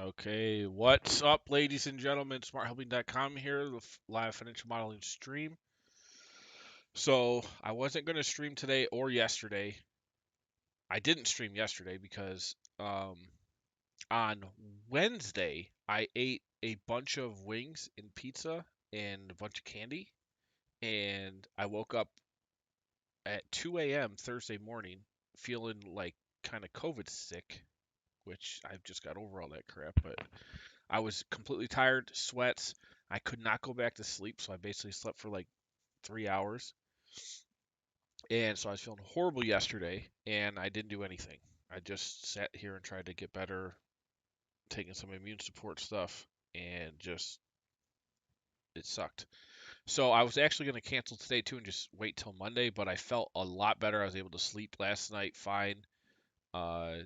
Okay, what's up, ladies and gentlemen? SmartHelping.com here, the live financial modeling stream. So, I wasn't going to stream today or yesterday. I didn't stream yesterday because on Wednesday, I ate a bunch of wings and pizza and a bunch of candy. And I woke up at 2 a.m. Thursday morning feeling like kind of COVID sick, which I've just got over all that crap, but I was completely tired, sweats. I could not go back to sleep, so I basically slept for like 3 hours. And so I was feeling horrible yesterday, and I didn't do anything. I just sat here and tried to get better, taking some immune support stuff, and just it sucked. So I was actually going to cancel today too and just wait till Monday, but I felt a lot better. I was able to sleep last night fine. Uh,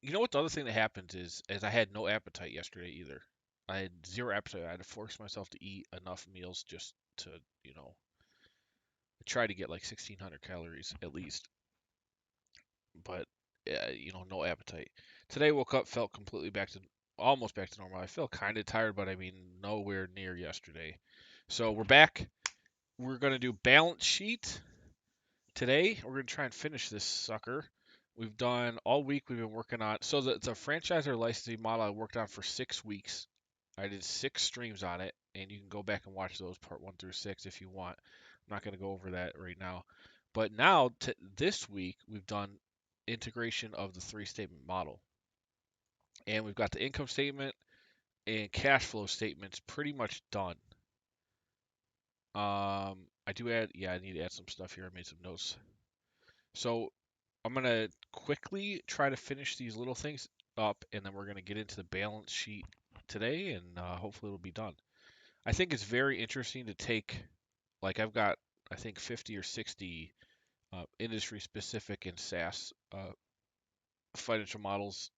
you know what the other thing that happens is I had no appetite yesterday either. I had zero appetite. I had to force myself to eat enough meals just to, you know, try to get like 1,600 calories at least. But no appetite. Today woke up, felt completely back to almost back to normal. I feel kind of tired, but I mean nowhere near yesterday. So we're back. We're gonna do balance sheet today. We're gonna try and finish this sucker. We've done all week. We've been working on so the franchisor licensing model I worked on for 6 weeks. I did 6 streams on it, and you can go back and watch those part 1 through 6 if you want. I'm not going to go over that right now. But now, this week, we've done integration of the 3 statement model. And we've got the income statement and cash flow statements pretty much done. I do add, yeah, I need to add some stuff here. I made some notes. So I'm going to quickly try to finish these little things up, and then we're going to get into the balance sheet today, and hopefully it'll be done. I think it's very interesting to take, like I've got, I think 50 or 60 industry specific and SaaS financial models,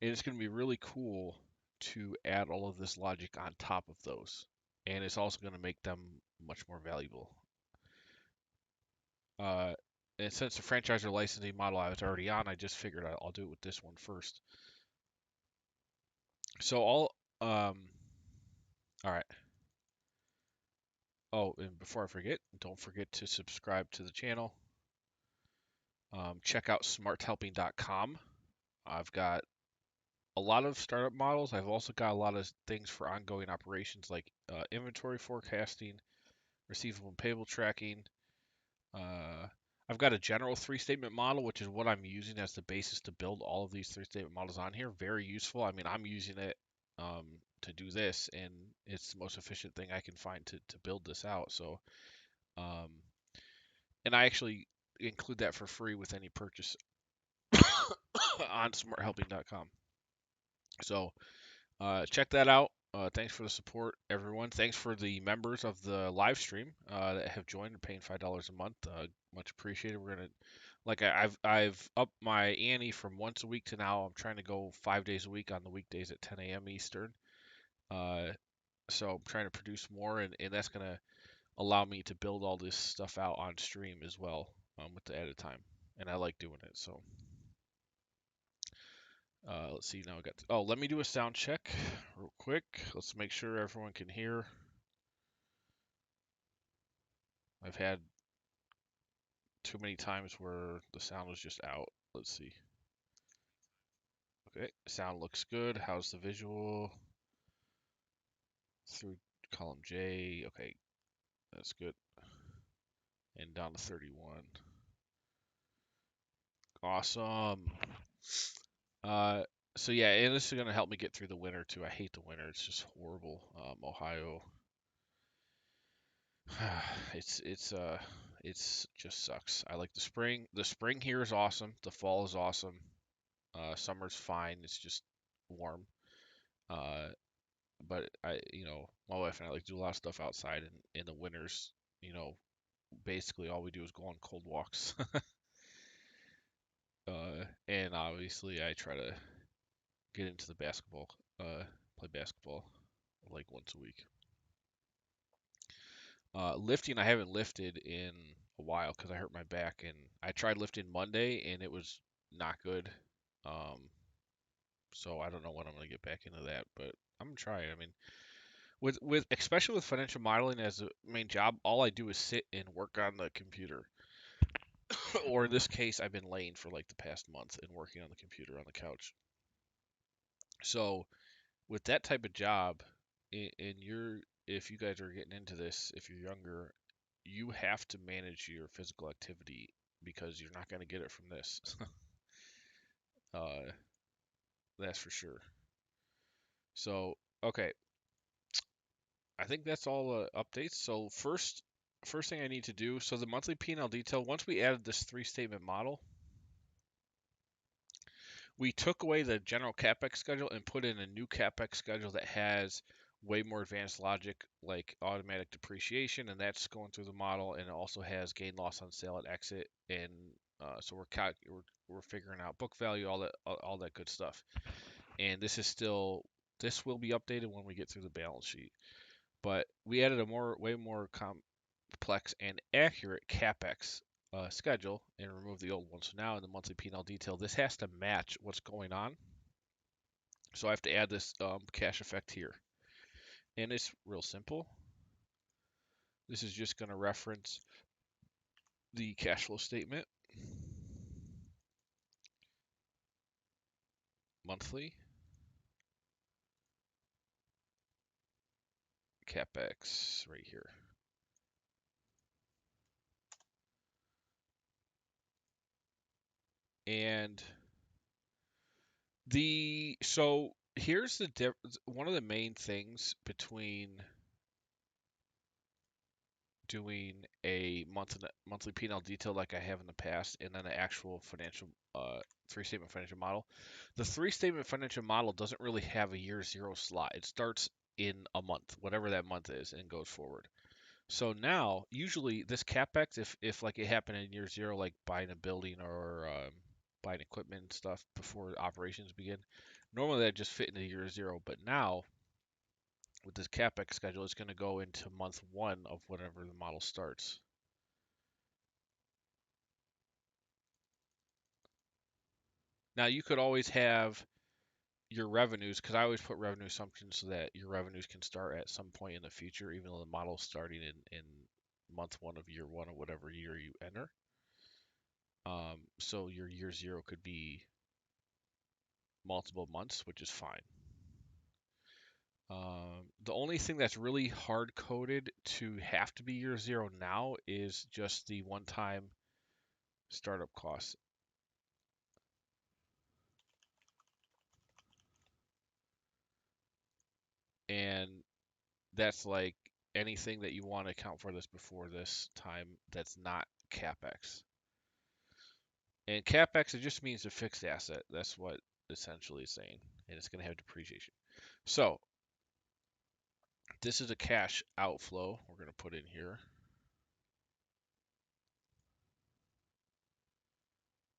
and it's going to be really cool to add all of this logic on top of those, and it's also going to make them much more valuable. Uh, and since the franchisor licensing model I was already on, I just figured I'll do it with this one first. So all right. Oh, and before I forget, don't forget to subscribe to the channel. Check out smarthelping.com. I've got a lot of startup models. I've also got a lot of things for ongoing operations like inventory forecasting, receivable and payable tracking. Uh, I've got a general 3 statement model, which is what I'm using as the basis to build all of these 3 statement models on here. Very useful. I mean, I'm using it to do this, and it's the most efficient thing I can find to build this out. So, um, and I actually include that for free with any purchase on smarthelping.com. So check that out. Thanks for the support, everyone. Thanks for the members of the live stream that have joined and paying $5 a month. Much appreciated. We're gonna, like, I've upped my ante from once a week to now I'm trying to go 5 days a week on the weekdays at 10 a.m. Eastern. Uh, so I'm trying to produce more, and that's gonna allow me to build all this stuff out on stream as well with the added time. And I like doing it. So let's see. Now I got. Oh, let me do a sound check real quick. Let's make sure everyone can hear. I've had too many times where the sound was just out. Let's see. Okay, sound looks good. How's the visual? Through column J. Okay, that's good. And down to 31. Awesome. Uh, so yeah, and this is gonna help me get through the winter too. I hate the winter. It's just horrible. Ohio. It's just sucks. I like the spring. The spring here is awesome. The fall is awesome. Summer's fine. It's just warm. Uh, but my wife and I like to do a lot of stuff outside, and in the winters, you know, basically all we do is go on cold walks. And obviously I try to get into the basketball, play basketball like once a week. Lifting, I haven't lifted in a while because I hurt my back, and I tried lifting Monday, and it was not good. Um, So I don't know when I'm going to get back into that, but I'm going to try it. I mean, with especially with financial modeling as a main job, all I do is sit and work on the computer. Or in this case, I've been laying for like the past month and working on the computer on the couch. So with that type of job, if you guys are getting into this, if you're younger, you have to manage your physical activity because you're not going to get it from this. uh, that's for sure. So okay, I think that's all the updates. So first thing I need to do, so the monthly P&L detail, once we added this three statement model, we took away the general Capex schedule and put in a new Capex schedule that has way more advanced logic like automatic depreciation, and that's going through the model, and it also has gain loss on sale at exit, and so we're figuring out book value, all that good stuff. And this will be updated when we get through the balance sheet. But we added a way more complex and accurate Capex schedule and remove the old one. So now in the monthly P&L detail, this has to match what's going on. So I have to add this cash effect here. And it's real simple. This is just going to reference the cash flow statement, monthly, Capex right here. And so here's one of the main things between doing a monthly P&L detail like I have in the past, and then an actual three-statement financial model. The three-statement financial model doesn't really have a year zero slot. It starts in a month, whatever that month is, and goes forward. So now, usually this capex, if like it happened in year zero, like buying a building or buying equipment and stuff before operations begin, normally that just fit into year zero. But now with this capex schedule, it's going to go into month one of whenever the model starts. Now you could always have your revenues, because I always put revenue assumptions so that your revenues can start at some point in the future, even though the model's starting in month one of year one of whatever year you enter. So your year zero could be multiple months, which is fine. The only thing that's really hard coded to have to be year zero now is just the one-time startup costs. And that's like anything that you want to account for this before this time that's not CapEx. And CapEx, it just means a fixed asset. That's what essentially it's saying. And it's going to have depreciation. So this is a cash outflow we're going to put in here.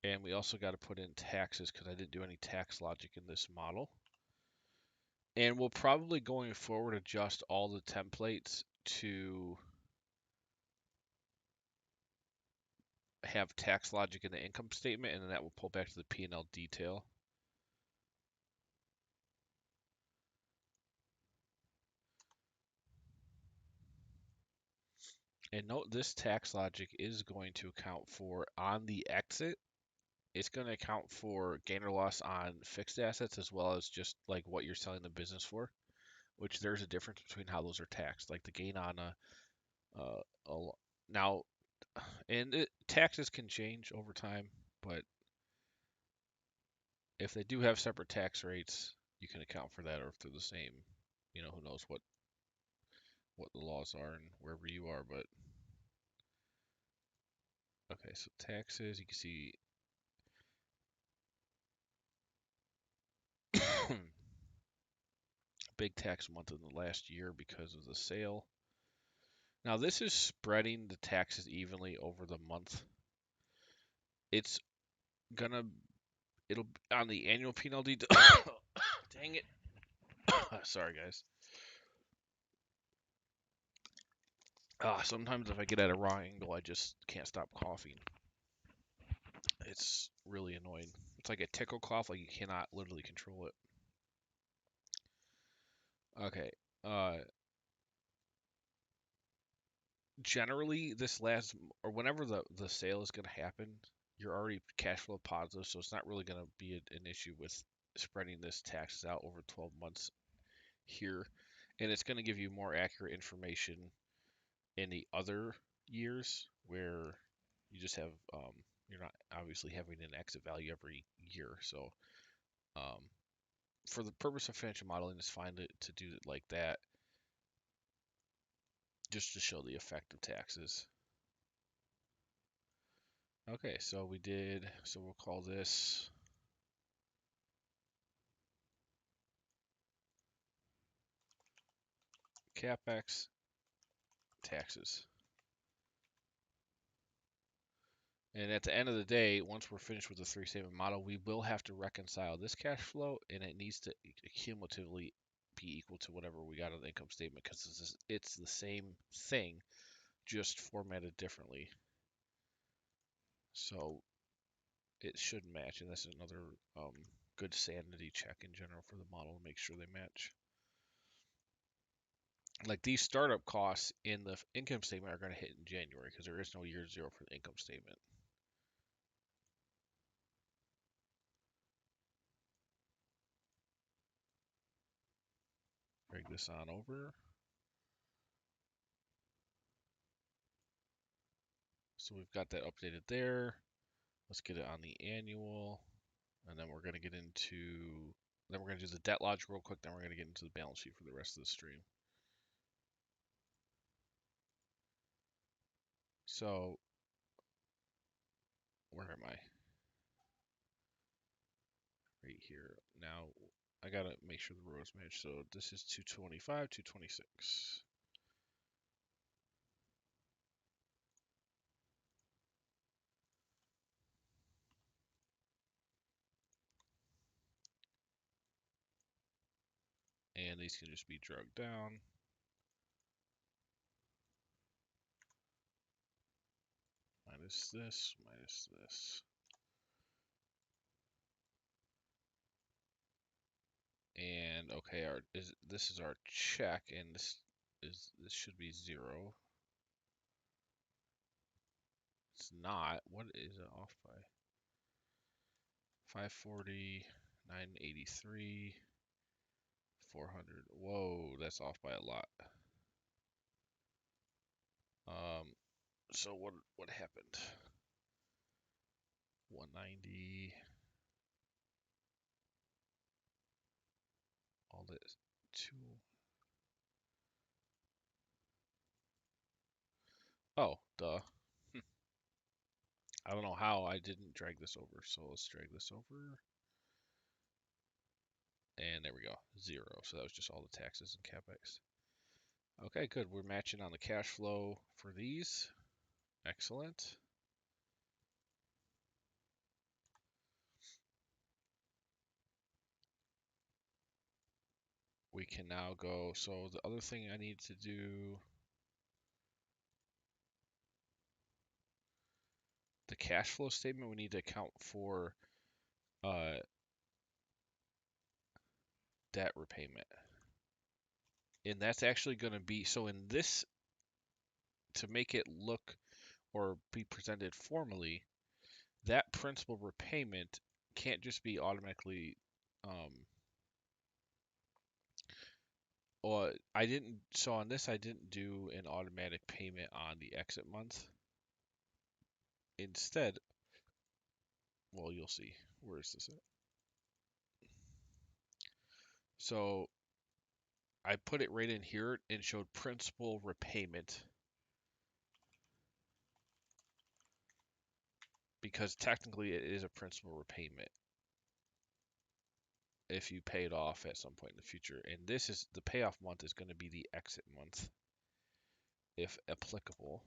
And we also got to put in taxes because I didn't do any tax logic in this model. And we'll probably going forward adjust all the templates to have tax logic in the income statement, and then that will pull back to the P&L detail. And note this tax logic is going to account for on the exit. It's going to account for gain or loss on fixed assets as well as just like what you're selling the business for, which there's a difference between how those are taxed. Like the gain on now, and taxes can change over time, but if they do have separate tax rates, you can account for that, or if they're the same, who knows what the laws are and wherever you are. But okay, so taxes, you can see big tax month in the last year because of the sale. Now this is spreading the taxes evenly over the month. It's it'll on the annual penalty. Dang it. Sorry, guys. Sometimes if I get at a raw angle, I just can't stop coughing. It's really annoying. It's like a tickle cough, like you cannot literally control it. Okay. Uh, Generally, this last or whenever the sale is going to happen, you're already cash flow positive, so it's not really going to be an issue with spreading this taxes out over 12 months here, and it's going to give you more accurate information in the other years where you just have you're not obviously having an exit value every year. So um, for the purpose of financial modeling, it's fine to do it like that, just to show the effect of taxes. Okay, so we'll call this Capex Taxes. And at the end of the day, once we're finished with the three-statement model, we will have to reconcile this cash flow, and it needs to cumulatively be equal to whatever we got on the income statement, because it's the same thing, just formatted differently. So it should match, and that's another good sanity check in general for the model to make sure they match. Like these startup costs in the income statement are going to hit in January because there is no year zero for the income statement. Drag this on over. So we've got that updated there. Let's get it on the annual. And then we're going to get into, then we're going to do the debt logic real quick. Then we're going to get into the balance sheet for the rest of the stream. So where am I? Right here. Now I got to make sure the rows match. So this is 225, 226. And these can just be drugged down. Minus this, minus this. And okay, this is our check, and this should be 0. It's not. What is it off by? 540, 983, 400. Whoa, that's off by a lot. So what happened? 190. All this 2. Oh, duh. I don't know how I didn't drag this over. So let's drag this over. And there we go, 0. So that was just all the taxes and capex. Okay, good. We're matching on the cash flow for these. Excellent. We can now go, so the other thing I need to do, the cash flow statement, we need to account for debt repayment. And that's actually going to be, so in this, to make it look or be presented formally, that principal repayment can't just be automatically, or so on this, I didn't do an automatic payment on the exit month. Instead, well, you'll see. Where is this at? So I put it right in here and showed principal repayment because technically it is a principal repayment if you pay it off at some point in the future. And this is the payoff month is going to be the exit month if applicable.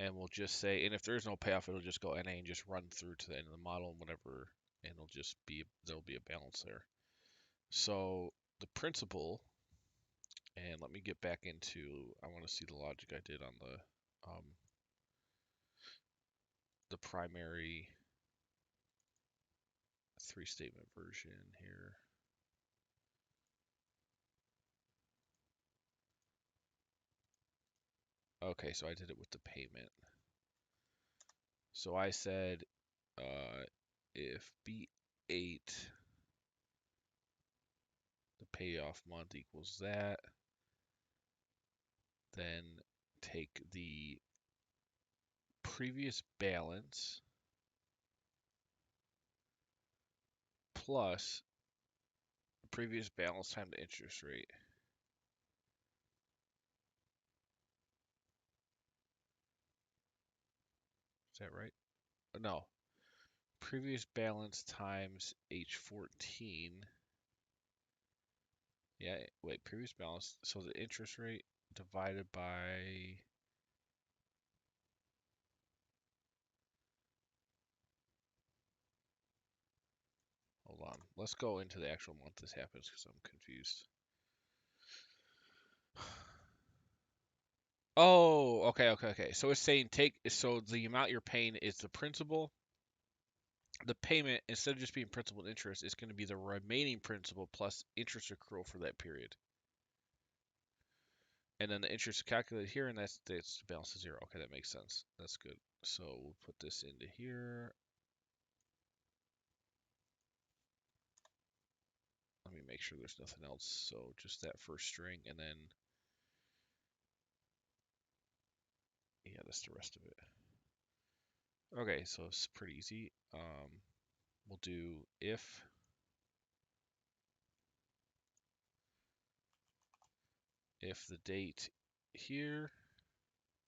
And we'll just say, and if there's no payoff, it'll just go NA and just run through to the end of the model and whatever, and it'll just be, there'll be a balance there. So the principal, and let me get back into, I want to see the logic I did on the primary 3-statement version here. Okay, so I did it with the payment. So I said if B8, the payoff month equals that, then take the previous balance plus the previous balance times the interest rate. Is that right? No. Previous balance times H14. Yeah, wait, previous balance. So the interest rate divided by, hold on. Let's go into the actual month this happens because I'm confused. Oh, okay. So it's saying so the amount you're paying is the principal. The payment, instead of just being principal and interest, is going to be the remaining principal plus interest accrual for that period. And then the interest is calculated here, and that's the balance of 0. Okay, that makes sense. That's good. So we'll put this into here. Let me make sure there's nothing else. So just that first string, and then, yeah, that's the rest of it. Okay, so it's pretty easy. We'll do if the date here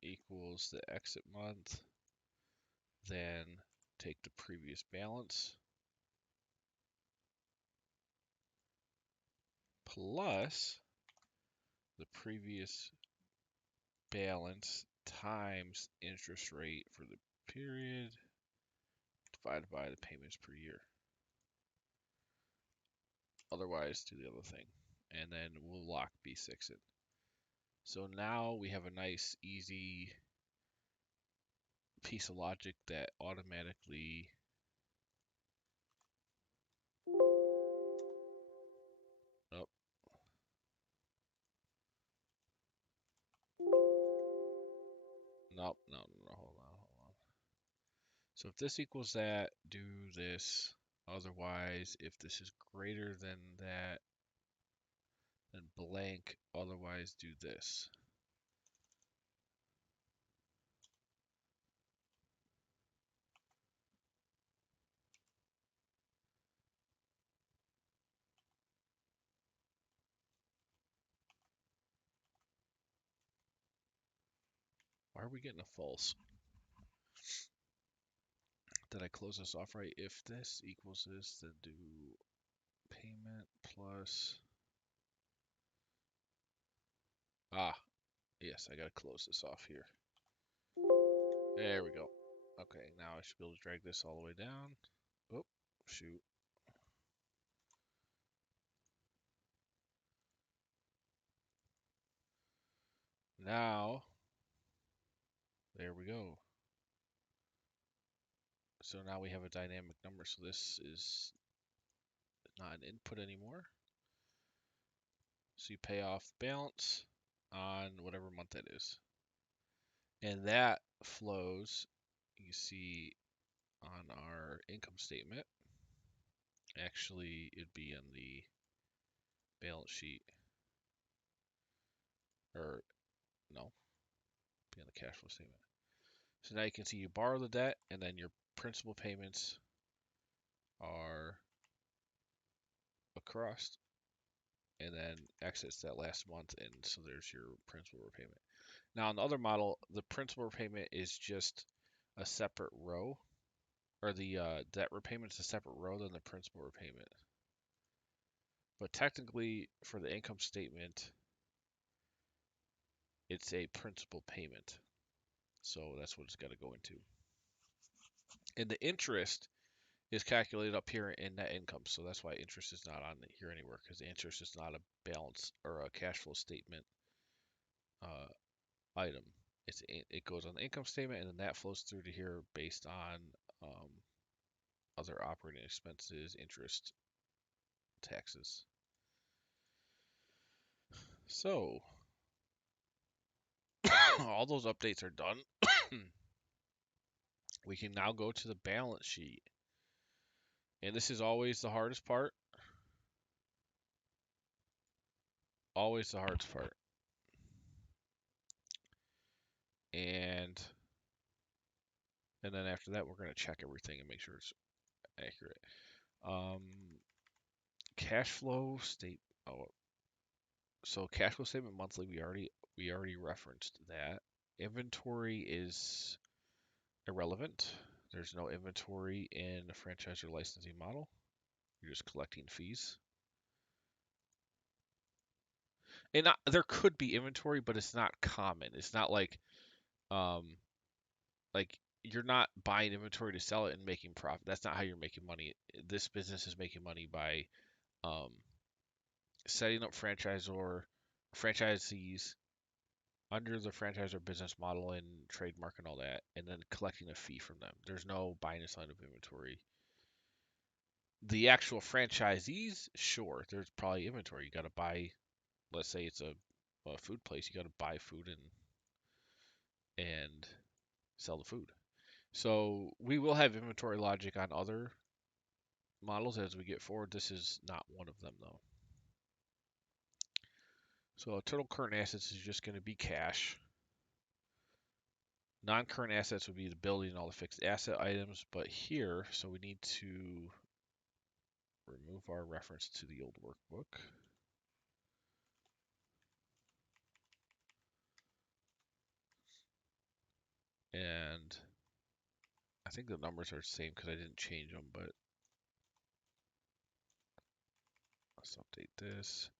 equals the exit month, then take the previous balance plus the previous balance times interest rate for the period divided by the payments per year. Otherwise, do the other thing. And then we'll lock B6 in. So now we have a nice, easy piece of logic that automatically oh, nope, no, hold on. So if this equals that, do this. Otherwise, if this is greater than that, then blank. Otherwise, do this. Why are we getting a false? Did I close this off right? If this equals this, then do payment plus. Yes, I gotta close this off here. There we go. Okay, now I should be able to drag this all the way down. Oh, shoot. Now, there we go. So now we have a dynamic number. So this is not an input anymore. So you pay off the balance on whatever month that is. And that flows, you see, on our income statement. Actually, it'd be on the balance sheet. Or, no, be on the cash flow statement. So now you can see you borrow the debt, and then your principal payments are across, and then exits that last month, and so there's your principal repayment. Now, in the other model, the principal repayment is just a separate row, or the debt repayment is a separate row than the principal repayment. But technically, for the income statement, it's a principal payment. So that's what it's got to go into. And the interest is calculated up here in net income. So that's why interest is not on here anywhere, because the interest is not a balance or a cash flow statement item. It goes on the income statement, and then that flows through to here based on other operating expenses, interest, taxes. So, all those updates are done. We can now go to the balance sheet. And this is always the hardest part. Always the hardest part. And then after that, we're going to check everything and make sure it's accurate. Um, cash flow state. Oh, so cash flow statement monthly. We already referenced that. Inventory is irrelevant. There's no inventory in the franchisor licensing model. You're just collecting fees. And there could be inventory, but it's not common. It's not um, like you're not buying inventory to sell it and making profit. That's not how you're making money. This business is making money by um, setting up franchisees under the franchisor business model and trademark and all that, and then collecting a fee from them. There's no buying and selling of inventory. The actual franchisees, sure, there's probably inventory. You got to buy, let's say it's a food place, you got to buy food and sell the food. So we will have inventory logic on other models as we get forward. This is not one of them though. So total current assets is just going to be cash. Non-current assets would be the building and all the fixed asset items, but here, so we need to remove our reference to the old workbook. And I think the numbers are the same because I didn't change them, but let's update this.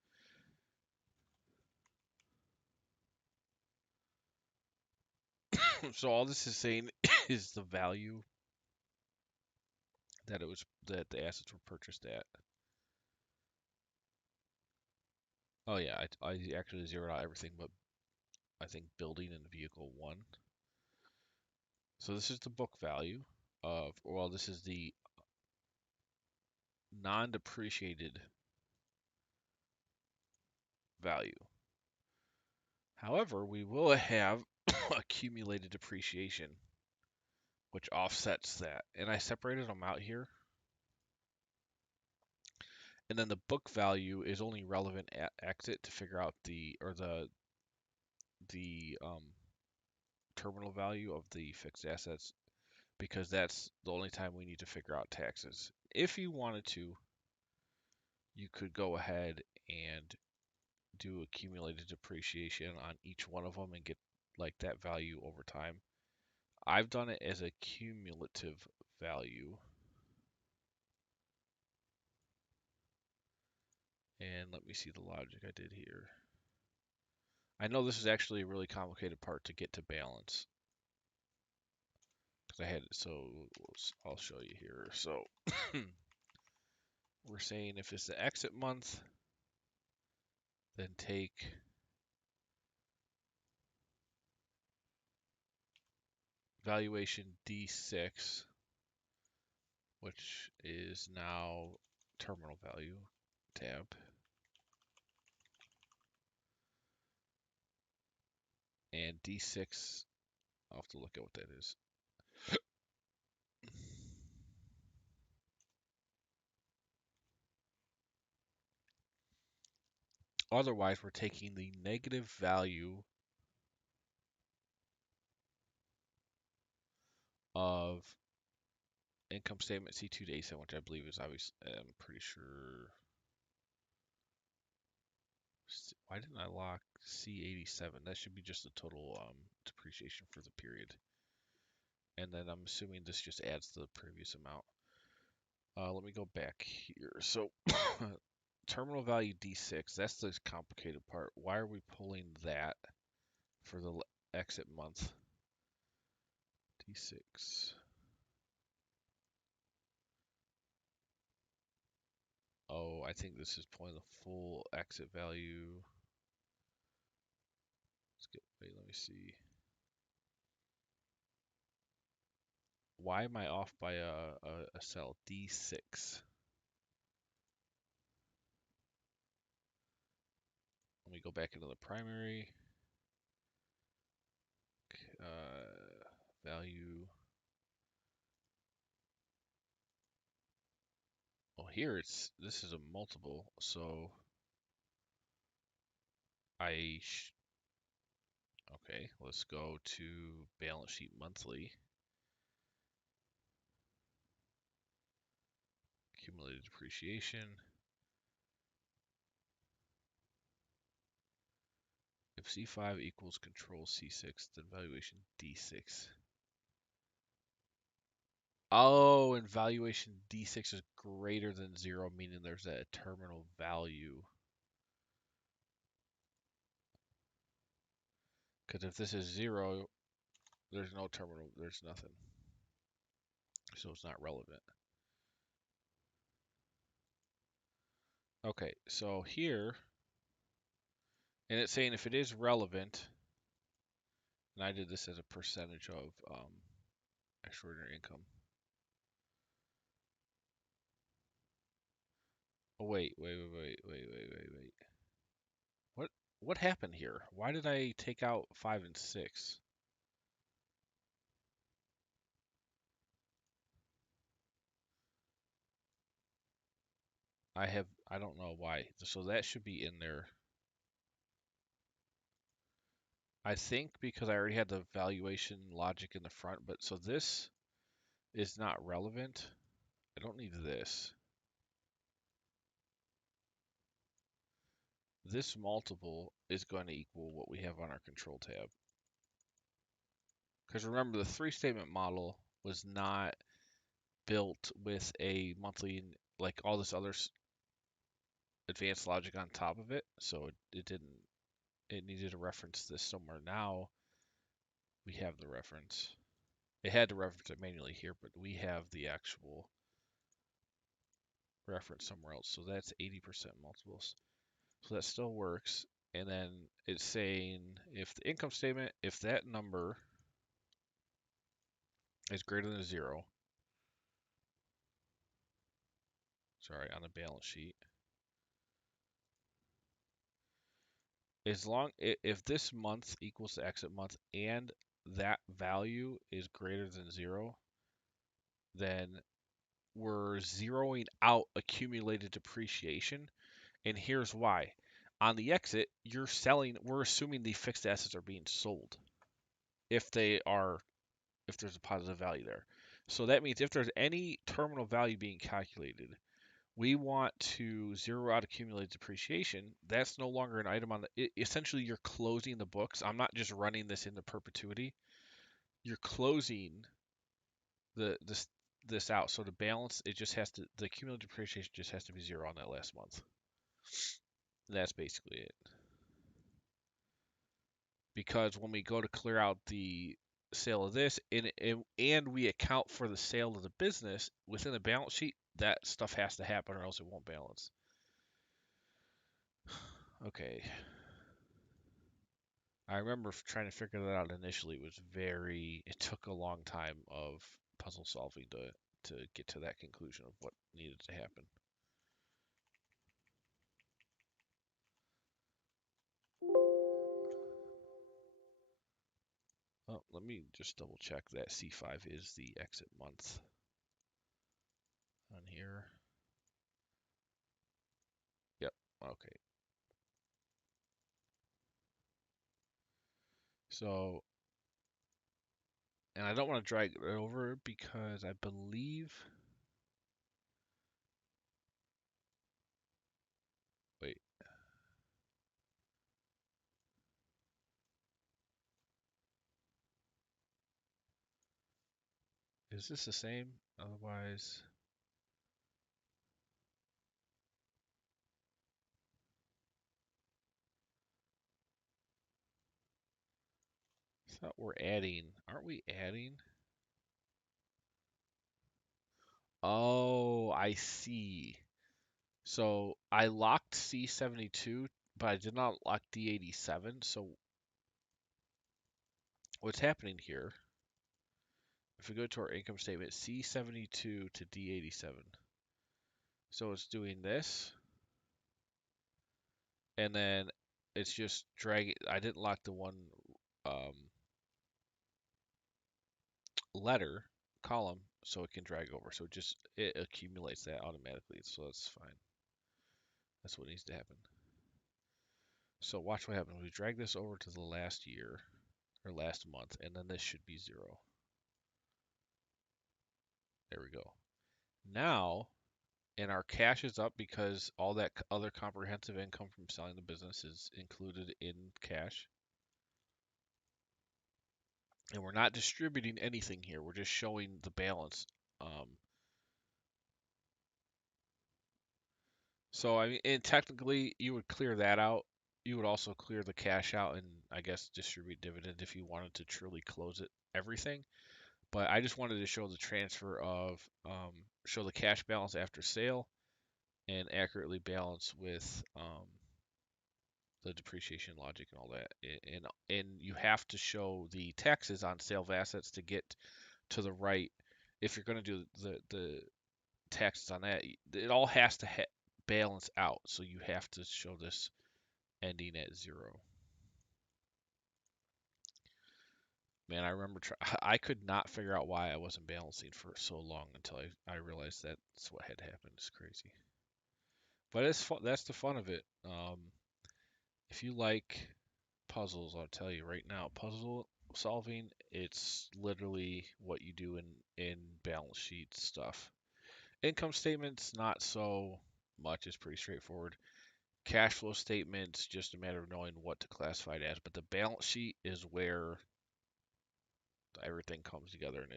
So all this is saying is the value that that the assets were purchased at. Oh yeah, I actually zeroed out everything but I think building and vehicle 1. So this is the book value of, well, this is the non-depreciated value. However, we will have accumulated depreciation, which offsets that. And I separated them out here. And then the book value is only relevant at exit to figure out the terminal value of the fixed assets, because that's the only time we need to figure out taxes. If you wanted to, you could go ahead and do accumulated depreciation on each one of them and get like that value over time. I've done it as a cumulative value. And let me see the logic I did here. I know this is actually a really complicated part to get to balance. Because I had it, so I'll show you here. So we're saying if it's the exit month, then take valuation D6, which is now terminal value tab. And D6, I'll have to look at what that is. Otherwise, we're taking the negative value of income statement C2 to A7, which I believe is obviously, I'm pretty sure. Why didn't I lock C87? That should be just the total depreciation for the period. And then I'm assuming this just adds the previous amount. Let me go back here. So terminal value D6, that's the complicated part. Why are we pulling that for the exit month? D6. Oh, I think this is pulling the full exit value. Wait, let me see. why am I off by a cell? D6. Let me go back into the primary. Value. Well, here this is a multiple, so okay, let's go to balance sheet monthly. Cumulative depreciation. If C5 equals control C6, then valuation D6. Oh, and valuation D6 is greater than 0, meaning there's a terminal value. Because if this is 0, there's no terminal, there's nothing. So it's not relevant. Okay, so here, and it's saying if it is relevant, and I did this as a percentage of extraordinary income. Oh, wait. What happened here? Why did I take out 5 and 6? I don't know why. So that should be in there. I think because I already had the valuation logic in the front, but so this is not relevant. I don't need this. This multiple is going to equal what we have on our control tab. Because remember, the three-statement model was not built with a monthly, like all this other advanced logic on top of it, so it didn't. It needed to reference this somewhere. Now we have the reference. It had to reference it manually here, but we have the actual reference somewhere else. So that's 80% multiples. So that still works. And then it's saying if the income statement, if that number is greater than 0, sorry, on the balance sheet, if this month equals the exit month and that value is greater than 0, then we're zeroing out accumulated depreciation. And here's why. On the exit, we're assuming the fixed assets are being sold if there's a positive value there. So that means if there's any terminal value being calculated, we want to zero out accumulated depreciation. That's no longer an item essentially you're closing the books. I'm not just running this into perpetuity. You're closing this out. So to balance, the accumulated depreciation just has to be 0 on that last month. That's basically it. Because when we go to clear out the sale of this and we account for the sale of the business within the balance sheet, that stuff has to happen or else it won't balance. Okay. I remember trying to figure that out initially. It took a long time of puzzle solving to get to that conclusion of what needed to happen. Oh, let me just double check that C5 is the exit month on here. Yep, okay. So, and I don't want to drag it over because I believe, wait, is this the same? Otherwise, I thought we're adding, aren't we adding? Oh, I see. So I locked C72, but I did not lock D87. So what's happening here if we go to our income statement, C72 to D87. So it's doing this, and then it's just dragging. I didn't lock the one um, letter column, so it can drag over. So it accumulates that automatically. So that's fine. That's what needs to happen. So watch what happens. We drag this over to the last year or last month, and then this should be 0. There we go. Now, and our cash is up because all that other comprehensive income from selling the business is included in cash. And we're not distributing anything here. We're just showing the balance. Um, so I mean, and technically, you would clear that out. You would also clear the cash out and I guess distribute dividend if you wanted to truly close it everything. But I just wanted to show the transfer of show the cash balance after sale and accurately balance with the depreciation logic and all that. And you have to show the taxes on sale of assets to get to the right. If you're going to do the taxes on that, it all has to balance out. So you have to show this ending at 0. Man, I remember I could not figure out why I wasn't balancing for so long until I realized that's what had happened. It's crazy. But it's fun. That's the fun of it. If you like puzzles, I'll tell you right now, puzzle solving, it's literally what you do in balance sheet stuff. Income statements, not so much. It's pretty straightforward. Cash flow statements, just a matter of knowing what to classify it as. But the balance sheet is where everything comes together, and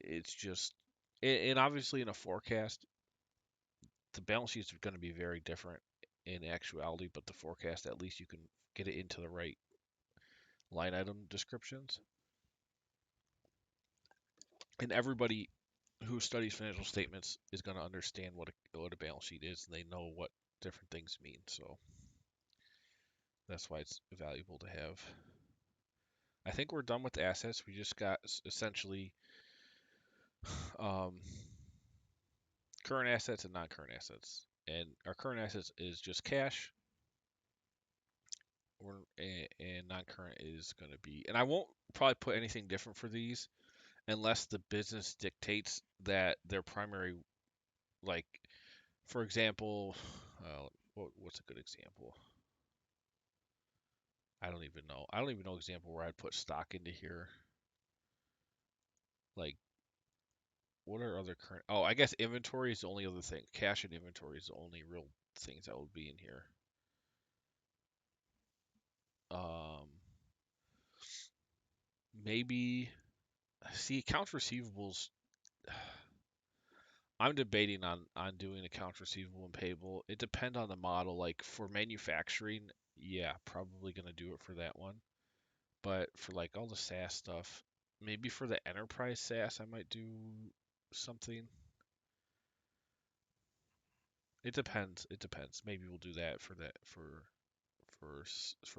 it's just, and obviously in a forecast, the balance sheets are going to be very different in actuality, but the forecast, at least you can get it into the right line item descriptions. And everybody who studies financial statements is going to understand what a balance sheet is, and they know what different things mean. So that's why it's valuable to have. I think we're done with assets. We just got essentially um, current assets and non-current assets. And our current assets is just cash, and non-current is going to be. And I won't probably put anything different for these unless the business dictates that their primary, like, for example, what's a good example? I don't even know. I don't even know example where I'd put stock into here. Like, what are other current? Oh, I guess inventory is the only other thing. Cash and inventory is the only real things that would be in here. Um, maybe see accounts receivables. I'm debating on doing accounts receivable and payable. It depends on the model. Like for manufacturing, yeah, probably gonna do it for that one. But for like all the SaaS stuff, maybe for the enterprise SaaS, I might do something. It depends. It depends. Maybe we'll do that for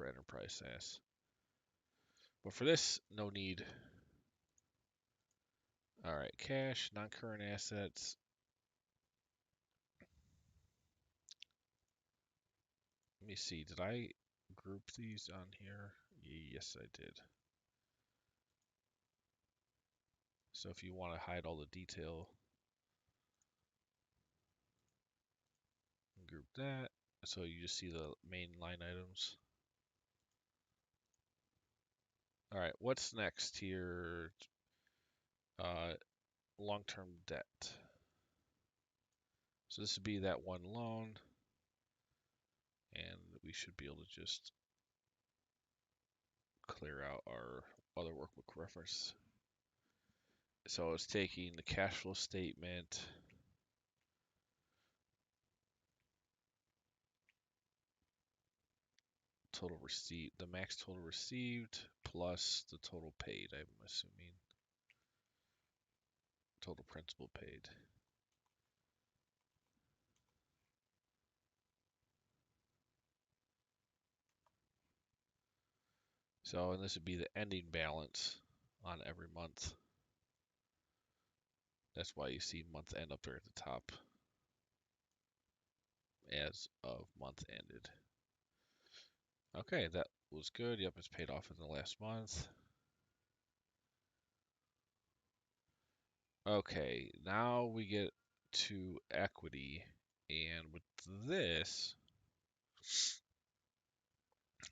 enterprise SaaS. But for this, no need. All right, cash, non-current assets. Let me see. Did I group these on here? Yes, I did. So if you want to hide all the detail, group that. So you just see the main line items. All right, what's next here? Long-term debt. So this would be that one loan, and we should be able to just clear out our other workbook reference. So it's taking the cash flow statement, total receipt, the max total received plus the total paid, I'm assuming. Total principal paid. So, and this would be the ending balance. on every month. That's why you see month end up there at the top as of month ended. Okay, that was good. Yep, it's paid off in the last month. Okay, now we get to equity. And with this,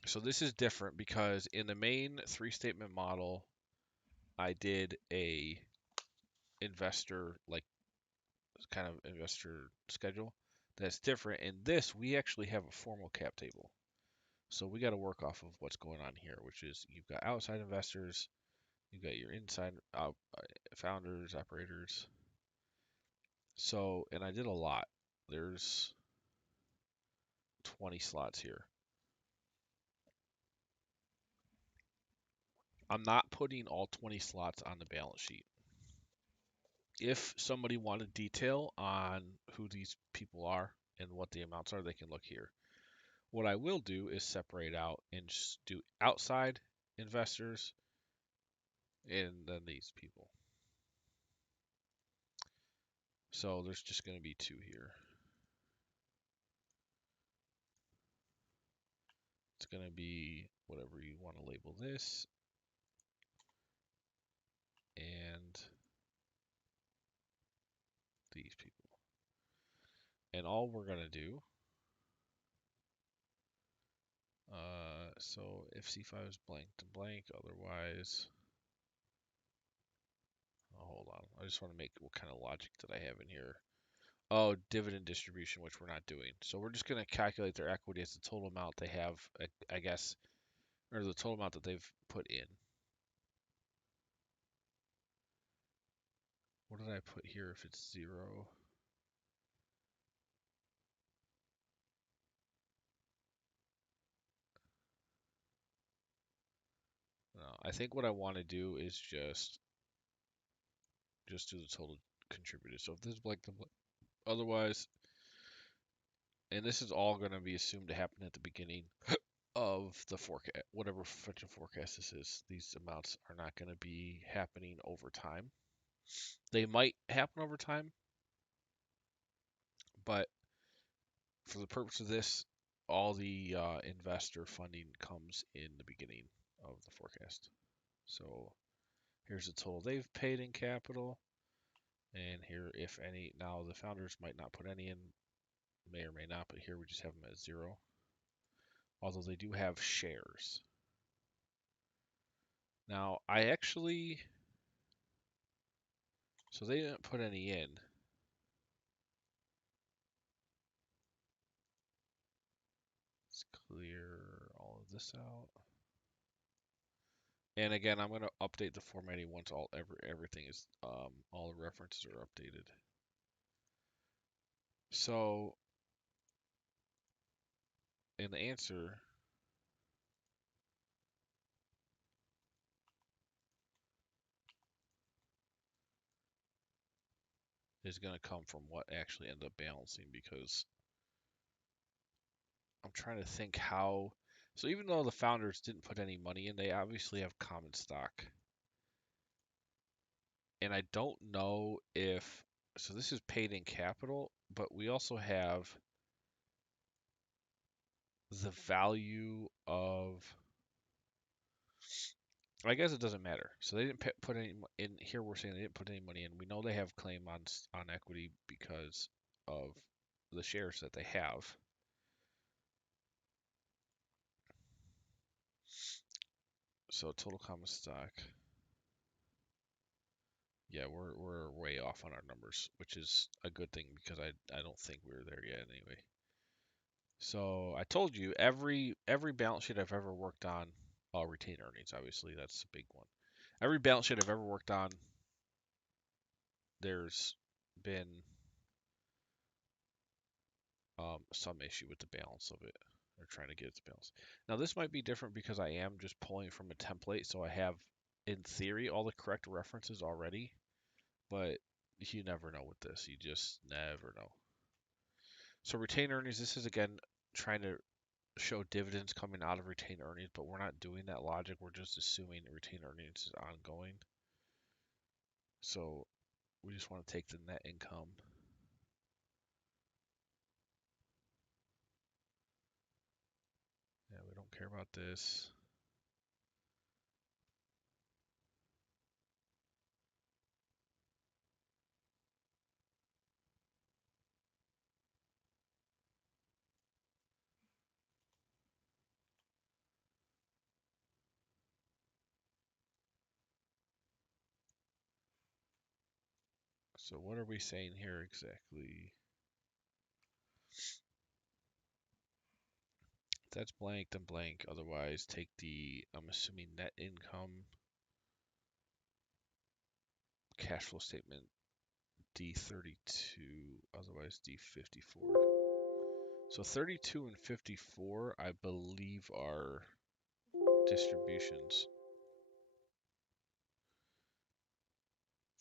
so this is different because in the main three statement model, I did a investor, like kind of investor schedule that's different. In this, we actually have a formal cap table. So we got to work off of what's going on here, which is you've got outside investors, you've got your inside founders, operators. So, and I did a lot. There's 20 slots here. I'm not putting all 20 slots on the balance sheet. If somebody wanted detail on who these people are and what the amounts are, they can look here. What I will do is separate out and just do outside investors and then these people. So there's just going to be two here. It's going to be whatever you want to label this. And these people. And all we're going to do, so if C5 is blank to blank, otherwise, oh, hold on. I just want to make what kind of logic did I have in here. Oh, dividend distribution, which we're not doing. So we're just going to calculate their equity as the total amount they have, I guess, or the total amount that they've put in. What did I put here if it's 0? No, I think what I want to do is just do the total contributed. So if this is blank, then blank. Otherwise, and this is all going to be assumed to happen at the beginning of the forecast, whatever financial forecast this is. These amounts are not going to be happening over time. They might happen over time, but for the purpose of this, all the investor funding comes in the beginning of the forecast. So here's the total they've paid in capital. And here, if any, now the founders might not put any in, may or may not, but here we just have them at 0. Although they do have shares. Now, I actually, so they didn't put any in. Let's clear all of this out. And again, I'm going to update the formatting once everything is, all the references are updated. So, in the answer, is going to come from what actually ended up balancing, because I'm trying to think how. So even though the founders didn't put any money in, they obviously have common stock. And I don't know if, so this is paid in capital, but we also have the value of, I guess it doesn't matter. So they didn't put any in here. We're saying they didn't put any money in. We know they have claim on equity because of the shares that they have. So total common stock. Yeah, we're way off on our numbers, which is a good thing because I don't think we're there yet anyway. So I told you every balance sheet I've ever worked on, retained earnings, obviously that's a big one. Every balance sheet I've ever worked on, there's been some issue with the balance of it. They're trying to get it to balance. Now this might be different because I am just pulling from a template, so I have, in theory, all the correct references already, but you never know with this. You just never know. So retained earnings, this is again trying to show dividends coming out of retained earnings, but we're not doing that logic. We're just assuming retained earnings is ongoing. So we just want to take the net income. Yeah, we don't care about this. So what are we saying here exactly? If that's blank, then blank. Otherwise, take the, I'm assuming, net income cash flow statement D32, otherwise D54. So 32 and 54, I believe, are distributions.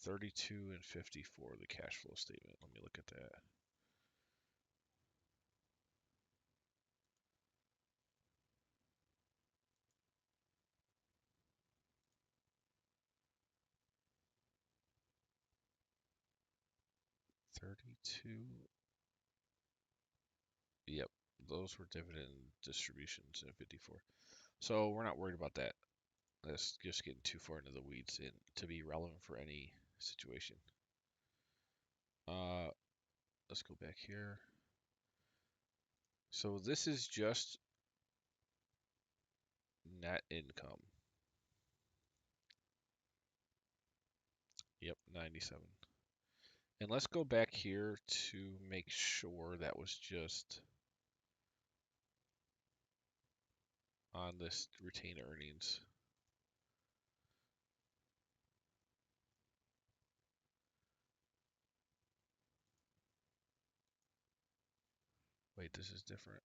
32 and 54, the cash flow statement. Let me look at that. Yep, those were dividend distributions in 54. So we're not worried about that. That's just getting too far into the weeds and to be relevant for any situation. Let's go back here. So this is just net income. Yep, 97. And let's go back here to make sure that was just on this retained earnings. Wait, this is different.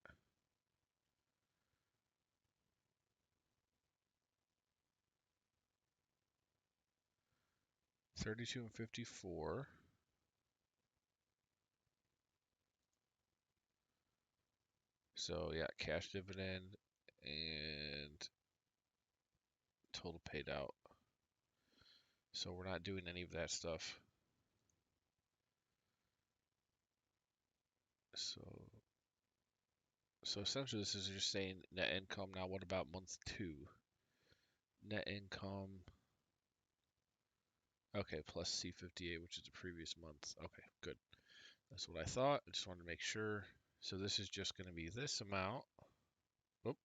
$32 and $54. So yeah, cash dividend and total paid out. So we're not doing any of that stuff. So essentially this is just saying net income. Now what about month 2? Net income. Okay, plus C58, which is the previous month. Okay, good. That's what I thought. I just wanted to make sure. So this is just going to be this amount. Oop.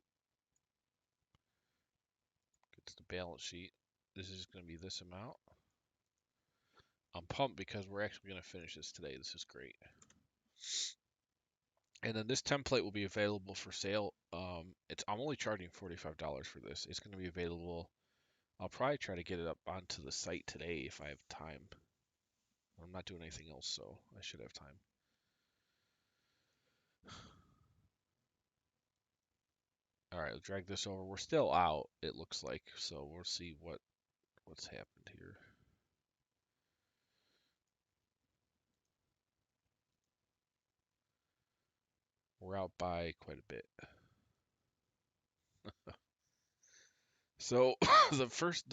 Get to the balance sheet. This is going to be this amount. I'm pumped because we're actually going to finish this today. This is great. And then this template will be available for sale. I'm only charging $45 for this. It's going to be available. I'll probably try to get it up onto the site today if I have time. I'm not doing anything else, so I should have time. All right, let's drag this over. We're still out, it looks like, so we'll see what's happened here. We're out by quite a bit. So the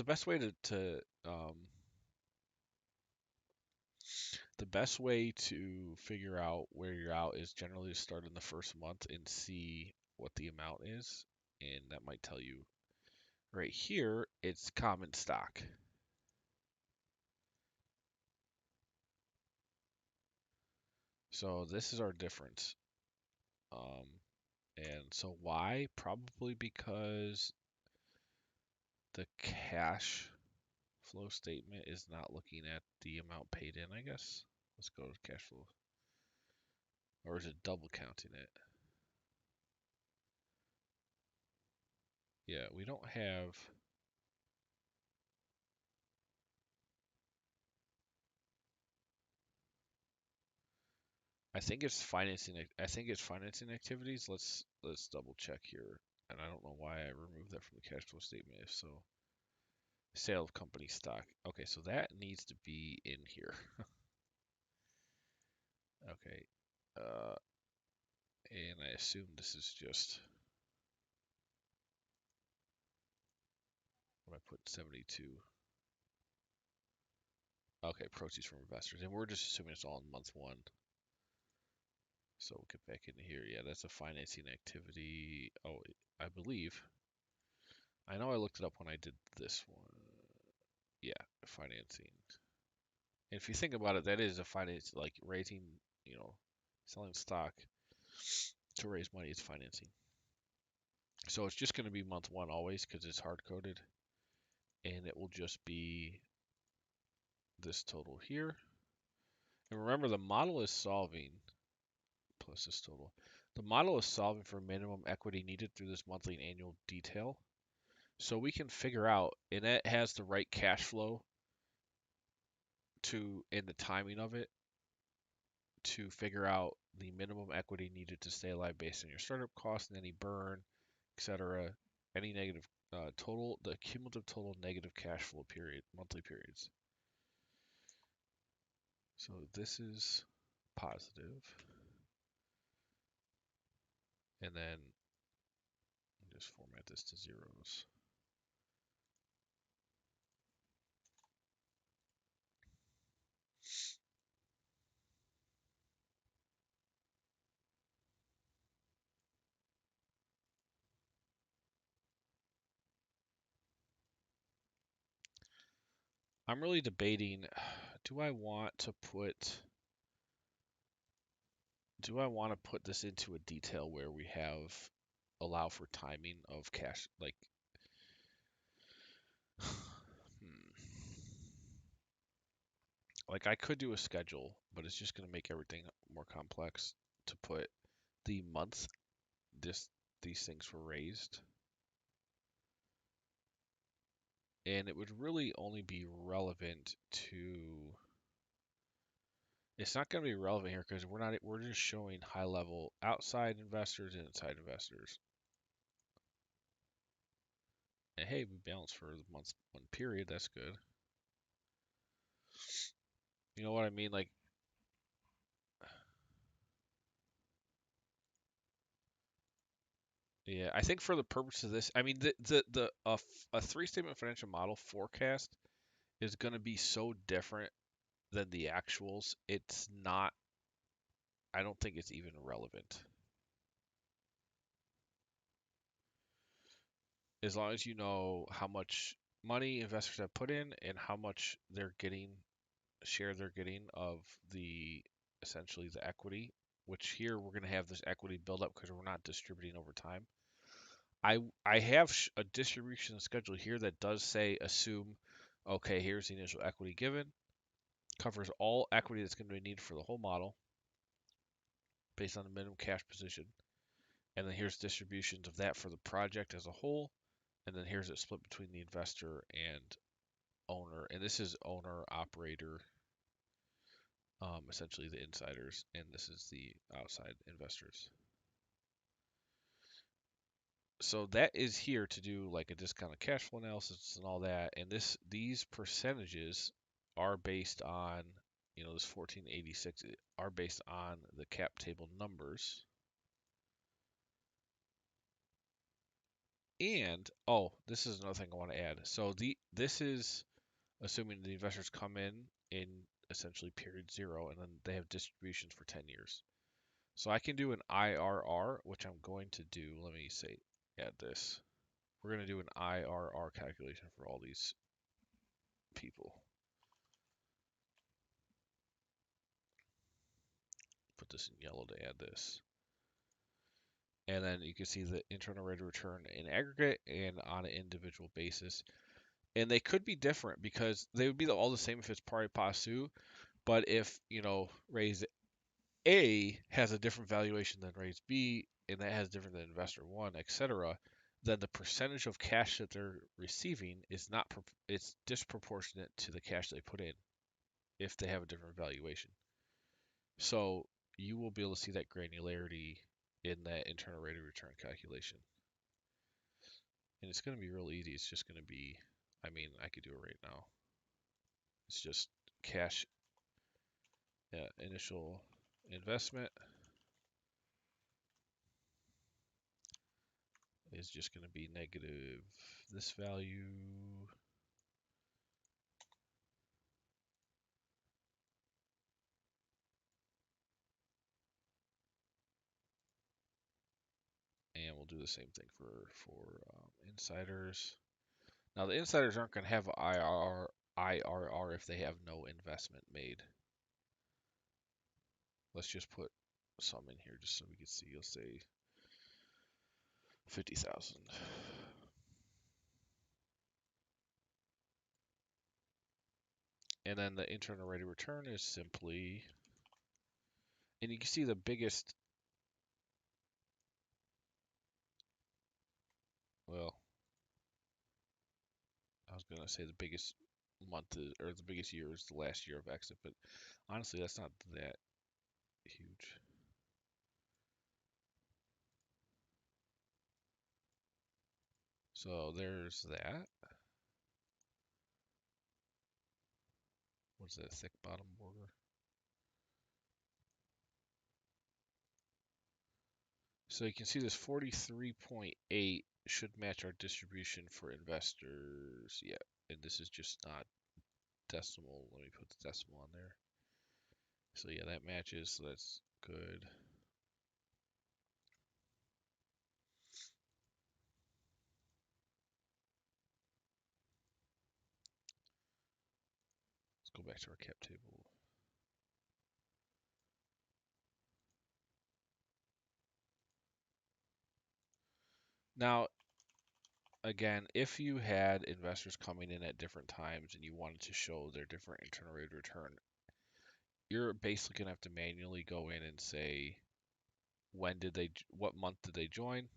best way the best way to figure out where you're out is generally to start in the first month and see what the amount is, and that might tell you. Right here, it's common stock. So this is our difference. And so why? Probably because the cash flow statement is not looking at the amount paid in, I guess. Let's go to cash flow. Or is it double counting it? Yeah, we don't have. I think it's financing. I think it's financing activities. Let's double check here. And I don't know why I removed that from the cash flow statement. If so, sale of company stock. Okay, so that needs to be in here. Okay. And I assume this is just What I put 72. Okay, proceeds from investors, and we're just assuming it's all in month one. So we'll get back into here. Yeah, that's a financing activity. Oh, I believe. I know I looked it up when I did this one. Yeah, financing. And if you think about it, that is a finance, like raising, selling stock to raise money is financing. So it's just going to be month one always because it's hard coded, and it will just be this total here. And remember, the model is solving plus this total. The model is solving for minimum equity needed through this monthly and annual detail. So we can figure out, and it has the right cash flow and the timing of it to figure out the minimum equity needed to stay alive based on your startup costs and any burn, etc. Any negative the cumulative total negative cash flow period, monthly periods. So this is positive. And then just format this to zeros. I'm really debating, do I want to put this into a detail where we allow for timing of cash, like, like I could do a schedule, but it's just going to make everything more complex to put the month these things were raised. And it would really only be relevant to, it's not going to be relevant here because we're just showing high level outside investors and inside investors. And hey, we balance for the month one period, that's good. You know what I mean? Like, yeah, I think for the purpose of this, I mean, a three-statement financial model forecast is going to be so different than the actuals. It's not, I don't think it's even relevant. As long as you know how much money investors have put in and how much share they're getting of essentially the equity, which here we're going to have this equity build up because we're not distributing over time. I have a distribution schedule here that does say assume, okay, here's the initial equity given, covers all equity that's going to be needed for the whole model based on the minimum cash position, and then here's distributions of that for the project as a whole, and then here's it split between the investor and owner, and this is owner operator, essentially the insiders, and this is the outside investors. So that is here to do like a discounted cash flow analysis and all that. And these percentages are based on, this 1486 are based on the cap table numbers. And this is another thing I want to add. So this is assuming the investors come in essentially period 0, and then they have distributions for 10 years. So I can do an IRR, which I'm going to do. Let me add this. We're going to do an IRR calculation for all these people. Put this in yellow to add this. And then you can see the internal rate of return in aggregate and on an individual basis. And they could be different because they would be all the same if it's pari passu. But if, raise A has a different valuation than raise B, and that has different than investor one, etc., then the percentage of cash that they're receiving it's disproportionate to the cash they put in if they have a different valuation. So you will be able to see that granularity in that internal rate of return calculation. And it's going to be real easy. It's just going to be, I could do it right now. It's just cash initial investment is just going to be negative this value. And we'll do the same thing for insiders. Now the insiders aren't going to have IRR if they have no investment made. Let's just put some in here just so we can see. You'll say 50,000. And then the internal rate of return is simply, and you can see the biggest, well, I was going to say the biggest month or the biggest year is the last year of exit, but honestly, that's not that huge. So there's that. What's that thick bottom border? So you can see this 43.8 should match our distribution for investors. Yeah, and this is just not decimal. Let me put the decimal on there. So yeah, that matches, so that's good. Let's go back to our cap table. Now, again, if you had investors coming in at different times and you wanted to show their different internal rate of return, you're basically gonna have to manually go in and say what month did they join,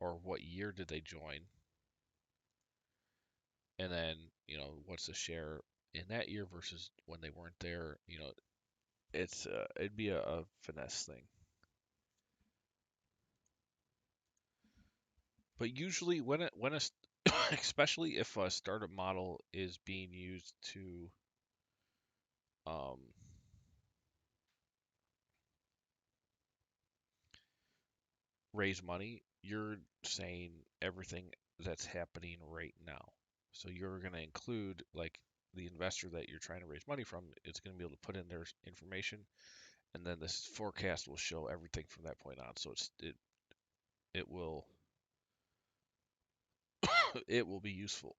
or what year did they join, and then what's the share in that year versus when they weren't there. It'd be a finesse thing. But usually when a especially if a startup model is being used to um, raise money, you're saying everything that's happening right now. So you're going to include like the investor that you're trying to raise money from. It's going to be able to put in their information, and then this forecast will show everything from that point on. So it will it will be useful.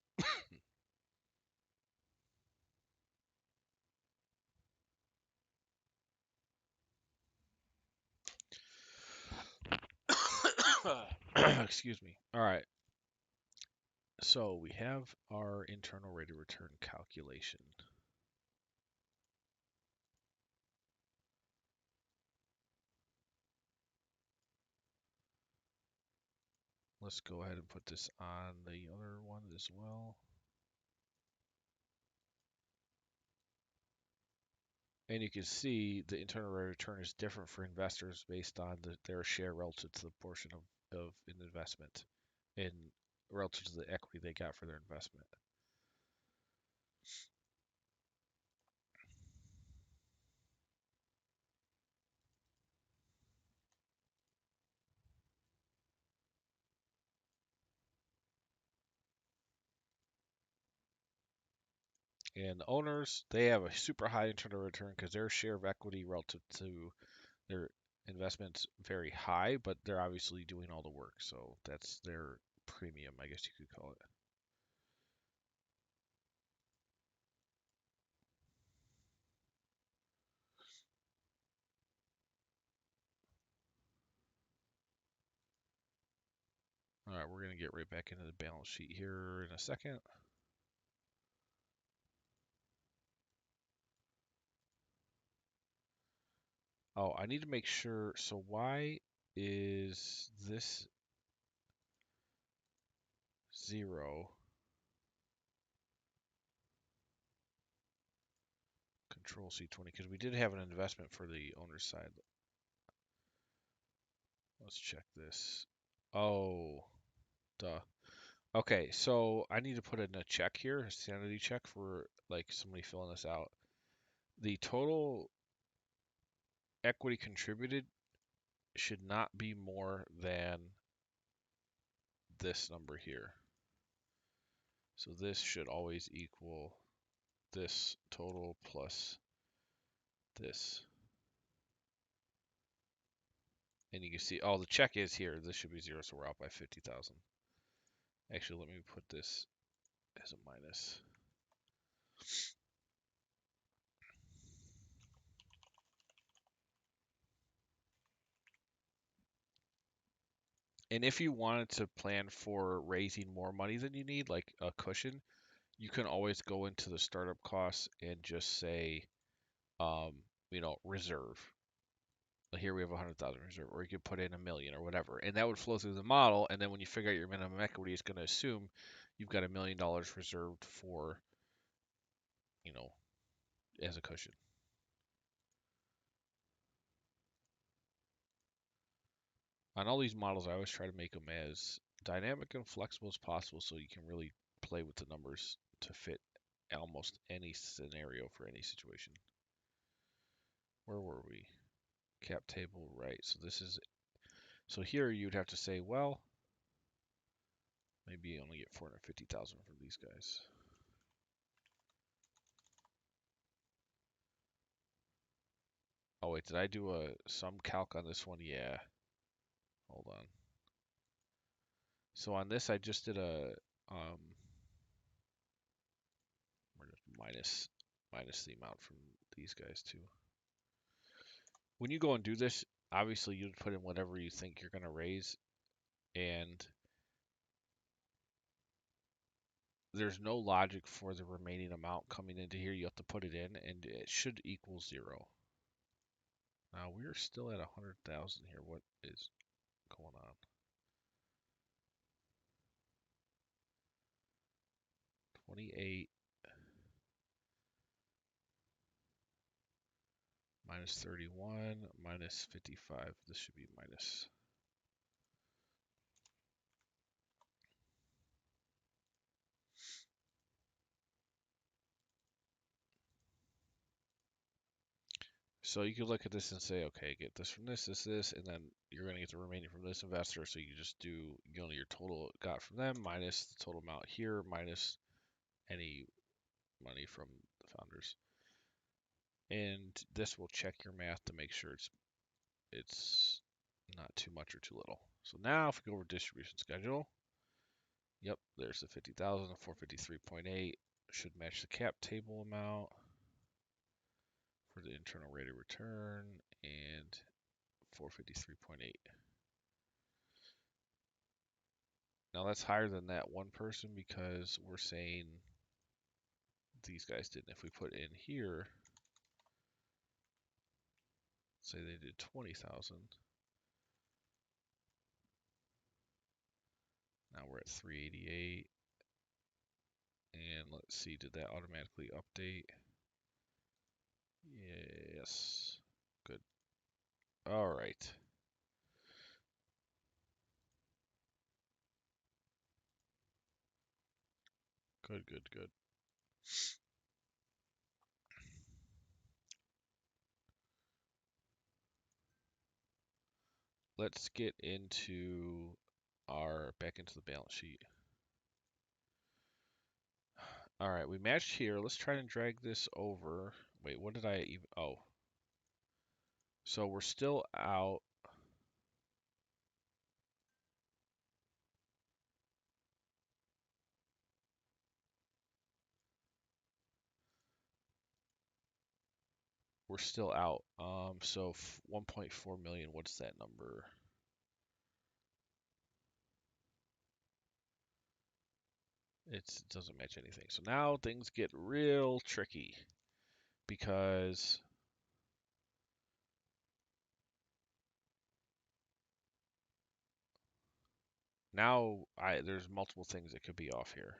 Excuse me. All right. So we have our internal rate of return calculation. Let's go ahead and put this on the other one as well. And you can see the internal rate of return is different for investors based on their share relative to the portion of an investment and relative to the equity they got for their investment. And the owners, they have a super high internal return because their share of equity relative to their investment's very high, but they're obviously doing all the work. So that's their premium, I guess you could call it. All right, we're going to get right back into the balance sheet here in a second. Oh, I need to make sure. So why is this 0? Control C20, because we did have an investment for the owner's side. Let's check this. Oh, duh. Okay, so I need to put in a check here, a sanity check for like somebody filling this out. The total equity contributed should not be more than this number here. So this should always equal this total plus this. And you can see, oh, the check is here. This should be 0, so we're out by 50,000. Actually, let me put this as a minus. And if you wanted to plan for raising more money than you need, like a cushion, you can always go into the startup costs and just say, reserve. Here we have 100,000 reserve, or you could put in 1 million or whatever, and that would flow through the model. And then when you figure out your minimum equity, it's going to assume you've got $1 million reserved for, as a cushion. On all these models, I always try to make them as dynamic and flexible as possible so you can really play with the numbers to fit almost any scenario for any situation. Where were we? Cap table, right. So here you'd have to say, well, maybe you only get 450,000 from these guys. Oh wait, did I do a sum calc on this one? Yeah. Hold on. So on this, I just did a we're just minus the amount from these guys too. When you go and do this, obviously you'd put in whatever you think you're going to raise, and there's no logic for the remaining amount coming into here. You have to put it in, and it should equal 0. Now we're still at 100,000 here. What is going on? 28 minus 31 minus 55. This should be minus. So you could look at this and say, okay, get this from this, and then you're going to get the remaining from this investor. So you just do, your total got from them minus the total amount here minus any money from the founders. And this will check your math to make sure it's not too much or too little. So now if we go over distribution schedule, yep, there's the 50,000, 453.8 should match the cap table amount for the internal rate of return and 453.8. Now that's higher than that one person because we're saying these guys didn't. If we put in here, say they did 20,000. Now we're at 388. And let's see, did that automatically update? Yes. Good. All right. Good, good, good. Let's get back into the balance sheet. All right, we matched here. Let's try and drag this over. Wait, what did I even, oh. So we're still out. We're still out. So 1.4 million, what's that number? It doesn't match anything. So now things get real tricky because now there's multiple things that could be off here.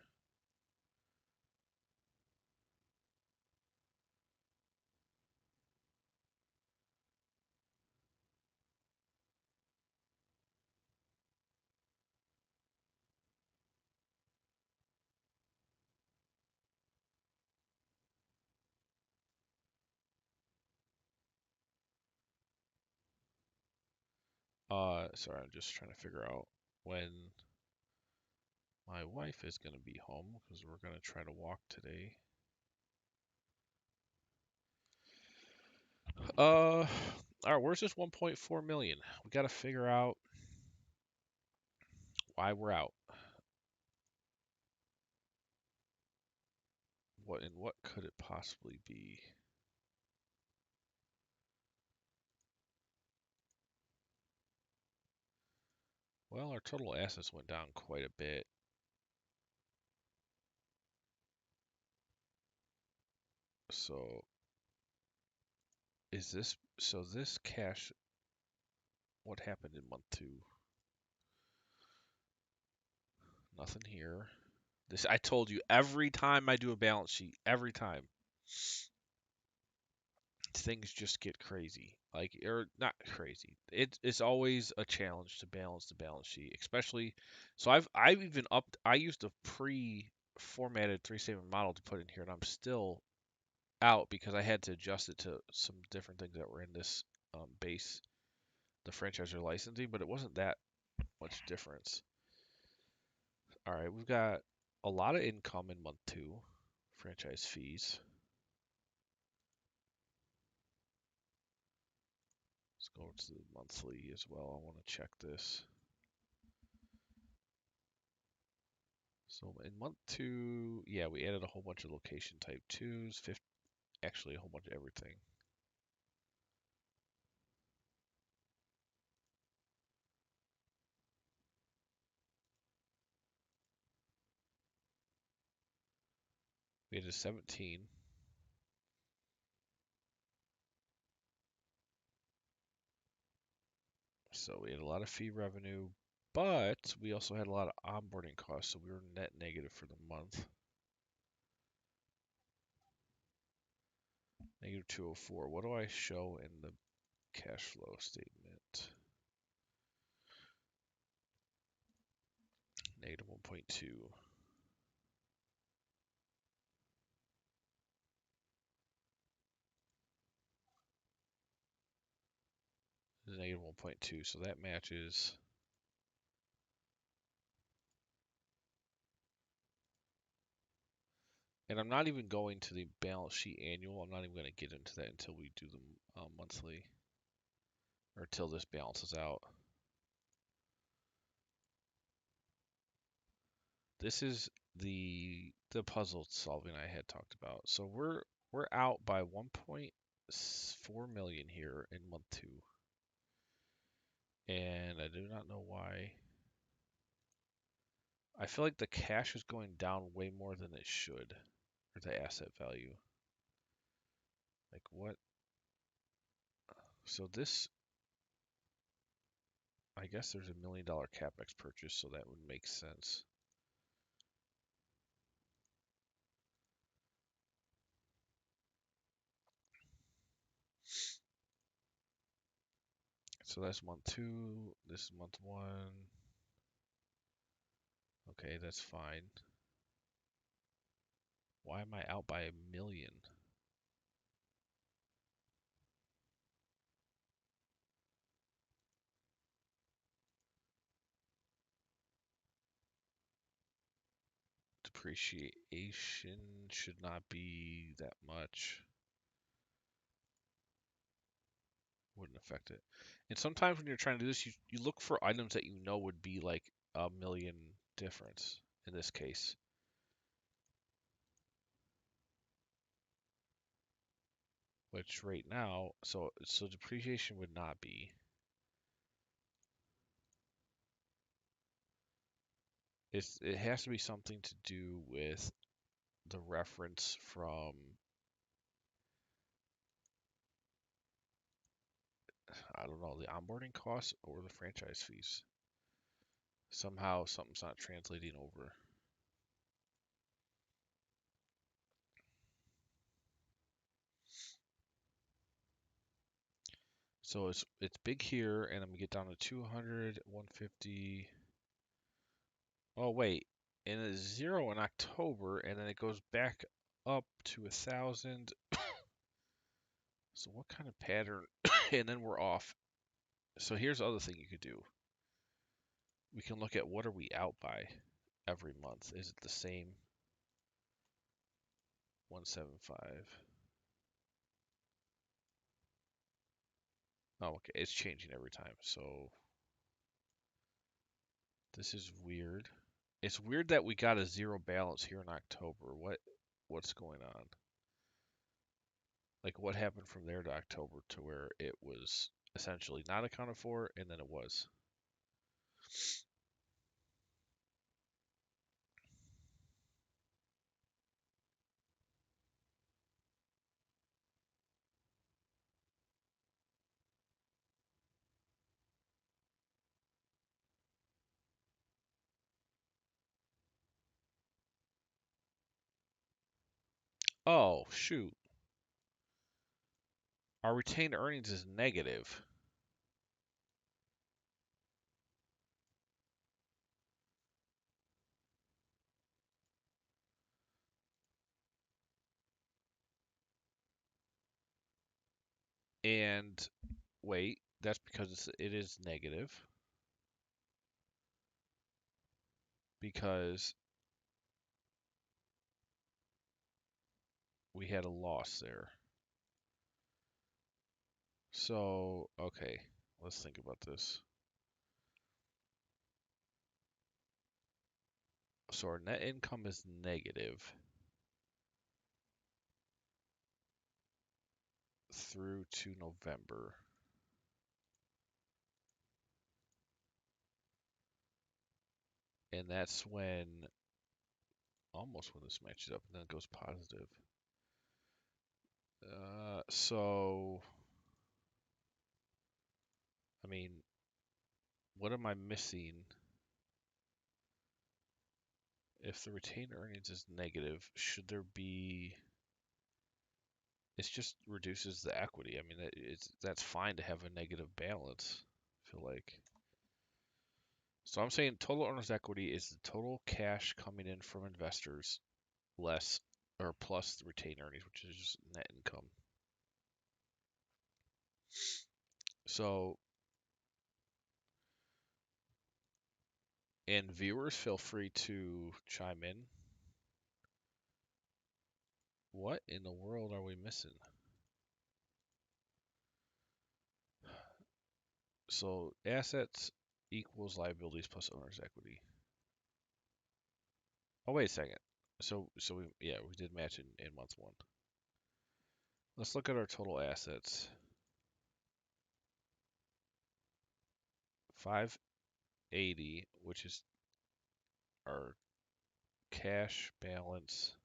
Sorry, I'm just trying to figure out when my wife is going to be home because we're going to try to walk today. All right, where's this 1.4 million? We got to figure out why we're out. What could it possibly be? Well, our total assets went down quite a bit. So this cash, what happened in month 2? Nothing here. I told you every time I do a balance sheet, every time things just get crazy. Like, or not crazy. It's always a challenge to balance the balance sheet, especially. So I've even upped. I used a pre-formatted three-statement model to put in here, and I'm still out because I had to adjust it to some different things that were in this base, the franchisor licensing, but it wasn't that much difference. All right, we've got a lot of income in month 2, franchise fees. Let's go to the monthly as well. I want to check this. So in month 2, yeah, we added a whole bunch of location type 2s, actually a whole bunch of everything. We added 17. So we had a lot of fee revenue, but we also had a lot of onboarding costs, so we were net negative for the month. Negative 204. What do I show in the cash flow statement? Negative 1.2. Negative 1.2, so that matches. And I'm not even going to the balance sheet annual. I'm not even going to get into that until we do the monthly, or till this balances out. This is the puzzle solving I had talked about. So we're out by 1.4 million here in month 2, and I do not know why. I feel like the cash is going down way more than it should, or the asset value. Like what? So this, I guess there's $1 million Capex purchase, so that would make sense. So that's month 2, this is month 1. Okay, that's fine. Why am I out by $1 million? Depreciation should not be that much. Wouldn't affect it. And sometimes when you're trying to do this, you look for items that you know would be like $1 million difference in this case. Which right now, so depreciation would not be. It has to be something to do with the reference from, I don't know, the onboarding costs or the franchise fees. Somehow something's not translating over. So it's big here, and I'm gonna get down to 200, 150. Oh wait, and it's 0 in October, and then it goes back up to 1,000. So what kind of pattern? And then we're off. So here's the other thing you could do. We can look at what are we out by every month. Is it the same 175? Oh, okay. It's changing every time. So this is weird. It's weird that we got a zero balance here in October. What's going on? Like what happened from there to October to where it was essentially not accounted for and then it was. Oh, shoot. Our retained earnings is negative. And wait, that's because it is negative because we had a loss there. So, okay, let's think about this. So our net income is negative through to November. And that's when, almost when this matches up, and then it goes positive. So, I mean, what am I missing? If the retained earnings is negative, should there be? It just reduces the equity. I mean, that's fine to have a negative balance. I feel like. So I'm saying total owner's equity is the total cash coming in from investors less or plus the retained earnings, which is just net income. So, and viewers, feel free to chime in. What in the world are we missing? So assets equals liabilities plus owner's equity. Oh, wait a second. So we did match in month one. Let's look at our total assets. 580, which is our cash balance.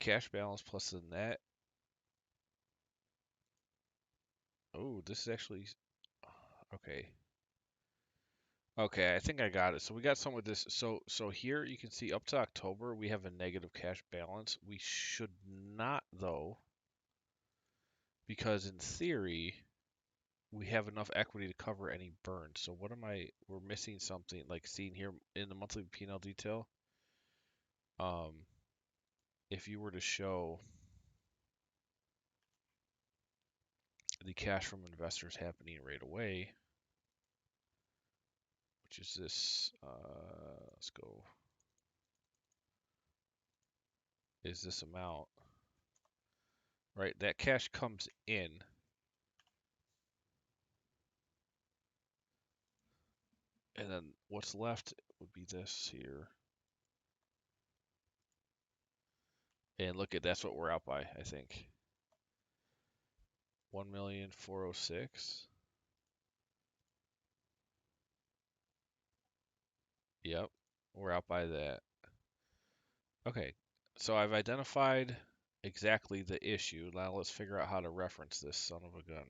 Cash balance plus the net. Oh, this is actually okay. Okay, I think I got it. So we got some with this. So here you can see up to October we have a negative cash balance. We should not though, because in theory we have enough equity to cover any burn. So what am I? We're missing something like seeing here in the monthly P&L detail. Um, if you were to show the cash from investors happening right away, which is this, let's go, is this amount, right? That cash comes in, and then what's left would be this here. And look at that's what we're out by, I think. 1,406,000. Yep, we're out by that. Okay, so I've identified exactly the issue. Now let's figure out how to reference this son of a gun.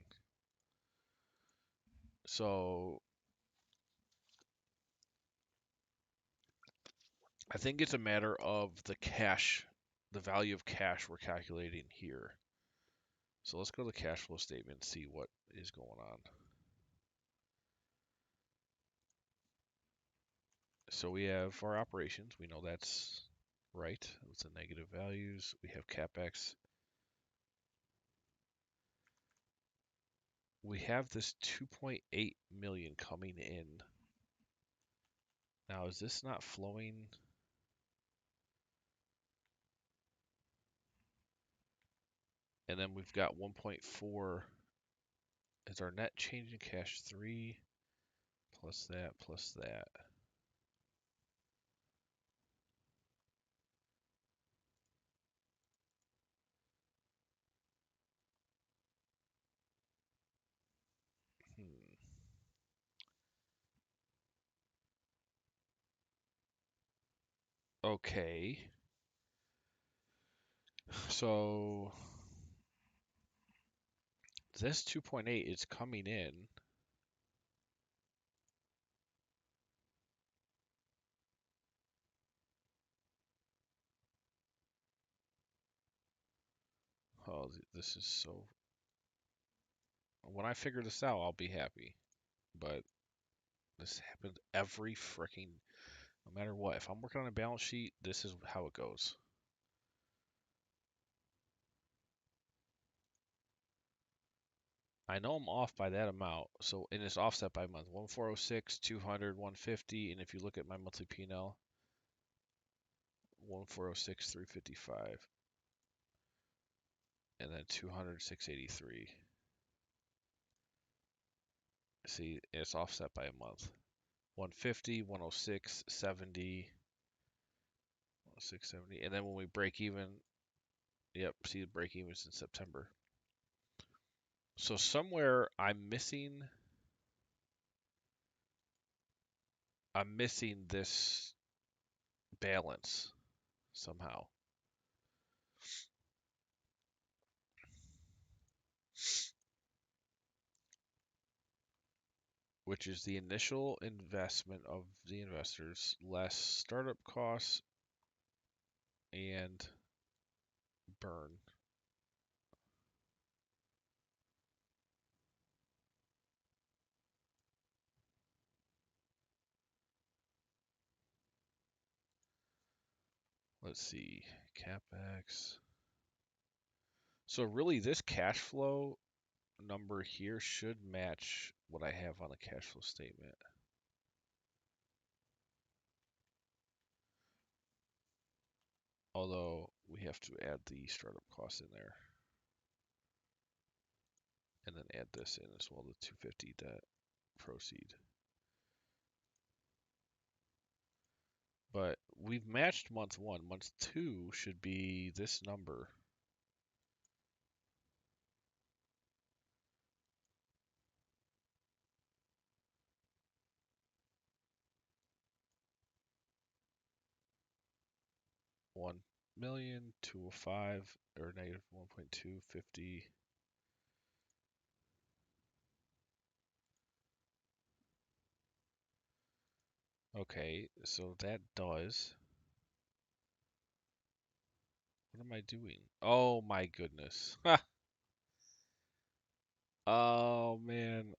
So I think it's a matter of the cash, the value of cash we're calculating here. So let's go to the cash flow statement and see what is going on. So we have our operations. We know that's right. It's the negative values. We have Capex. we have this 2.8 million coming in. Now, is this not flowing? And then we've got 1.4 is our net change in cash 3 plus that plus that. Okay. So this 2.8 is coming in. Oh, this is so. When I figure this out, I'll be happy. But this happens every freaking, no matter what. If I'm working on a balance sheet, this is how it goes. I know I'm off by that amount, so and it's offset by month. 1406, 200, 150, and if you look at my monthly P&L, 1406, 355, and then 200, 683. See, it's offset by a month. 150, 106, 70, 670, and then when we break even, yep, see the break even's in September. So somewhere I'm missing this balance somehow. Which is the initial investment of the investors less startup costs and burn. Let's see, Capex. So really this cash flow number here should match what I have on the cash flow statement. Although we have to add the startup costs in there. And then add this in as well, the 250 debt proceed. But we've matched month 1. Month 2 should be this number. $1,205,000 or negative 1.250. Okay, so that does. What am I doing? Oh my goodness. Oh man.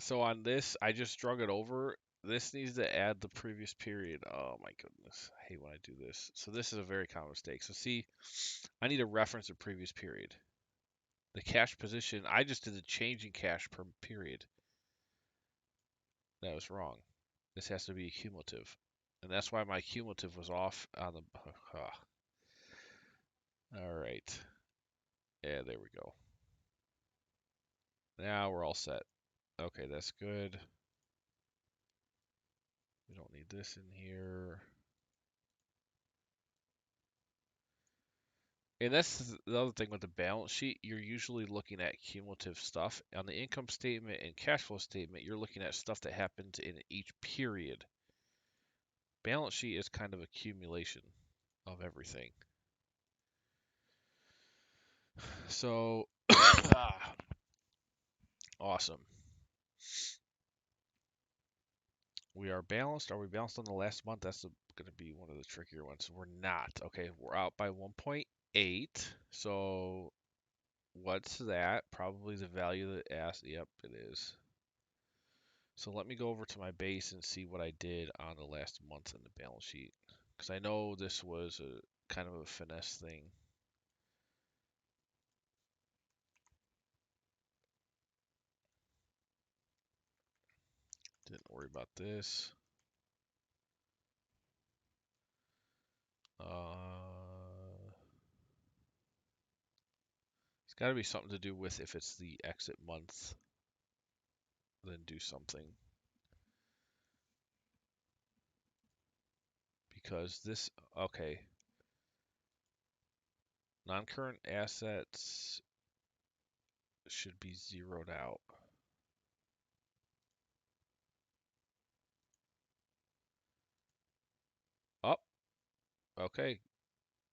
So on this, I just drug it over. This needs to add the previous period. Oh my goodness. I hate when I do this. So this is a very common mistake. So see, I need to reference the previous period. The cash position, I just did the change in cash per period. That was wrong. This has to be a cumulative. And that's why my cumulative was off on the... All right. Yeah, there we go. Now we're all set. Okay, that's good. We don't need this in here. And that's the other thing with the balance sheet. You're usually looking at cumulative stuff. On the income statement and cash flow statement, you're looking at stuff that happens in each period. Balance sheet is kind of accumulation of everything. So, awesome. We are balanced. Are we balanced on the last month? That's going to be one of the trickier ones. We're not. Okay, we're out by 1.8. So what's that? Probably the value that asked. Yep, it is. So let me go over to my base and see what I did on the last month in the balance sheet. Because I know this was a kind of a finesse thing. Didn't worry about this. It's got to be something to do with if it's the exit month, then do something. Because this, okay. Non-current assets should be zeroed out. Oh, okay.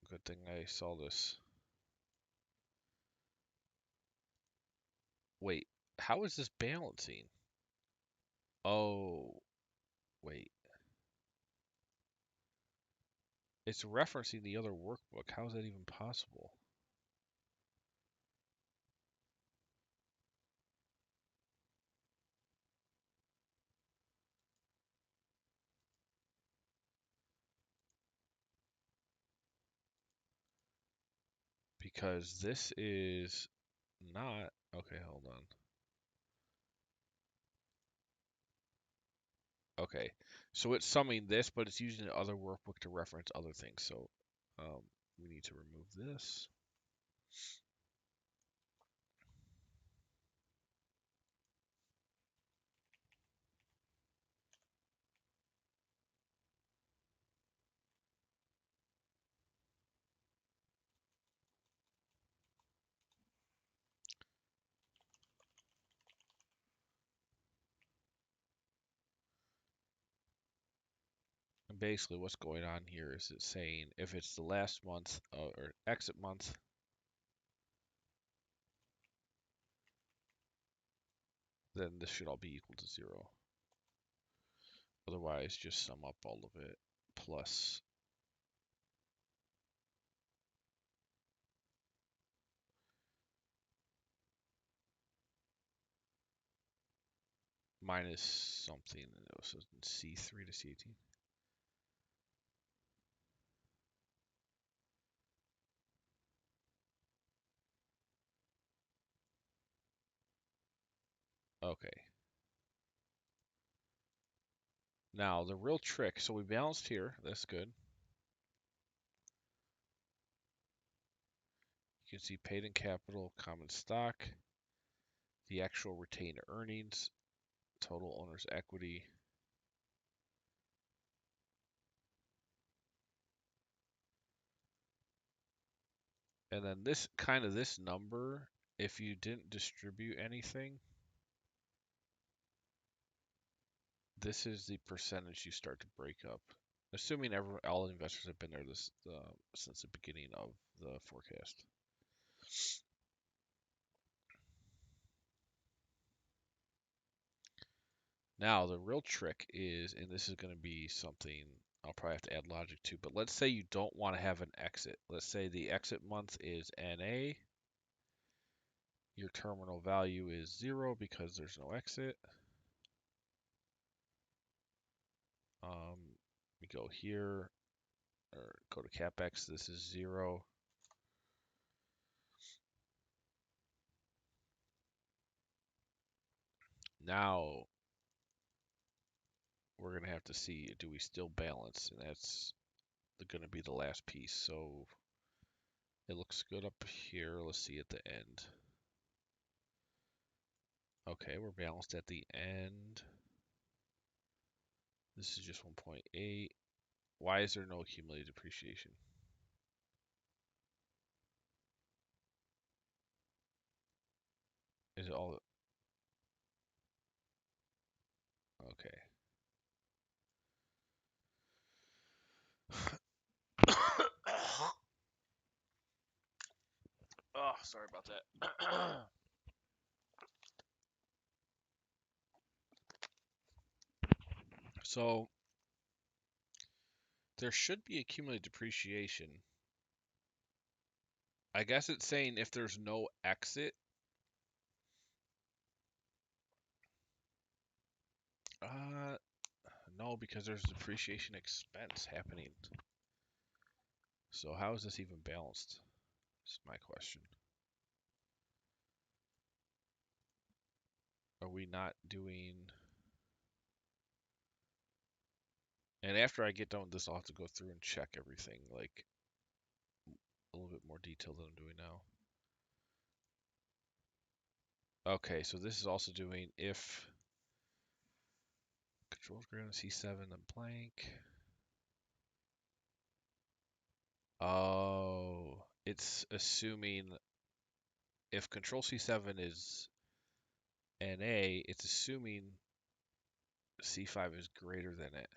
Good thing I saw this. Wait, how is this balancing? Oh, wait. It's referencing the other workbook. How is that even possible? Because this is not... Okay, hold on. Okay, so it's summing this, but it's using the other workbook to reference other things. So we need to remove this. And basically what's going on here is it's saying if it's the last month or exit month, then this should all be equal to 0. Otherwise, just sum up all of it plus minus something. So C3 to C18. Okay. Now, the real trick, so we balanced here. That's good. You can see paid in capital, common stock, the actual retained earnings, total owner's equity. And then this this number, if you didn't distribute anything, this is the percentage you start to break up. Assuming all investors have been there since the beginning of the forecast. Now, the real trick is, and this is going to be something I'll probably have to add logic to, but let's say you don't want to have an exit. Let's say the exit month is NA. Your terminal value is 0 because there's no exit. We go here, or go to Capex. This is 0. Now, we're going to have to see, do we still balance? And that's going to be the last piece. So it looks good up here. Let's see at the end. Okay, we're balanced at the end. This is just 1.8. Why is there no accumulated depreciation? Is it all... Okay. Oh, sorry about that. So there should be accumulated depreciation. I guess it's saying if there's no exit. No, because there's depreciation expense happening. So how is this even balanced? Is my question. Are we not doing... And after I get done with this, I'll have to go through and check everything, like a little bit more detail than I'm doing now. Okay, so this is also doing if controls greater than C7 then blank. Oh, it's assuming if control C7 is NA, it's assuming C5 is greater than it.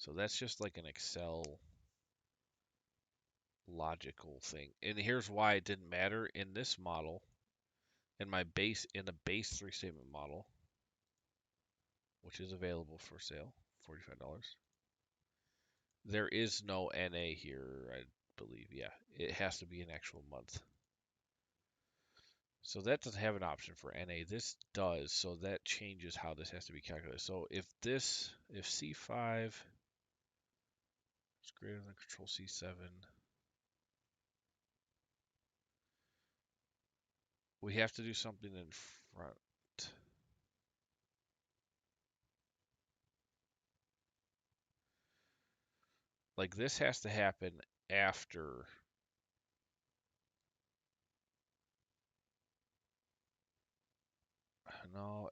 So that's just like an Excel logical thing. And here's why it didn't matter in this model, in the base three statement model, which is available for sale, $45. There is no NA here, I believe. Yeah, it has to be an actual month. So that doesn't have an option for NA. This does, so that changes how this has to be calculated. So if C5 is greater than control C7, we have to do something in front. Like this has to happen after. No,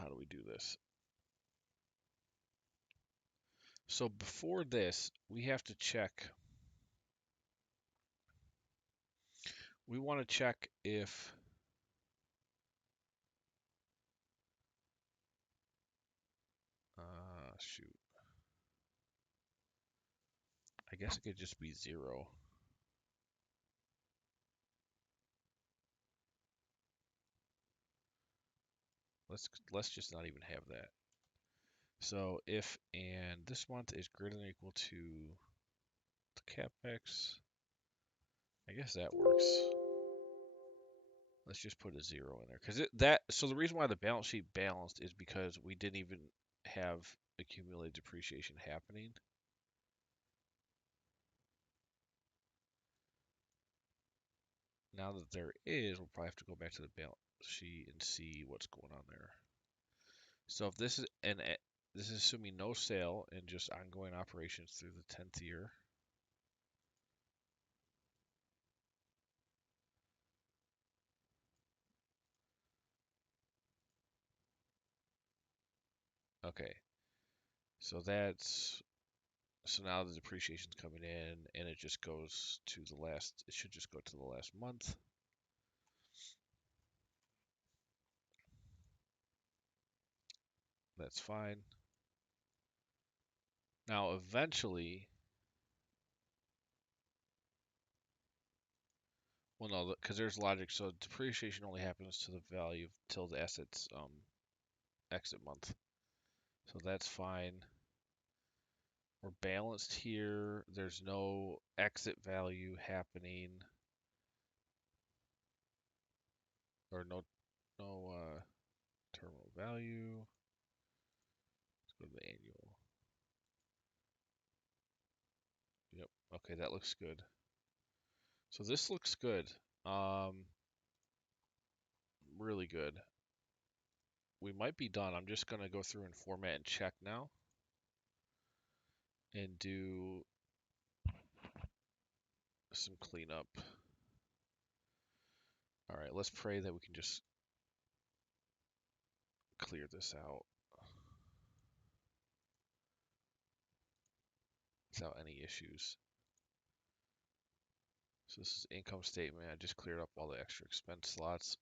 how do we do this? So before this, we have to check. We want to check if shoot. I guess it could just be 0. Let's just not even have that. So if and this month is greater than or equal to the capex, I guess that works. Let's just put a 0 in there because so the reason why the balance sheet balanced is because we didn't even have accumulated depreciation happening. Now that there is, we'll probably have to go back to the balance sheet and see what's going on there. So if this is assuming no sale and just ongoing operations through the 10th year. Okay, so now the depreciation's coming in and it just goes to the last, it should just go to the last month. That's fine. Now eventually, well no, because there's logic, so depreciation only happens to the value till the asset's exit month. So that's fine. We're balanced here. There's no exit value happening. Or no terminal value. Let's go to the annual. Yep. Okay, that looks good. So this looks good. Really good. We might be done. I'm just gonna go through and format and check now. And do some cleanup. All right, let's pray that we can just clear this out without any issues. So this is income statement. I just cleared up all the extra expense slots.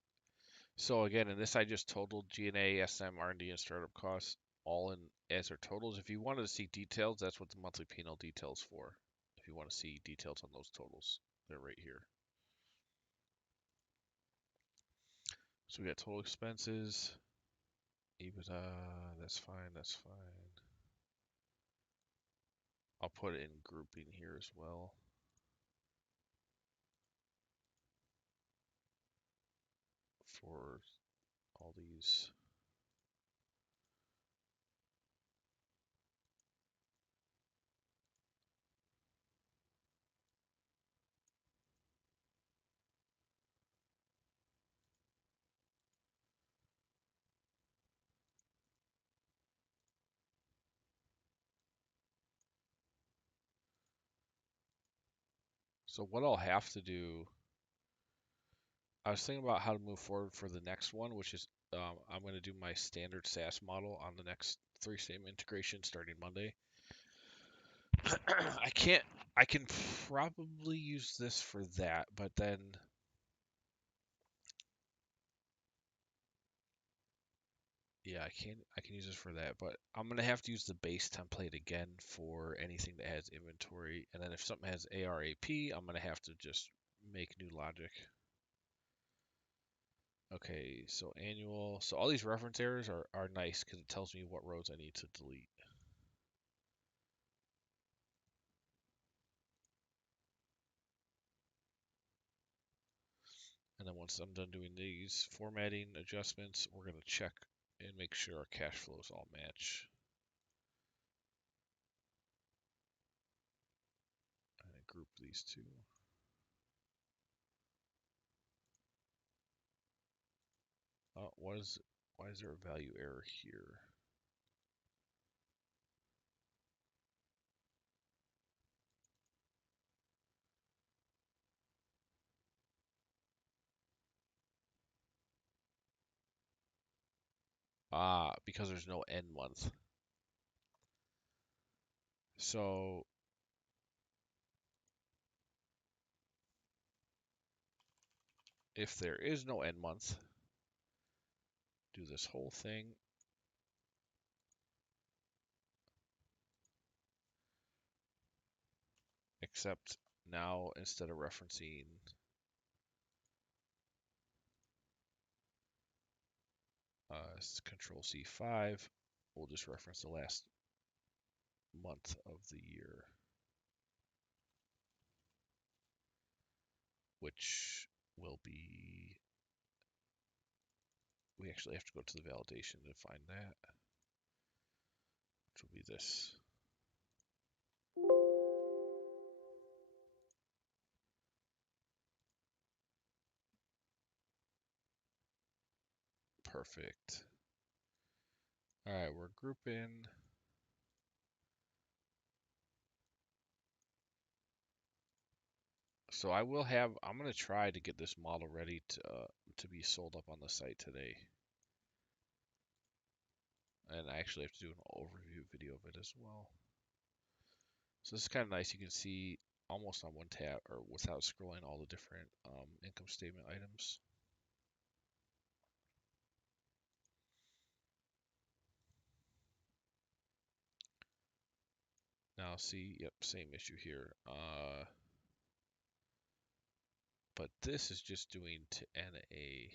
So again, in this I just totaled G&A, SM, R&D, and startup costs all in as their totals. If you wanted to see details, that's what the monthly P&L detail is for. If you want to see details on those totals, they're right here. So we got total expenses, EBITDA, that's fine, that's fine. I'll put it in grouping here as well. For all these. So what I'll have to do, I was thinking about how to move forward for the next one, which is I'm going to do my standard SaaS model on the next 3-statement integration starting Monday. I can probably use this for that, but then yeah, I can use this for that, but I'm gonna have to use the base template again for anything that has inventory, and then if something has ARAP, I'm gonna have to just make new logic. Okay, so annual. So all these reference errors are nice because it tells me what rows I need to delete. And then once I'm done doing these formatting adjustments, we're gonna check and make sure our cash flows all match. And group these two. Why is there a value error here? Because there's no end month. So if there is no end month, do this whole thing. Except now instead of referencing Control C5, we'll just reference the last month of the year, which will be, we actually have to go to the validation to find that, which will be this. Perfect. All right, we're grouping. So I'm going to try to get this model ready to be sold up on the site today. And I actually have to do an overview video of it as well. So this is kind of nice. You can see almost on one tab or without scrolling all the different income statement items. Now see, yep, same issue here. But this is just doing to NA.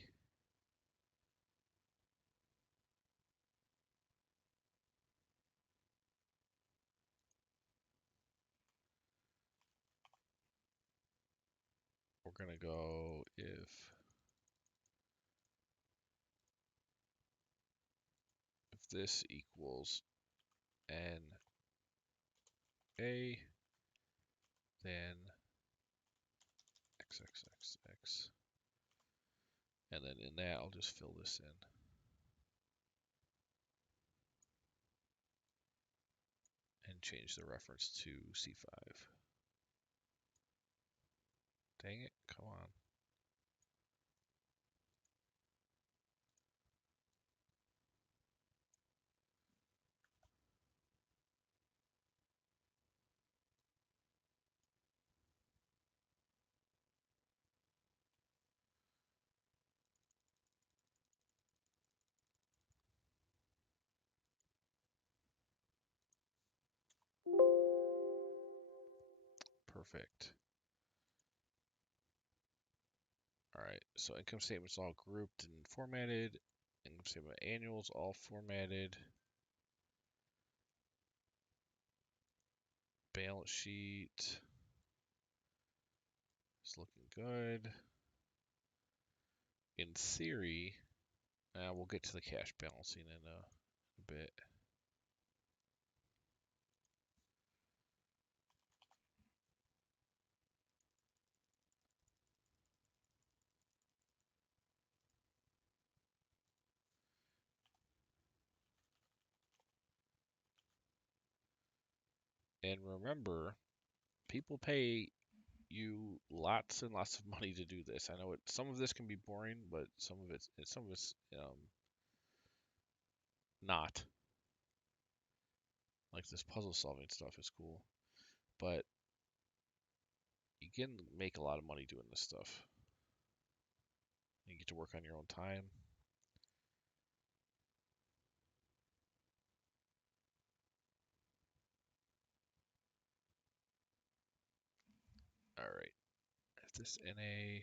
We're gonna go if this equals NA, then XXXX. And then in that, I'll just fill this in. And change the reference to C5. Dang it, come on. Perfect. All right, so income statement's all grouped and formatted. Income statement annuals all formatted. Balance sheet is looking good. In theory, we'll get to the cash balancing in a bit. And remember, people pay you lots and lots of money to do this. I know some of this can be boring, but some of it's not. Like this puzzle solving stuff is cool, but you can make a lot of money doing this stuff. You get to work on your own time. All right, if this NA.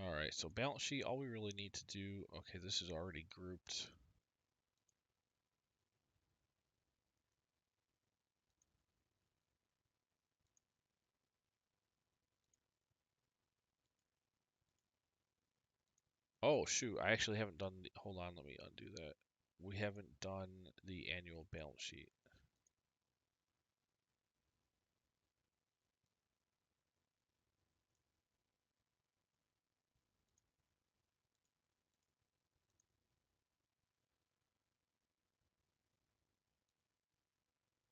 All right, so balance sheet, all we really need to do, okay, this is already grouped. Oh, shoot, I actually haven't done hold on, let me undo that. We haven't done the annual balance sheet.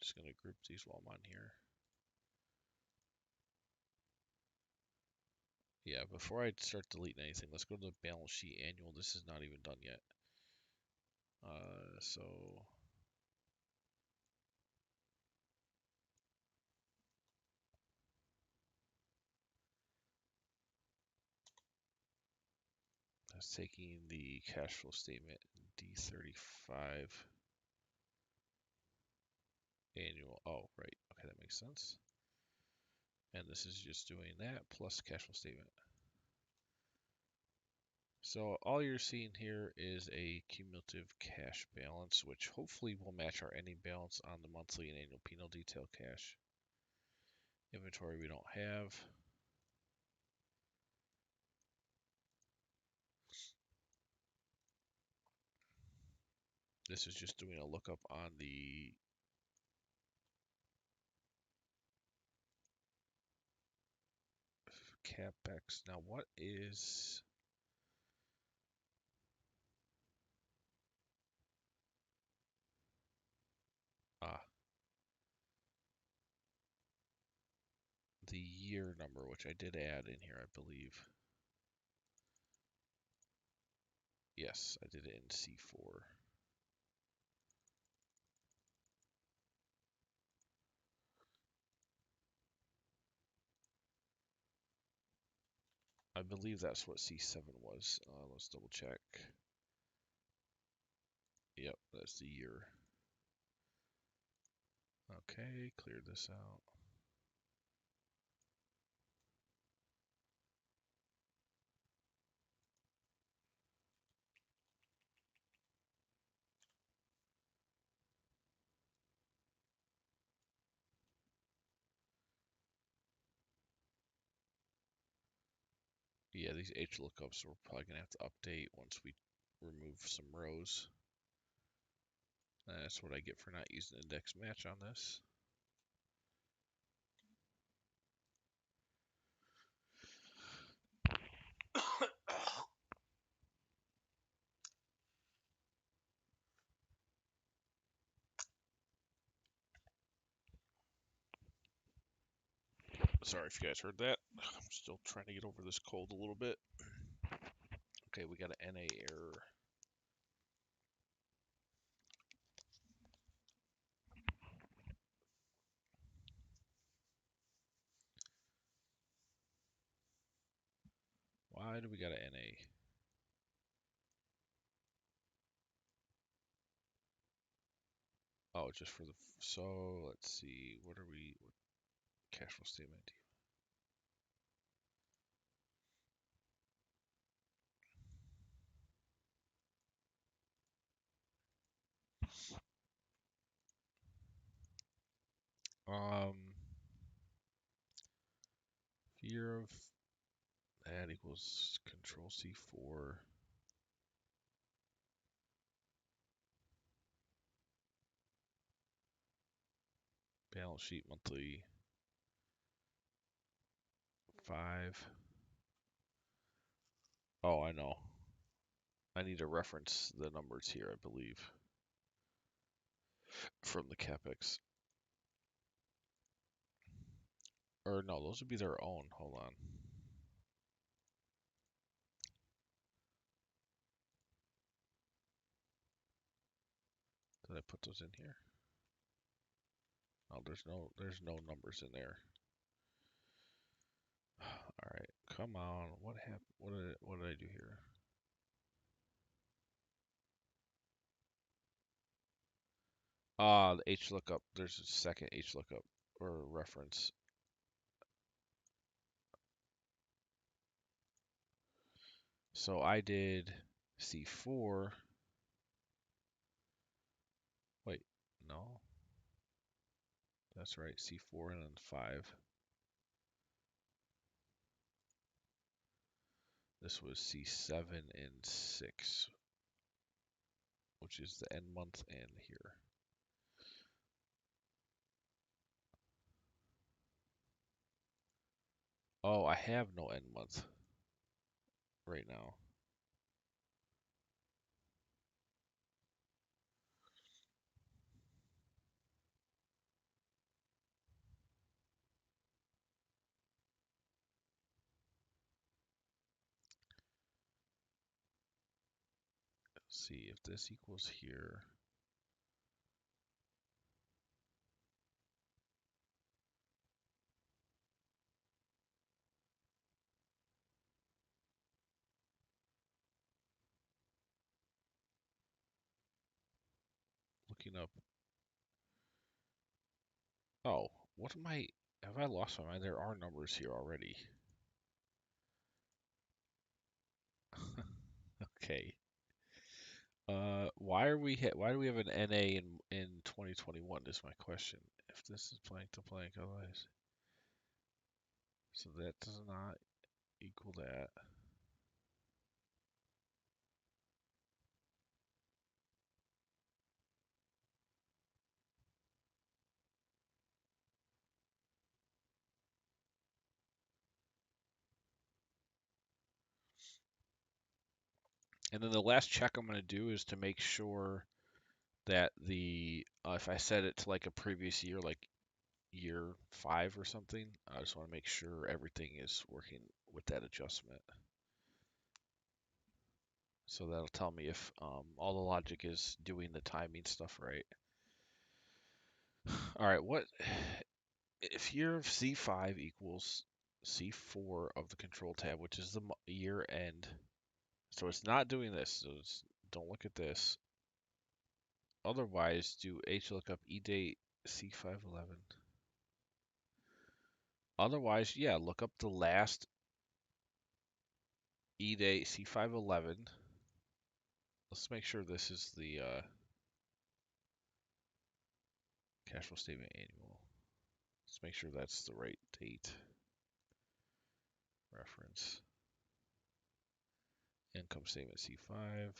Just gonna group these while I'm on here. Yeah, before I start deleting anything, let's go to the balance sheet annual. This is not even done yet. So that's taking the cash flow statement D35 annual. Oh, right. Okay, that makes sense. And this is just doing that plus cash flow statement. So all you're seeing here is a cumulative cash balance, which hopefully will match our ending balance on the monthly and annual P&L detail cash. Inventory we don't have. This is just doing a lookup on the Capex. Now what is ah the year number, which I did add in here, I believe. Yes, I did it in C4. I believe that's what C7 was. Let's double check. Yep, that's the year. Okay, clear this out. Yeah, these H lookups we're probably gonna have to update once we remove some rows. That's what I get for not using index match on this. Sorry if you guys heard that. I'm still trying to get over this cold a little bit. Okay, we got an NA error. Why do we got an NA? Oh, just for the, so let's see, what cash flow statement? Year of that equals Control C4. Balance sheet monthly 5. Oh, I know. I need to reference the numbers here, I believe, from the Capex. Or no, those would be their own. Hold on. Did I put those in here? Oh, there's no numbers in there. All right, come on. What happened? What did I do here? The H lookup. There's a second H lookup or reference. So I did C4. Wait, no. That's right, C4 and then 5. This was C7 and 6, which is the end month and here. Oh, I have no end month right now. Let's see if this equals here. Looking up. Oh, what am I? Have I lost my mind? There are numbers here already. Okay. Why do we have an NA in 2021 is my question. If this is blank to blank, otherwise. So that does not equal that. And then the last check I'm going to do is to make sure that if I set it to like a previous year, like year 5 or something, I just want to make sure everything is working with that adjustment. So that'll tell me if all the logic is doing the timing stuff right. All right, if year of C5 equals C4 of the control tab, which is the year end. So it's not doing this. So don't look at this. Otherwise, do HLOOKUP EDate C511. Otherwise, yeah, look up the last EDate C511. Let's make sure this is the cash flow statement annual. Let's make sure that's the right date. Reference. Income statement C5.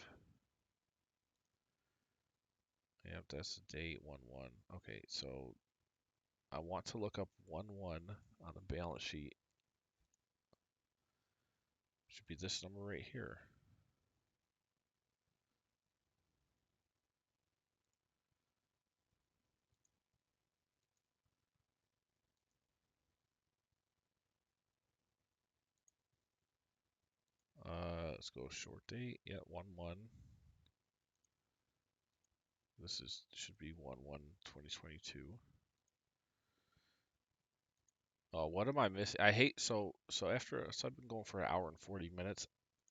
Yep, that's the date 1/1. Okay, so I want to look up 1/1 on the balance sheet. Should be this number right here. Let's go short date. Yeah, 1/1. This should be 1/1/2022. Oh, what am I missing? I hate so I've been going for an hour and 40 minutes.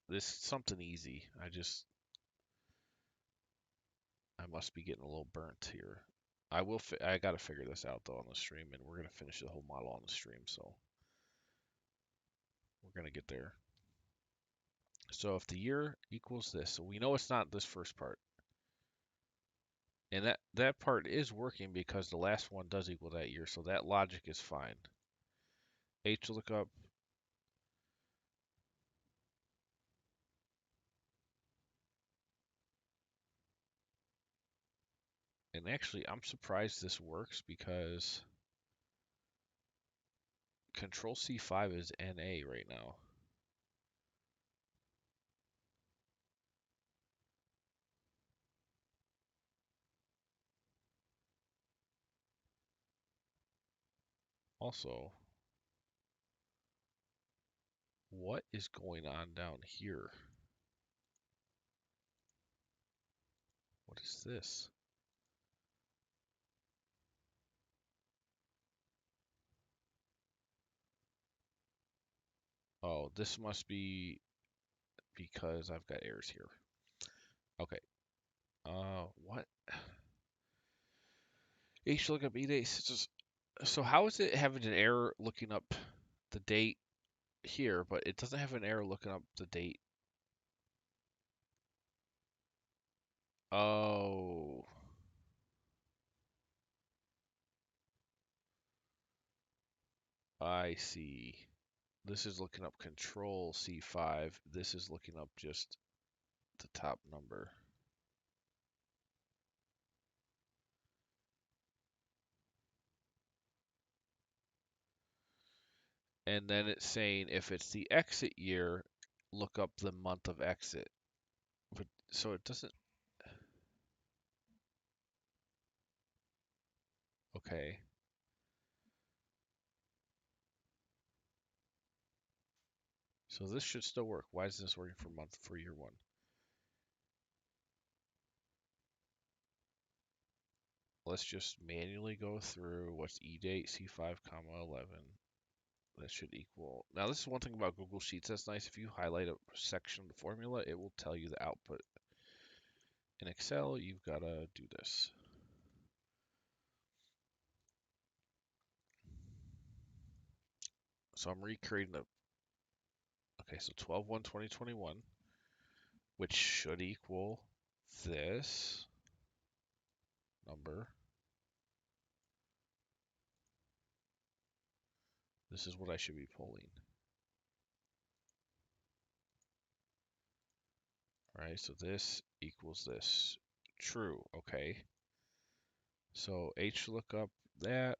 This is something easy. I must be getting a little burnt here. I gotta figure this out though on the stream, and we're gonna finish the whole model on the stream, so we're gonna get there. So if the year equals this, so we know it's not this first part. And that part is working because the last one does equal that year, so that logic is fine. HLOOKUP, and actually I'm surprised this works because Control C5 is NA right now. Also, what is going on down here? What is this? Oh, this must be because I've got errors here. Okay. What? HLOOKUP E-date. So how is it having an error looking up the date here, but it doesn't have an error looking up the date? Oh, I see. This is looking up Control C5. This is looking up just the top number. And then it's saying if it's the exit year, look up the month of exit. But so it doesn't. Okay. So this should still work. Why is this working for year one? Let's just manually go through what's E date C5 comma 11. That should equal. Now this is one thing about Google Sheets that's nice. If you highlight a section of the formula, it will tell you the output. In Excel, you've got to do this. So I'm recreating the. Okay, so 12/1/2021, which should equal this number. This is what I should be pulling. All right, so this equals this. True, okay. So H lookup that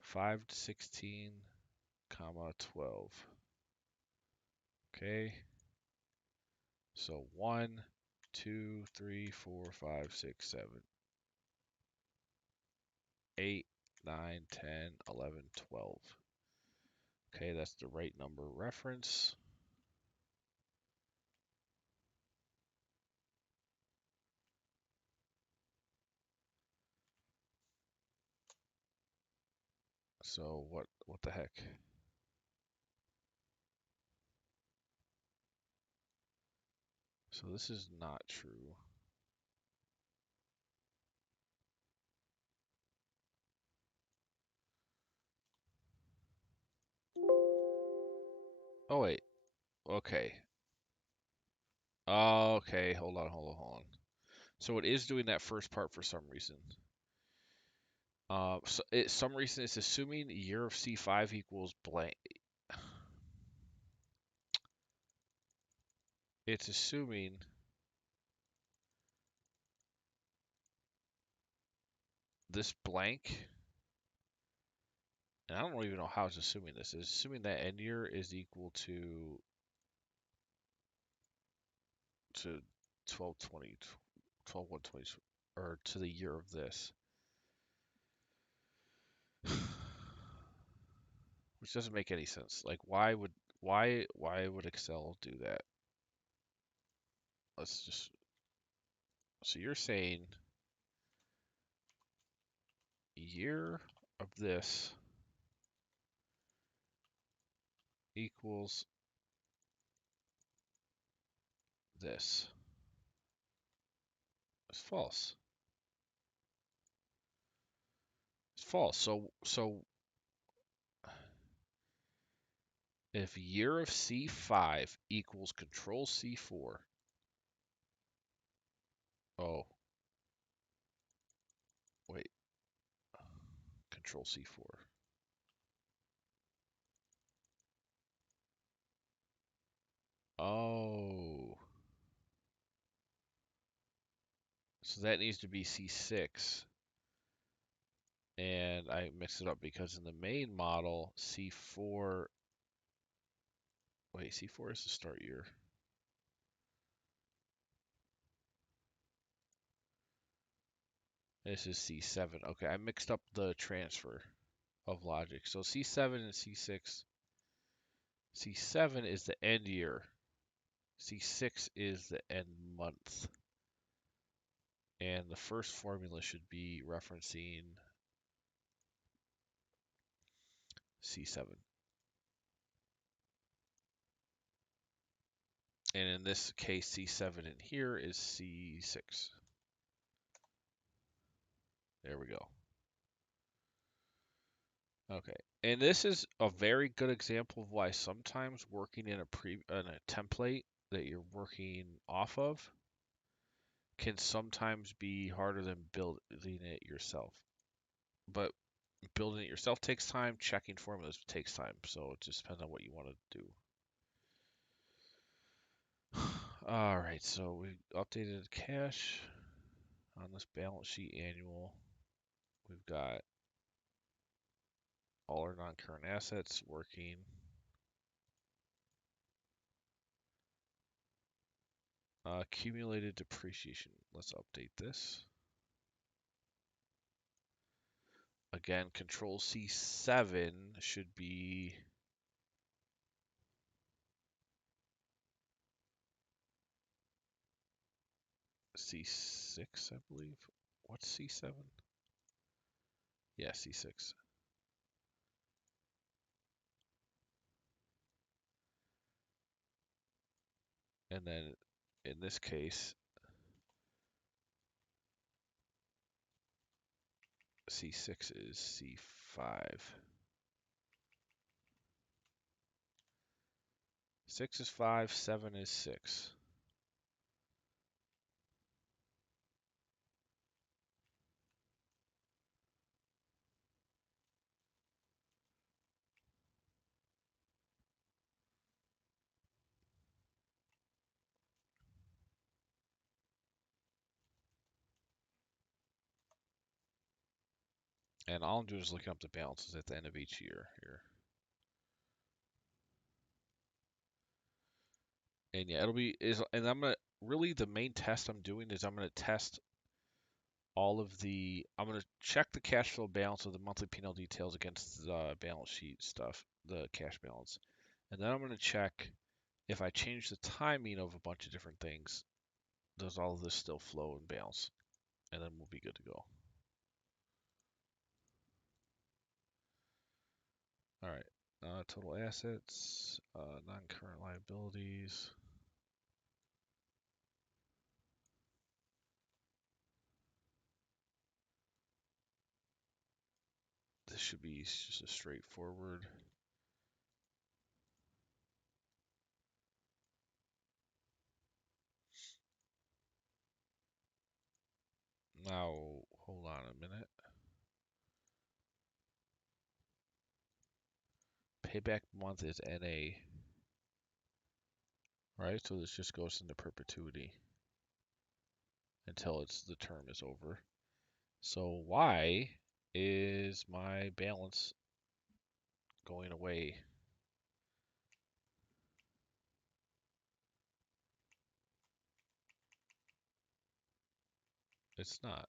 5 to 16, comma 12. Okay. So 1, 2, 3, 4, 5, 6, 7, 8, 9, 10, 11, 12. Okay, that's the right number reference. So what the heck? So this is not true. Oh wait. Okay. Okay, hold on. So it is doing that first part for some reason. Some reason it's assuming year of C5 equals blank. It's assuming this blank, and I don't even know how it's assuming this. It's assuming that end year is equal to 12/20, 12/1/20, or to the year of this. Which doesn't make any sense. Like why would Excel do that? Let's just So you're saying year of this equals this. It's false. It's false. So if year of C5 equals control C4, oh, Control C4. Oh. So that needs to be C6. And I mixed it up because in the main model, C4, wait, C4 is the start year. This is C7. Okay, I mixed up the transfer of logic. So C7 and C6. C7 is the end year. C6 is the end month. And the first formula should be referencing C7. And in this case, C7 in here is C6. There we go. Okay. And this is a very good example of why sometimes working in a template that you're working off of can sometimes be harder than building it yourself. But building it yourself takes time, checking formulas takes time, so it just depends on what you want to do. All right, so we updated cash on this balance sheet annual. We've got all our non-current assets working. Accumulated depreciation. Let's update this. Again, Control C7 should be C6, I believe. What's C7? Yeah, C6. And then in this case, C6 is C5. 6 is 5, 7 is 6. And all I'm doing is looking up the balances at the end of each year here. And yeah, and I'm gonna, really the main test I'm doing is I'm gonna test I'm gonna check the cash flow balance of the monthly P&L details against the balance sheet stuff, the cash balance. And then I'm gonna check if I change the timing of a bunch of different things, does all of this still flow and balance? And then we'll be good to go. All right, total assets, non-current liabilities. This should be just a straightforward. Now, hold on a minute. Payback month is NA, right? So this just goes into perpetuity until the term is over. So why is my balance going away? It's not.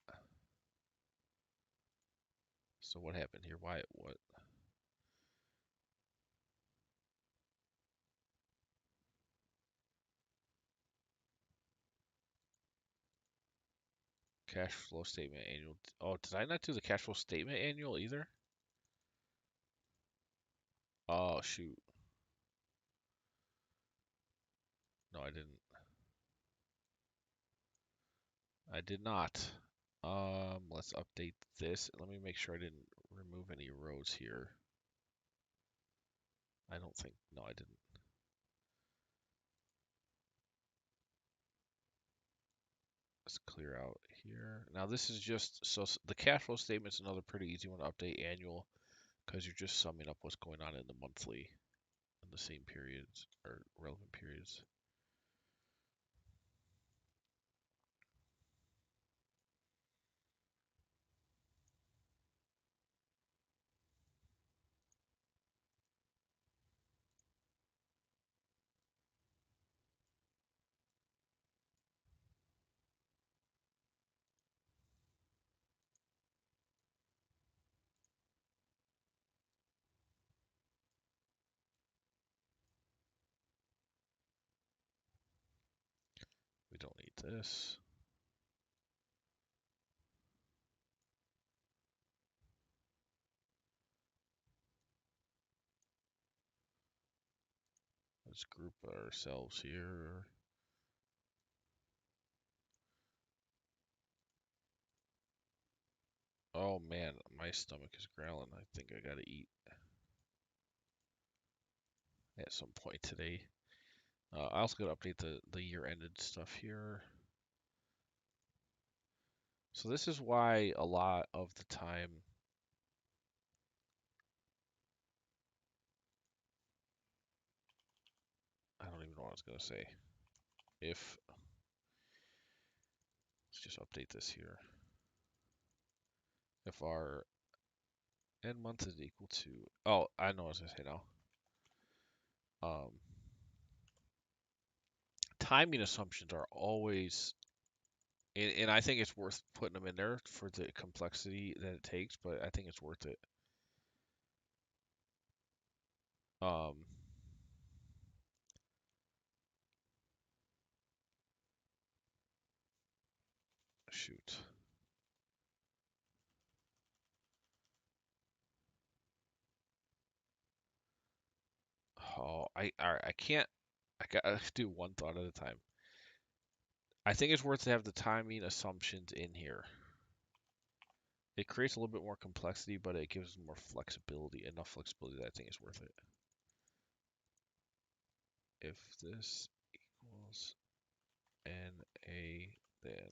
So what happened here? Why? What? Cash flow statement annual. Oh, did I not do the cash flow statement annual either? Oh, shoot. No, I didn't. I did not. Let's update this. Let me make sure I didn't remove any rows here. I don't think, no, I didn't. let's clear out here. Now this is just, so the cash flow statement's another pretty easy one to update annual because you're just summing up what's going on in the monthly in the same periods or relevant periods. We don't need this. Let's group ourselves here. Oh man, my stomach is growling. I think I gotta eat at some point today. I also gotta update the year-ended stuff here. So this is why a lot of the time I don't even know what I was gonna say. If let's just update this here. If our end month is equal to, oh, I know what I was gonna say now. Timing assumptions are always, and I think it's worth putting them in there for the complexity that it takes, but I think it's worth it. Um, shoot. Oh, all right, I can't. I gotta do one thought at a time. I think it's worth to have the timing assumptions in here. It creates a little bit more complexity, but it gives more flexibility, enough flexibility that I think is worth it. If this equals NA, then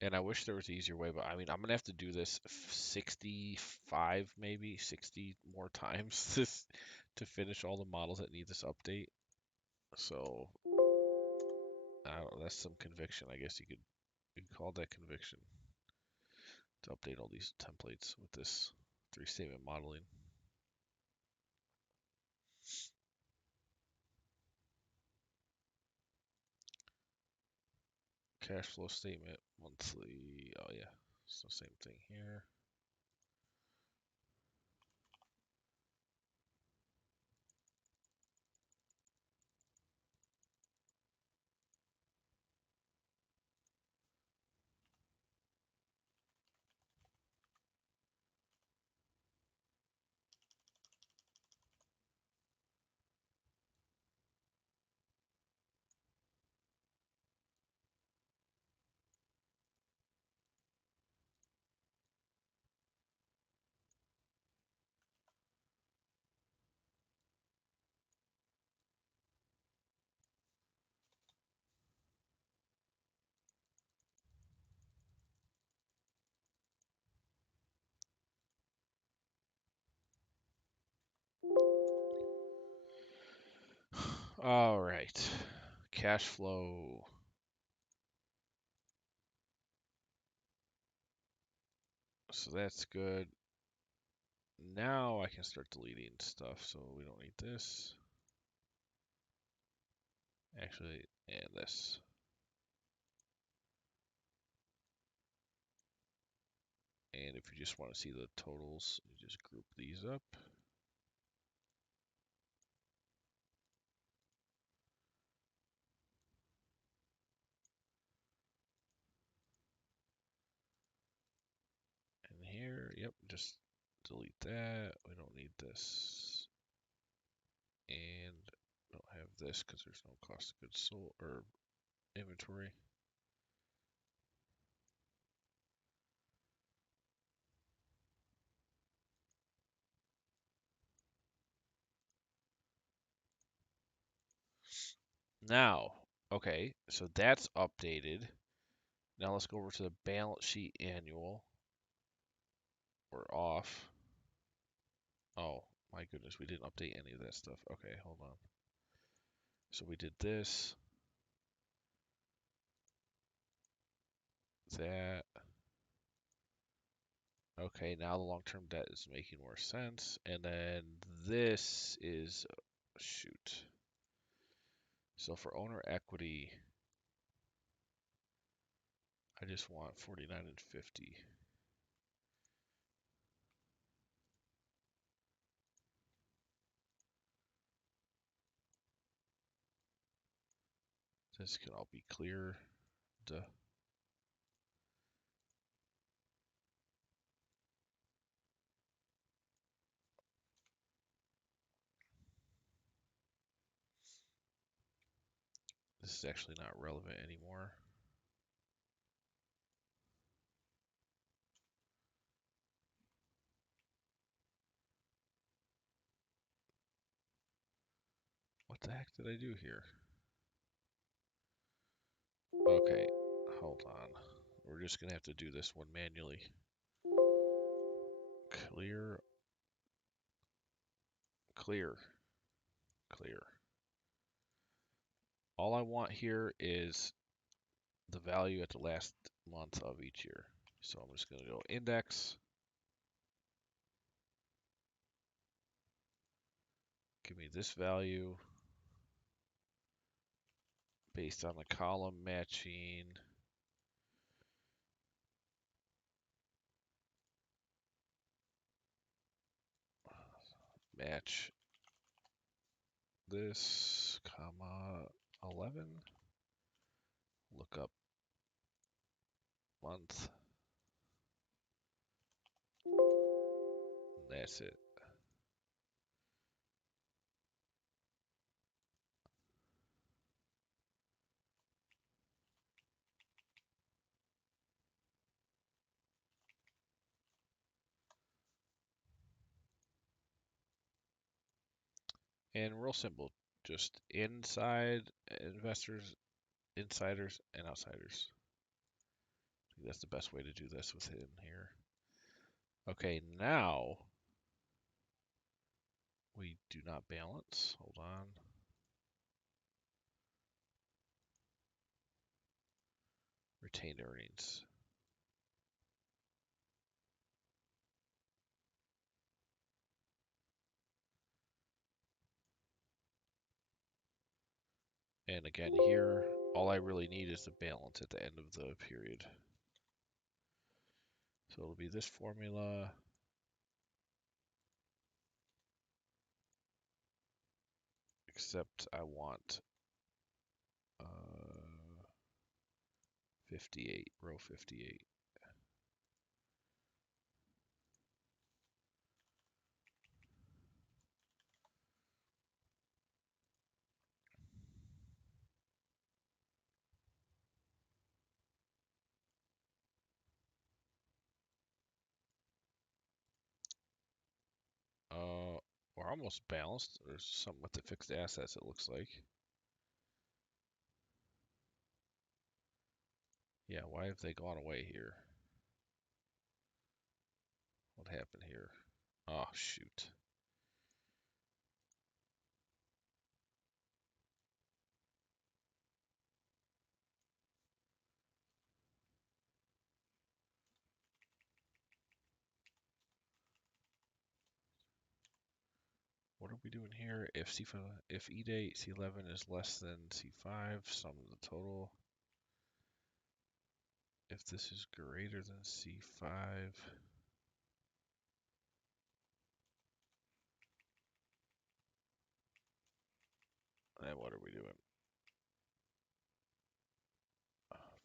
and I wish there was an easier way, but I mean, I'm gonna have to do this 65, maybe 60 more times this to finish all the models that need this update. So I don't know, that's some conviction. I guess you could call that conviction to update all these templates with this three-statement modeling. Cash flow statement, monthly. Oh yeah, so same thing here. All right, cash flow. So that's good. Now I can start deleting stuff, so we don't need this. Actually, and this. And if you just want to see the totals, you just group these up. And here, yep, just delete that. We don't need this. And don't have this because there's no cost of goods sold or inventory. Now, okay, so that's updated. Now let's go over to the balance sheet annual. We're off. Oh, my goodness, we didn't update any of that stuff. Okay, hold on. So we did this, that. Okay, now the long-term debt is making more sense. And then this is, shoot. So for owner equity, I just want 49 and 50. This can all be clear. Duh. This is actually not relevant anymore. What the heck did I do here? Okay, hold on. We're just going to have to do this one manually. Clear, clear, clear. All I want here is the value at the last month of each year. So I'm just going to go index. Give me this value based on the column matching. Match this, comma, 11. Look up month. And that's it. And real simple, just inside investors, insiders, and outsiders. I think that's the best way to do this within here. Okay, now we do not balance. Hold on. Retained earnings. And again, here, all I really need is the balance at the end of the period. So it'll be this formula. Except I want 58, row 58. We're almost balanced. There's something with the fixed assets, it looks like. Yeah, why have they gone away here? What happened here? Oh, shoot. What are we doing here? If C5, if E date C11 is less than C5, sum of the total. If this is greater than C5, then what are we doing?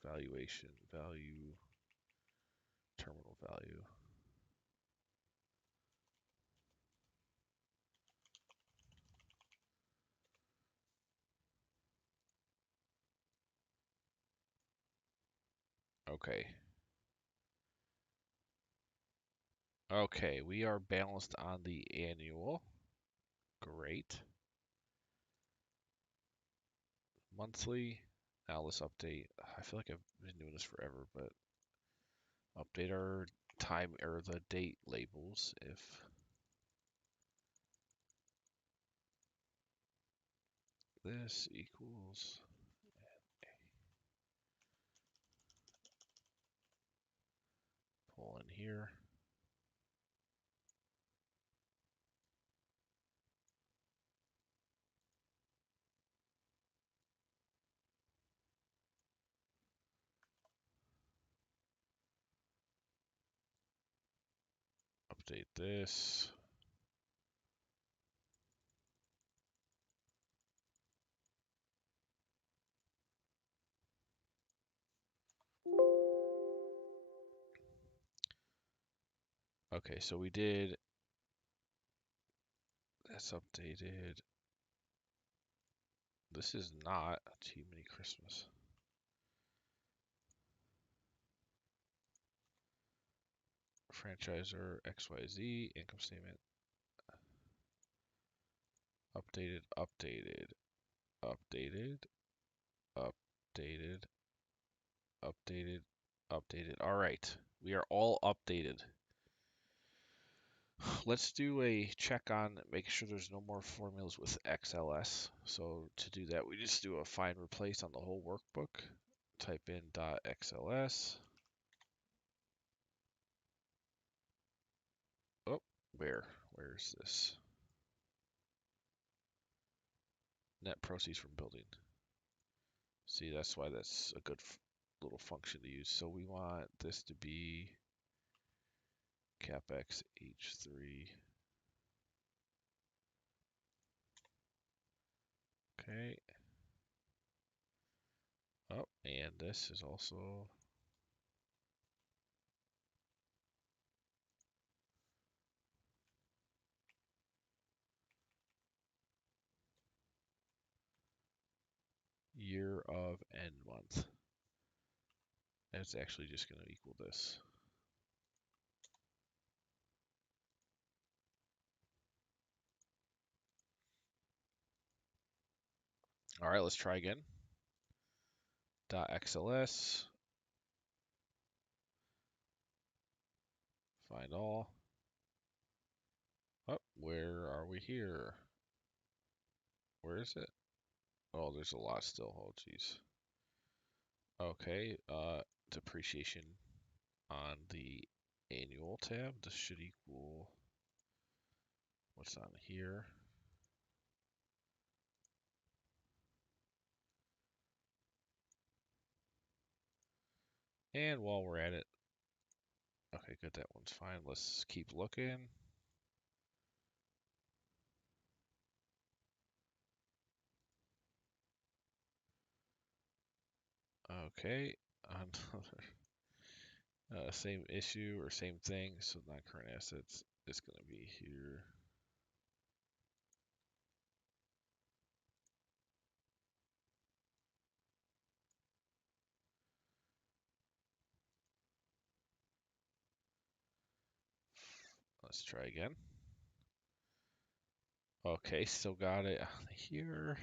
Valuation, value, terminal value. Okay. Okay, we are balanced on the annual. Great. Monthly. Now let's update. I feel like I've been doing this forever, but update our time or the date labels if this equals pull in here. Update this. Okay, so we did, that's updated. This is not Too Many Christmas. Franchisor XYZ, income statement, updated, updated, updated, updated, updated, updated. All right, we are all updated. Let's do a check on making sure there's no more formulas with XLS. So to do that, we just do a find replace on the whole workbook. Type in .xls. Oh, where's this? Net proceeds from building. See, that's why that's a good little function to use. So we want this to be Capex H3. Okay. Oh, and this is also year of end month. And it's actually just going to equal this. All right, let's try again. .xls. Find all. Oh, where are we here? Where is it? Oh, there's a lot still. Oh, geez. Okay, depreciation on the annual tab. This should equal what's on here. And while we're at it, okay, good, that one's fine. Let's keep looking. Okay, another same issue or same thing. So non-current assets is going to be here. Let's try again. Okay, still got it on here.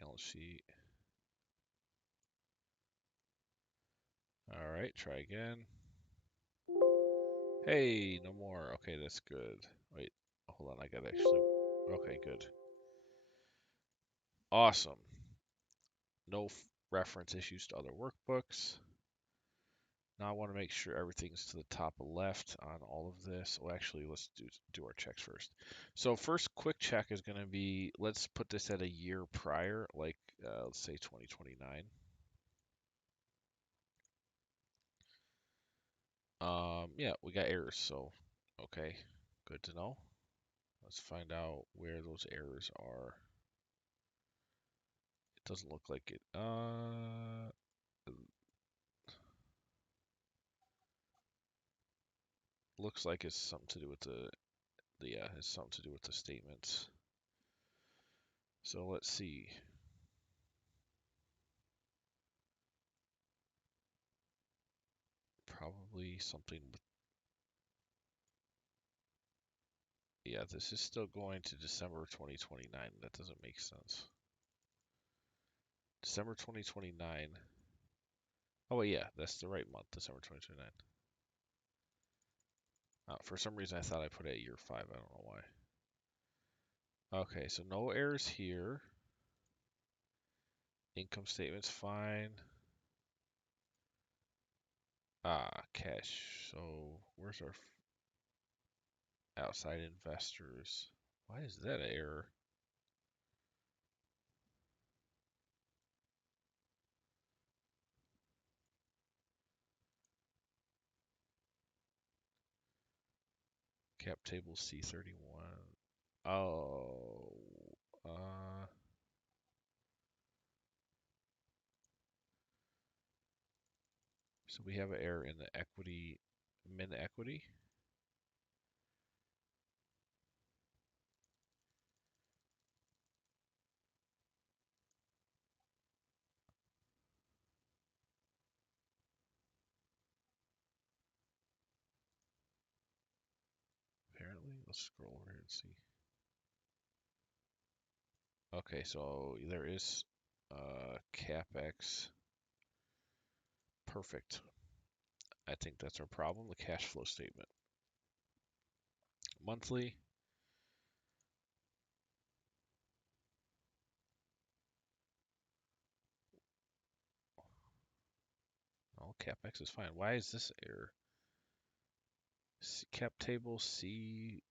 Balance sheet. All right, try again. Hey, no more. Okay, that's good. Wait, hold on. I got actually. Okay, good. Awesome. No reference issues to other workbooks. Now I want to make sure everything's to the top left on all of this. Well, actually, let's do our checks first. So first quick check is going to be, let's put this at a year prior, like let's say 2029. Yeah, we got errors, so okay, good to know. Let's find out where those errors are. It doesn't look like it. Looks like it's something to do with the yeah, it's something to do with the statements. So let's see. Probably something with, yeah, this is still going to December 2029. That doesn't make sense. December 2029. Oh, wait, yeah, that's the right month, December 2029. For some reason, I thought I put it at year 5. I don't know why. Okay, so no errors here. Income statement's fine. Cash. So where's our outside investors? Why is that an error? Cap table C31. Oh, uh, so we have an error in the equity, min equity. Apparently, let's scroll over here and see. Okay, so there is Capex. Perfect. I think that's our problem, the cash flow statement. Monthly. Oh, Capex is fine. Why is this error? Cap table C.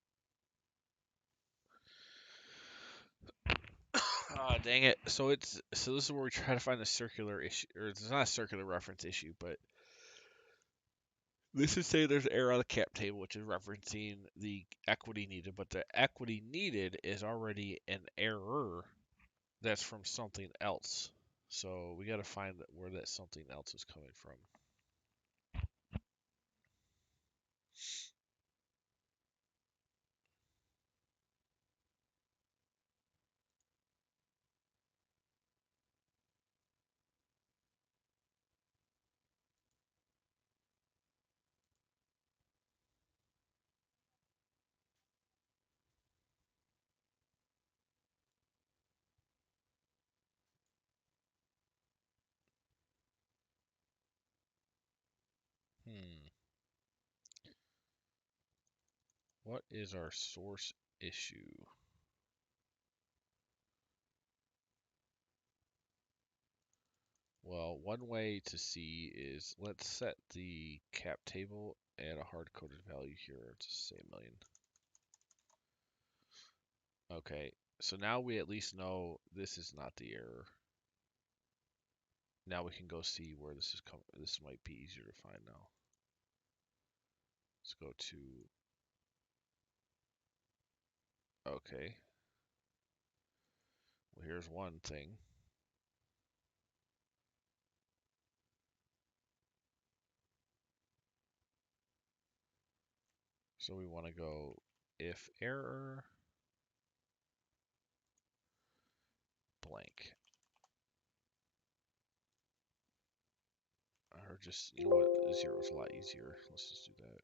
Ah, dang it. So this is where we try to find the circular issue, or it's not a circular reference issue, but this is saying there's an error on the cap table, which is referencing the equity needed, but the equity needed is already an error that's from something else. So we got to find where that something else is coming from. Hmm. What is our source issue? Well, one way to see is let's set the cap table at a hard-coded value here to say a million. Okay, so now we at least know this is not the error. Now we can go see where this is coming. This might be easier to find now. Let's go to, okay. Well, here's one thing. So we want to go if error blank. Or just, you know what, 0 is a lot easier. Let's just do that.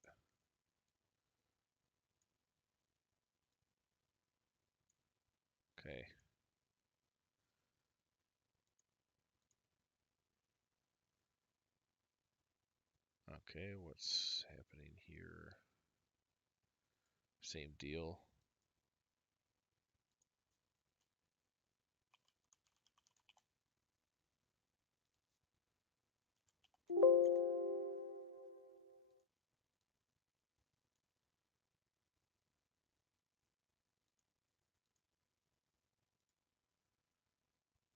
Okay. Okay, what's happening here? Same deal.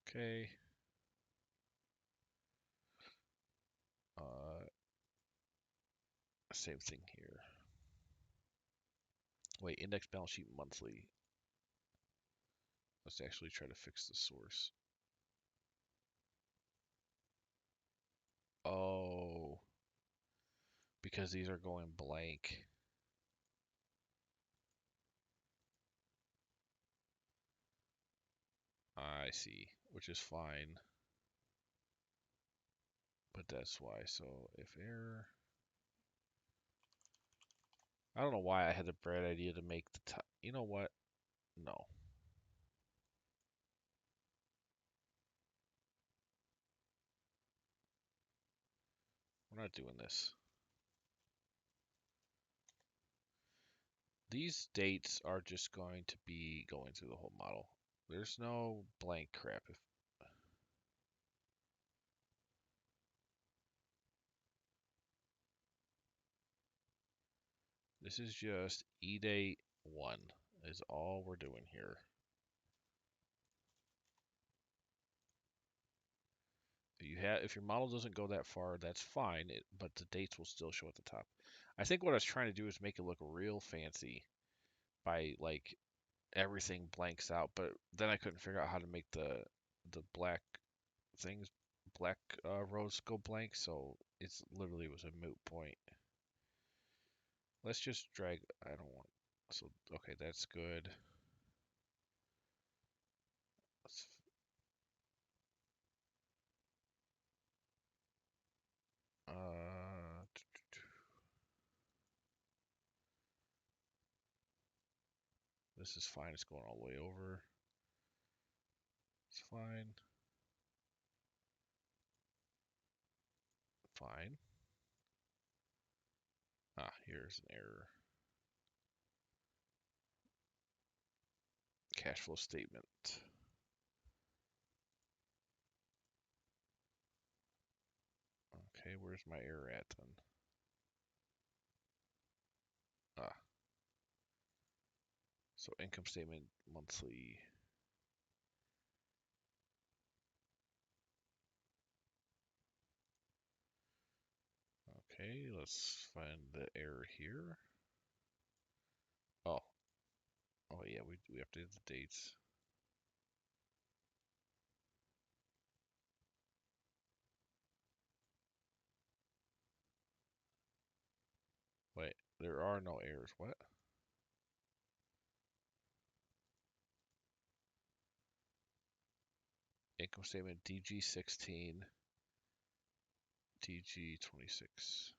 Okay. Same thing here. Wait, index balance sheet monthly. Let's actually try to fix the source. Oh, because these are going blank. I see, which is fine. But that's why. So if error, I don't know why I had the bright idea to make the top. You know what? No. We're not doing this. These dates are just going to be going through the whole model. There's no blank crap. This is just E-date 1 is all we're doing here. If your model doesn't go that far, that's fine, but the dates will still show at the top. I think what I was trying to do is make it look real fancy by like everything blanks out, but then I couldn't figure out how to make the black things black rows go blank, so it's literally was a moot point. Let's just drag. I don't want. So okay, that's good. Let's, uh, this is fine. It's going all the way over. It's fine. Fine. Ah, here's an error. Cash flow statement. Okay, where's my error at then? Ah, so income statement monthly. Okay, let's find the error here. Oh, oh yeah, we have to do the dates. Wait, there are no errors. What? Income statement DG16, DG26.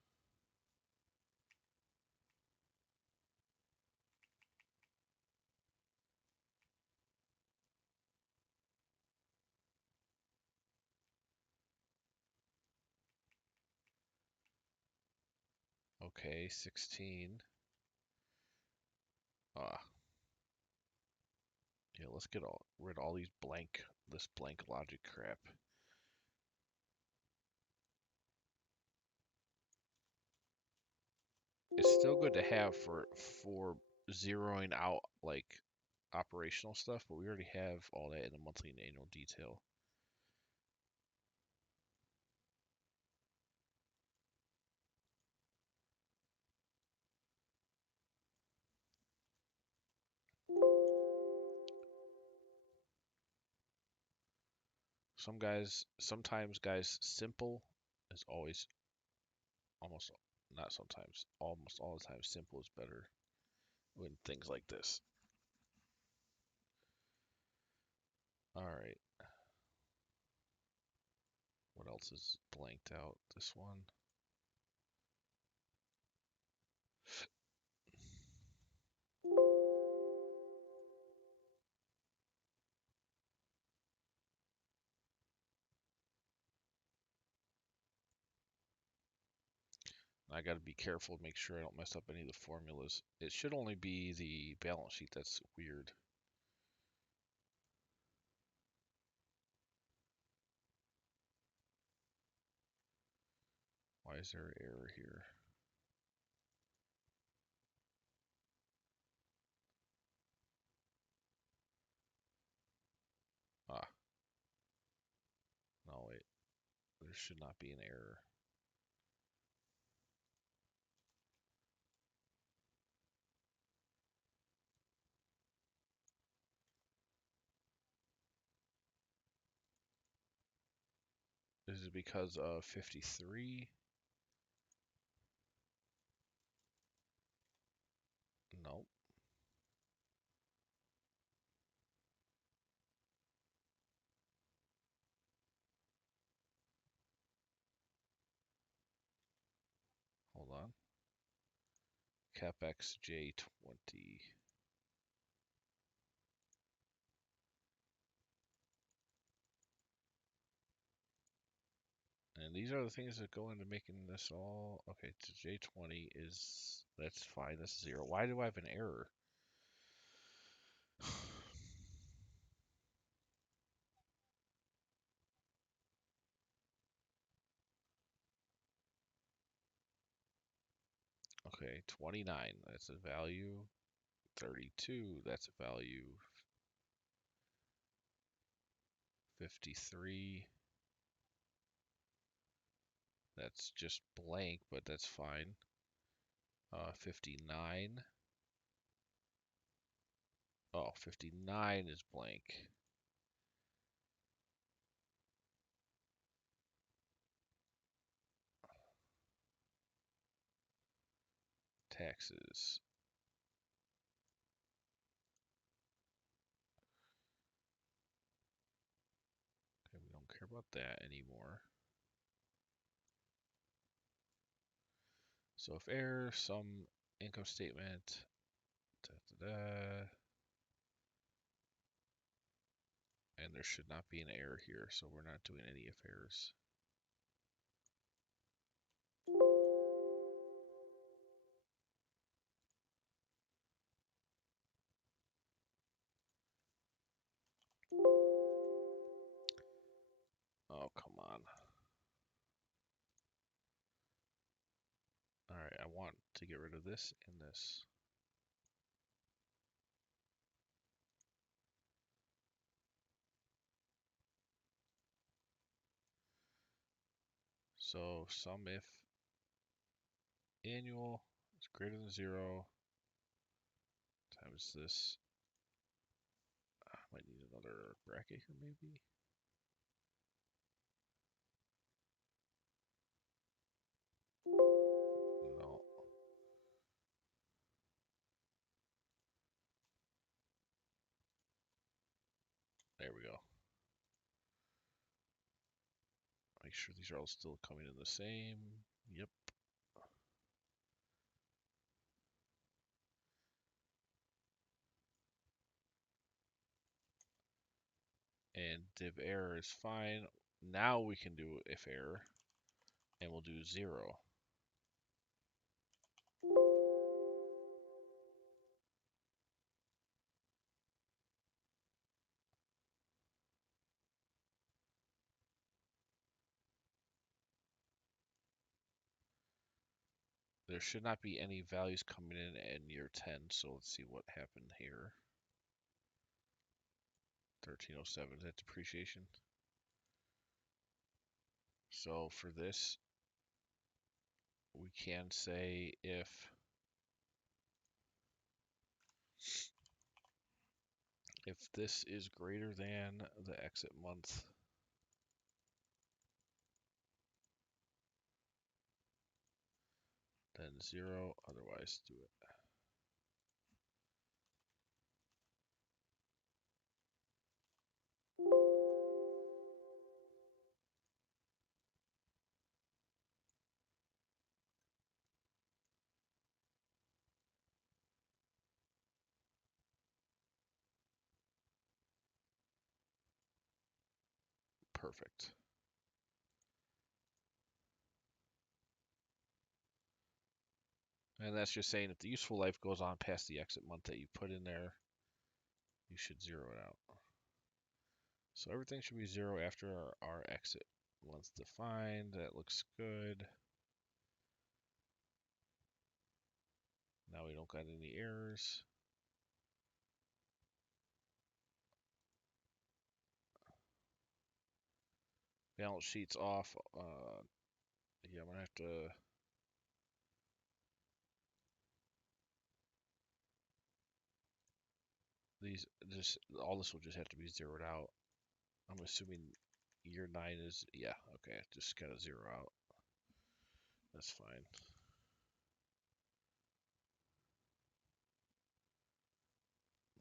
Okay, 16. Ah, yeah, let's get rid of all this blank logic crap. It's still good to have for zeroing out like operational stuff, but we already have all that in the monthly and annual detail. Sometimes guys, simple is always almost not sometimes, almost all the time, simple is better when things like this. All right. What else is blanked out? This one. I got to be careful to make sure I don't mess up any of the formulas. It should only be the balance sheet that's weird. Why is there an error here? Ah, no, wait. There should not be an error. Is it because of 53? Nope. Capex J20. And these are the things that go into making this all. Okay, so J20 is, that's fine, that's 0. Why do I have an error? Okay, 29, that's a value. 32, that's a value. 53, that's just blank, but that's fine. 59. Oh, 59 is blank. Taxes. Okay, we don't care about that anymore. So if error, some income statement, da, da, da, and there should not be an error here, so we're not doing any if errors. Oh, come on. Alright, I want to get rid of this and this. So sum if annual is greater than 0 times this. I might need another bracket here maybe. No. There we go. Make sure these are all still coming in the same. Yep. And div error is fine. Now we can do if error, and we'll do 0. There should not be any values coming in year 10, so let's see what happened here. 1307, is that depreciation? So for this, we can say if this is greater than the exit month, then 0, otherwise do it. Perfect. And that's just saying if the useful life goes on past the exit month that you put in there, you should 0 it out. So everything should be 0 after our exit once defined. That looks good. Now we don't got any errors. Balance sheet's off. Yeah, I'm gonna have to. These just all this will just have to be zeroed out. I'm assuming year 9 is, yeah, okay, just gotta 0 out. That's fine.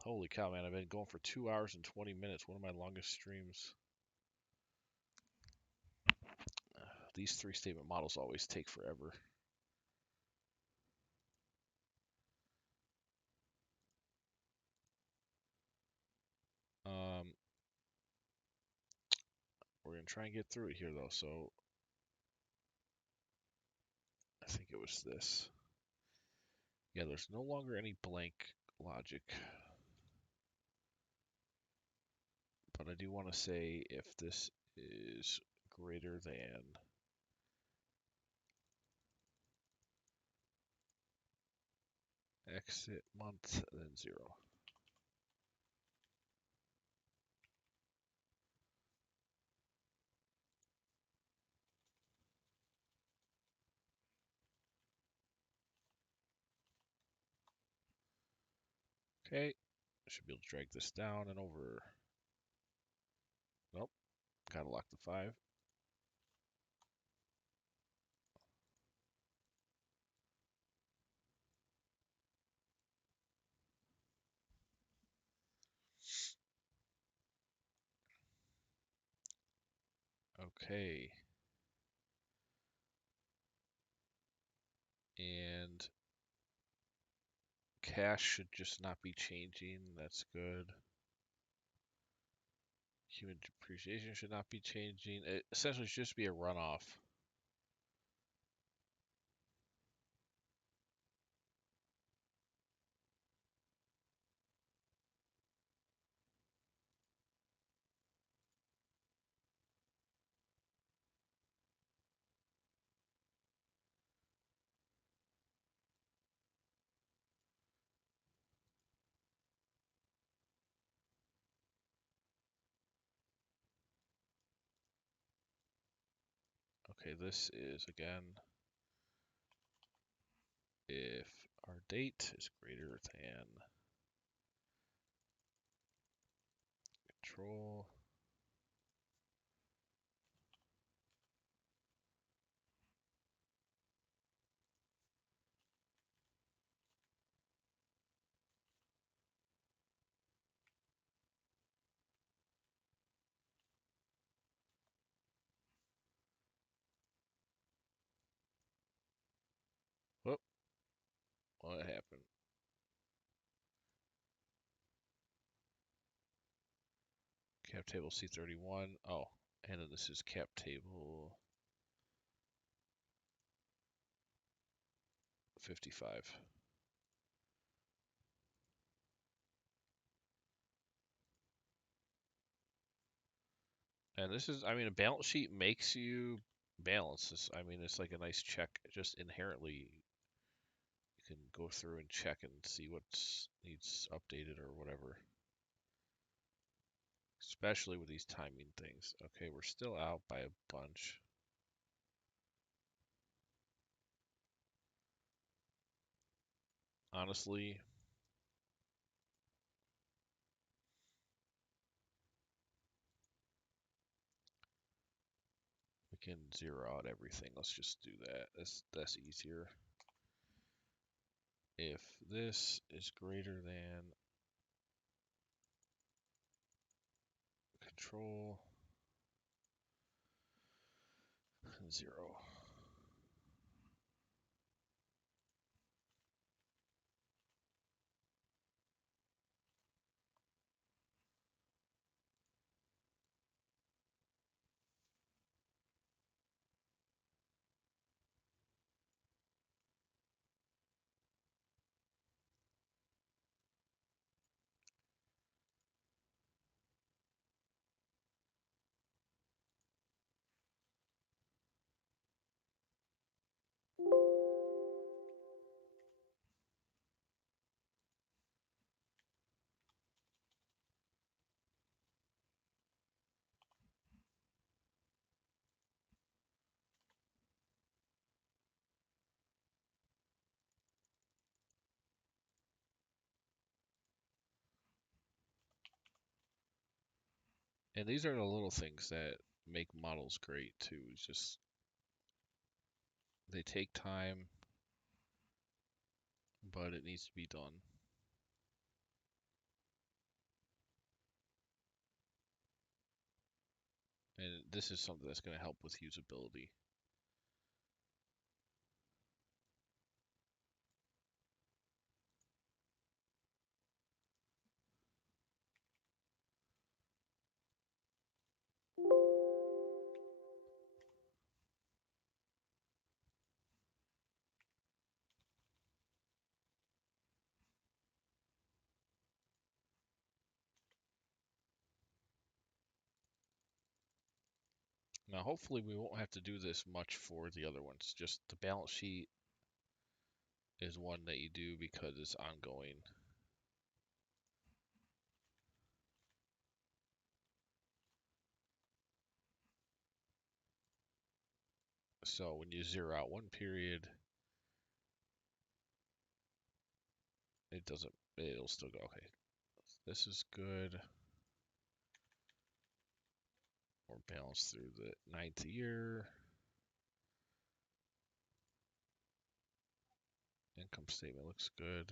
Holy cow, man, I've been going for 2 hours and 20 minutes, one of my longest streams. These 3 statement models always take forever. gonna try and get through it here though. So I think it was this. Yeah, there's no longer any blank logic. But I do want to say if this is greater than exit month, then 0. Okay, should be able to drag this down and over. Nope, gotta lock the 5. Okay. And cash should just not be changing. That's good. Human depreciation should not be changing. It essentially should just be a runoff. Okay, this is again if our date is greater than control. Whoop, what happened? Cap table C31. Oh, and then this is cap table 55. And this is, I mean, a balance sheet makes you balance this. I mean, it's like a nice check. Just inherently, you can go through and check and see what's needs updated or whatever. Especially with these timing things. Okay, we're still out by a bunch. Honestly, we can zero out everything. Let's just do that. That's easier. If this is greater than control 0. And these are the little things that make models great too. It's just they take time, but it needs to be done. And this is something that's going to help with usability. Now, hopefully, we won't have to do this much for the other ones. Just the balance sheet is one that you do because it's ongoing. So when you zero out one period, it'll still go, okay, this is good. We're balanced through the 9th year. Income statement looks good.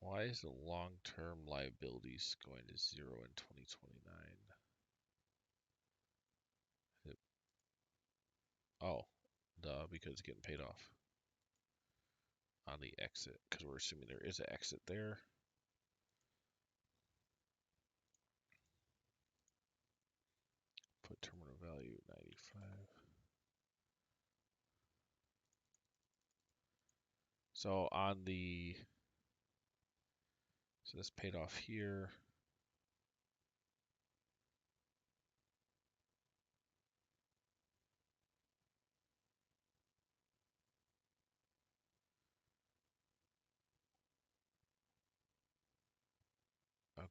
Why is the long-term liabilities going to 0 in 2029? Oh, duh, because it's getting paid off on the exit, because we're assuming there is an exit there. Put terminal value 95. So so this paid off here.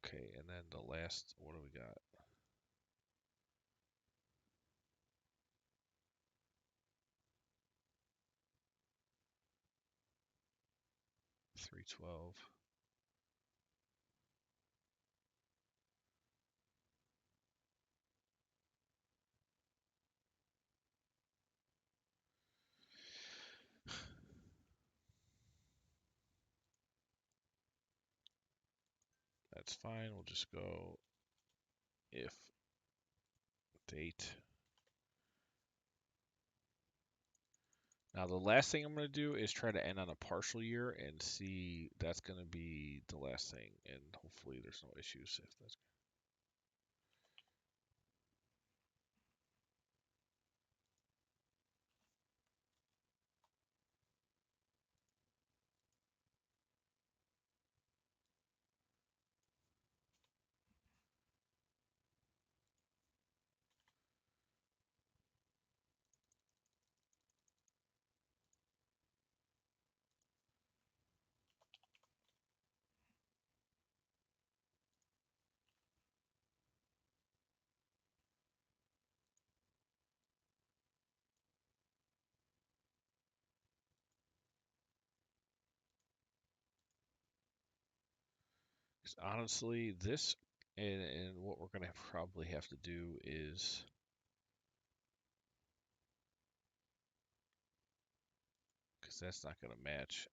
Okay, and then the last, what do we got? 312. That's fine. We'll just go if date. Now the last thing I'm going to do is try to end on a partial year and see that's going to be the last thing, and hopefully there's no issues if that's. Honestly, this and what we're going to probably have to do is because that's not going to match.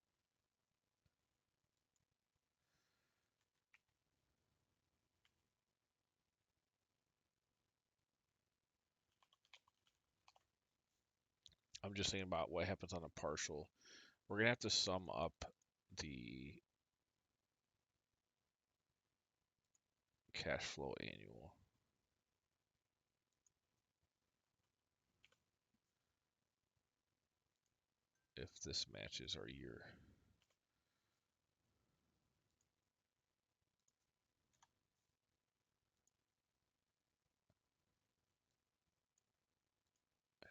I'm just thinking about what happens on a partial. We're going to have to sum up the cash flow annual. If this matches our year.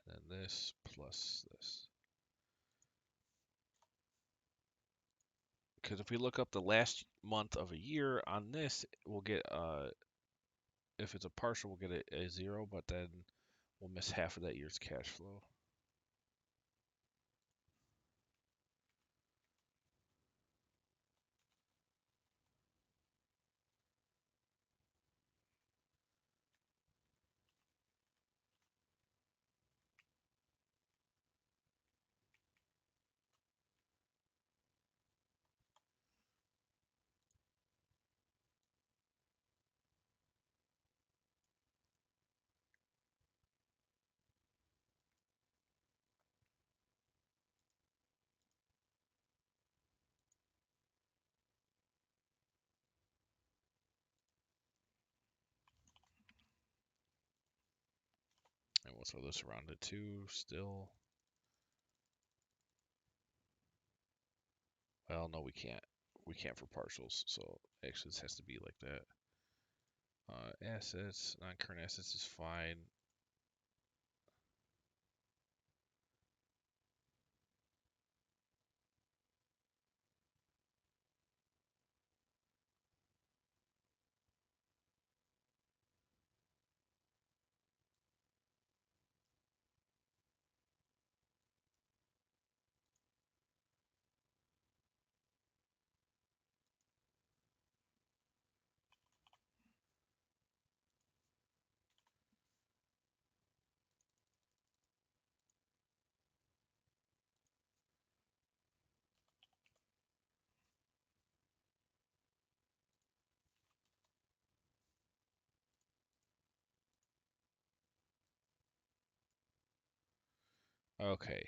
And then this plus this. Because if we look up the last month of a year on this, we'll get, if it's a partial, we'll get a 0, but then we'll miss half of that year's cash flow. We'll throw this around it too, still. Well, no, we can't. We can't for partials, so actually this has to be like that. Assets, non-current assets is fine. Okay.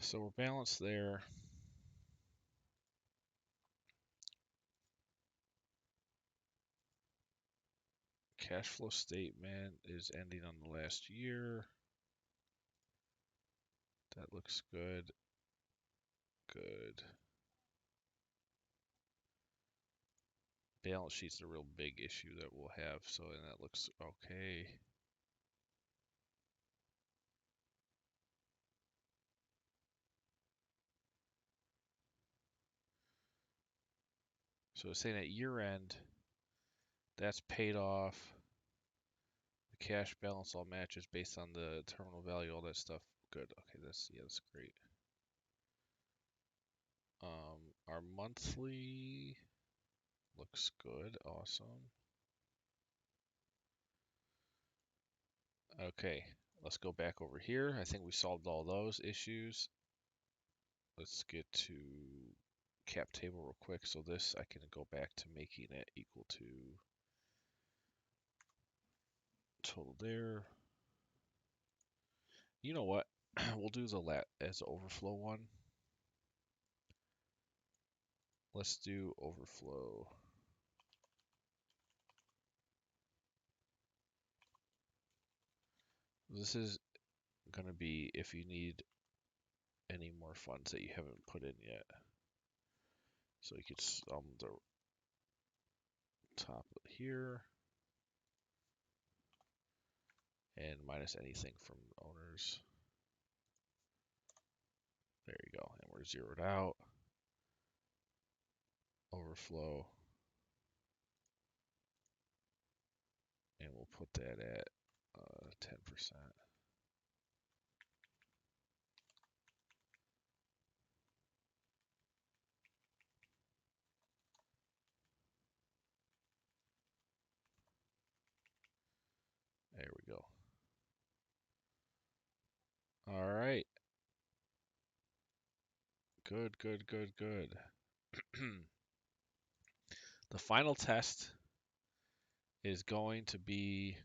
So we're balanced there. Cash flow statement is ending on the last year. That looks good. Good. Balance sheet's a real big issue that we'll have, so and that looks okay. So it's saying at year end, that's paid off. The cash balance all matches based on the terminal value, all that stuff. Good. Okay, that's great. Our monthly looks good. Awesome. Okay, let's go back over here. I think we solved all those issues. Let's get to cap table real quick. So this, I can go back to making it equal to total there. You know what? We'll do the lat as overflow one. Let's do overflow. This is going to be if you need any more funds that you haven't put in yet. So you could the top here and minus anything from owners. There you go. And we're zeroed out. Overflow. And we'll put that at 10%. There we go. All right. Good, good, good, good. The final test is going to be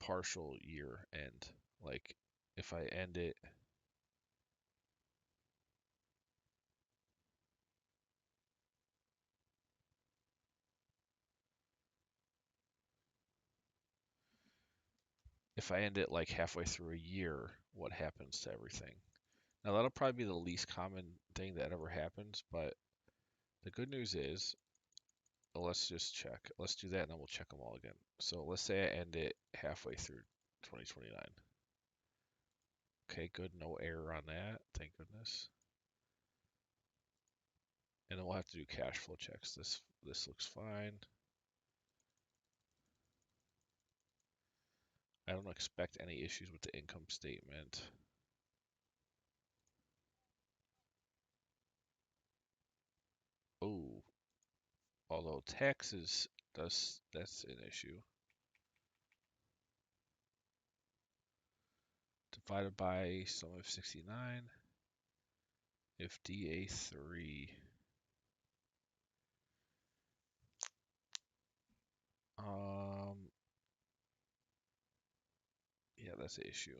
partial year end. Like if I end it like halfway through a year, what happens to everything? Now that'll probably be the least common thing that ever happens, but the good news is, let's just check. Let's do that and then we'll check them all again. So let's say I end it halfway through 2029. Okay, good. No error on that. Thank goodness. And then we'll have to do cash flow checks. This looks fine. I don't expect any issues with the income statement. Oh, although taxes that's an issue. Divided by sum of 69. If DA3. Yeah, that's an issue.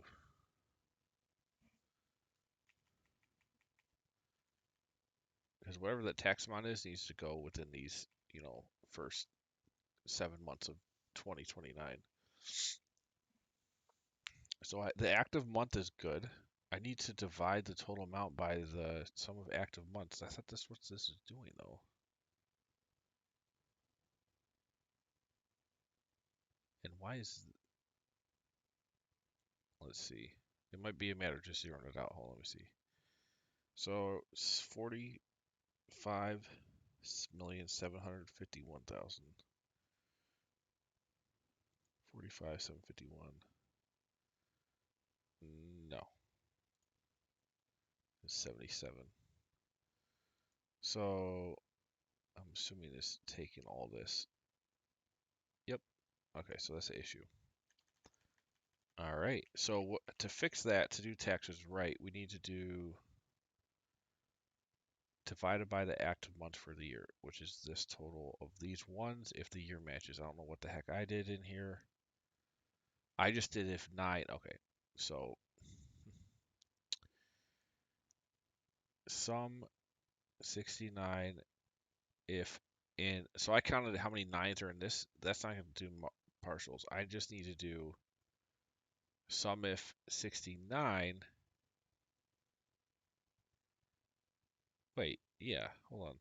because whatever that tax amount is needs to go within these, first 7 months of 2029. So the active month is good. I need to divide the total amount by the sum of active months. I thought what this is doing though. And why is, let's see. It might be a matter of just zeroing it out. Hold on, let me see. So 45,751,000. 45,751. No, it's 77. So I'm assuming it's taking all this. Yep. Okay, so that's the issue. All right. So to fix that, to do taxes right, we need to do divided by the active month for the year, which is this total of these ones if the year matches. I don't know what the heck I did in here. I just did if 9. Okay. So sum 69 if in, so I counted how many nines are in this. That's not going to do partials. I just need to do sum if 69. Wait, yeah, hold on.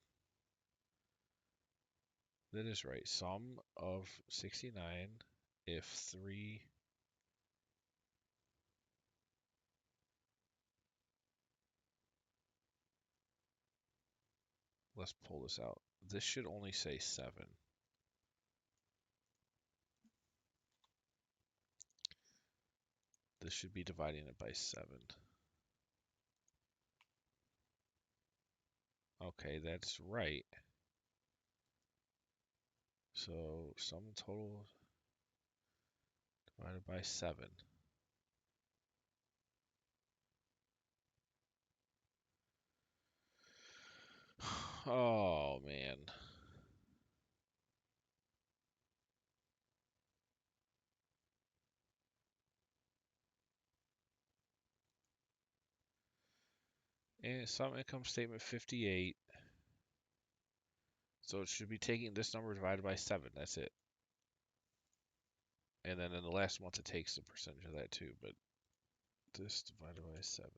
That is right. Sum of 69 if 3. Let's pull this out. This should only say 7. This should be dividing it by 7. Okay, that's right. So sum total divided by 7. Oh, man. And sum income statement 58. So it should be taking this number divided by 7. That's it. And then in the last month, it takes the percentage of that too. But this divided by 7.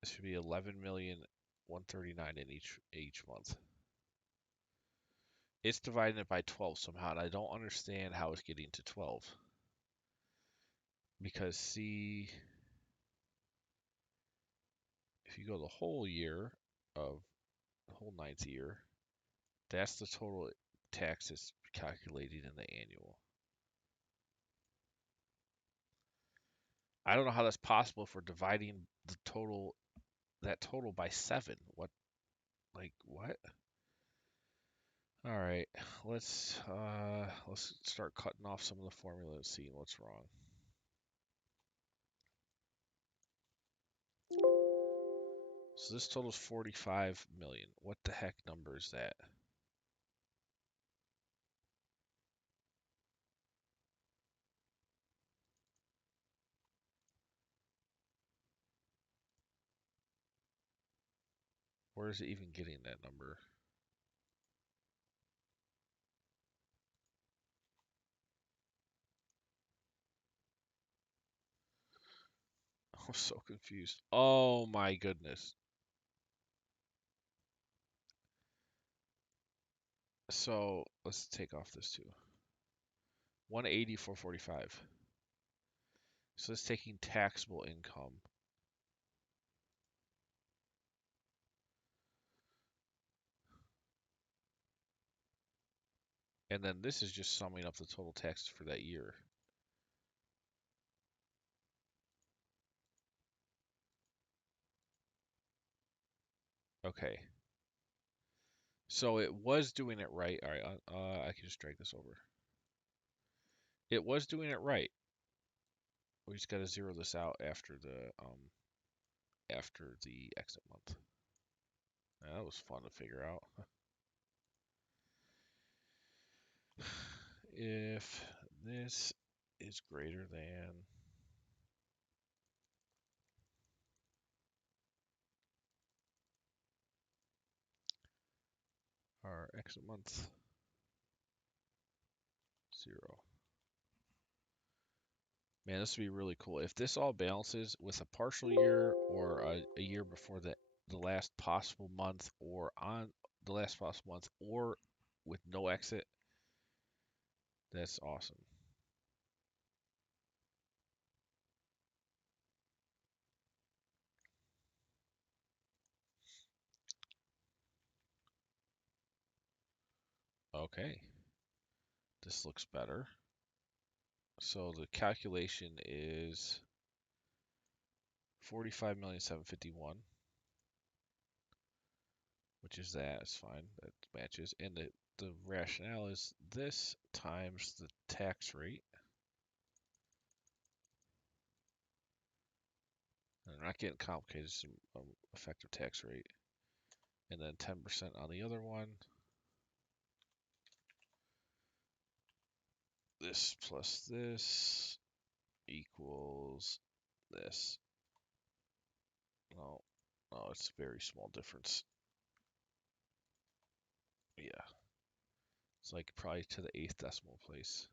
This should be 11,139 in each month. It's dividing it by 12 somehow, and I don't understand how it's getting to 12. Because see, if you go the whole year of the whole ninth year, that's the total tax it's calculated in the annual. I don't know how that's possible if we're dividing that total by 7. What, like what? All right, let's start cutting off some of the formula and seeing what's wrong. So this totals 45 million. What the heck number is that? Where is it even getting that number? I'm so confused. Oh my goodness. So let's take off this too. 180,445. So it's taking taxable income. And then this is just summing up the total taxes for that year. Okay. So it was doing it right. All right, I can just drag this over. It was doing it right. We just got to zero this out after the exit month. That was fun to figure out. if this is greater than our exit month 0. Man, this would be really cool. If this all balances with a partial year or a year before the last possible month or on the last possible month or with no exit, that's awesome. Okay, this looks better. So the calculation is 45,751,000, which is that. It's fine. That matches. And the rationale is this times the tax rate. And I'm not getting complicated. It's effective tax rate. And then 10% on the other one. This plus this equals this. No, no, it's a very small difference. Yeah, it's like probably to the 8th decimal place.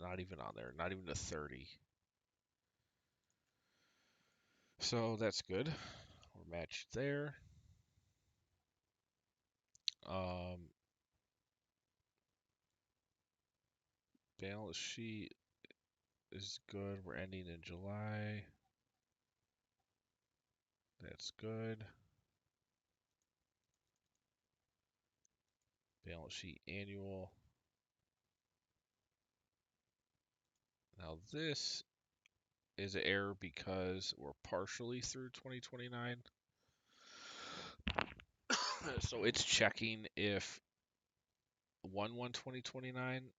Not even on there, not even a 30. So that's good. We're matched there. Um, Balance sheet is good. We're ending in July. That's good. Balance sheet annual. Now this is an error because we're partially through 2029. So it's checking if 1/1/2029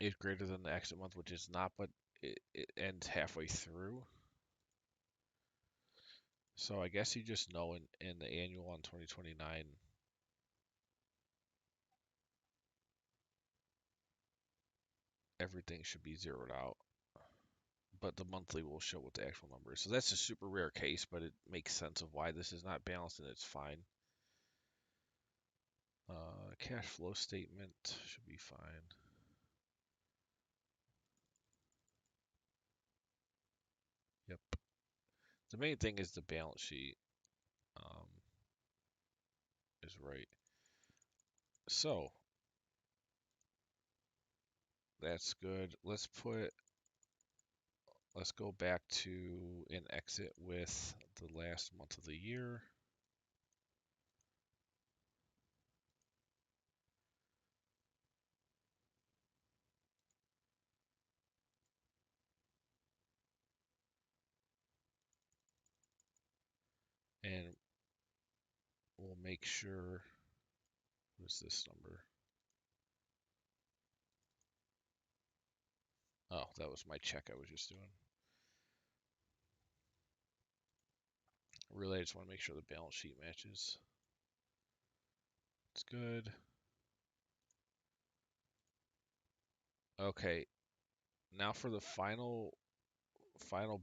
is greater than the exit month, which is not, but it ends halfway through. So I guess you just know in the annual on 2029, everything should be zeroed out. But the monthly will show what the actual number is. So that's a super rare case, but it makes sense of why this is not balanced and it's fine. Cash flow statement should be fine. Yep. The main thing is the balance sheet is right. So that's good. Let's go back to an exit with the last month of the year. And we'll make sure, what's this number? Oh, that was my check I was just doing. Really, I just want to make sure the balance sheet matches. It's good. Okay, now for the final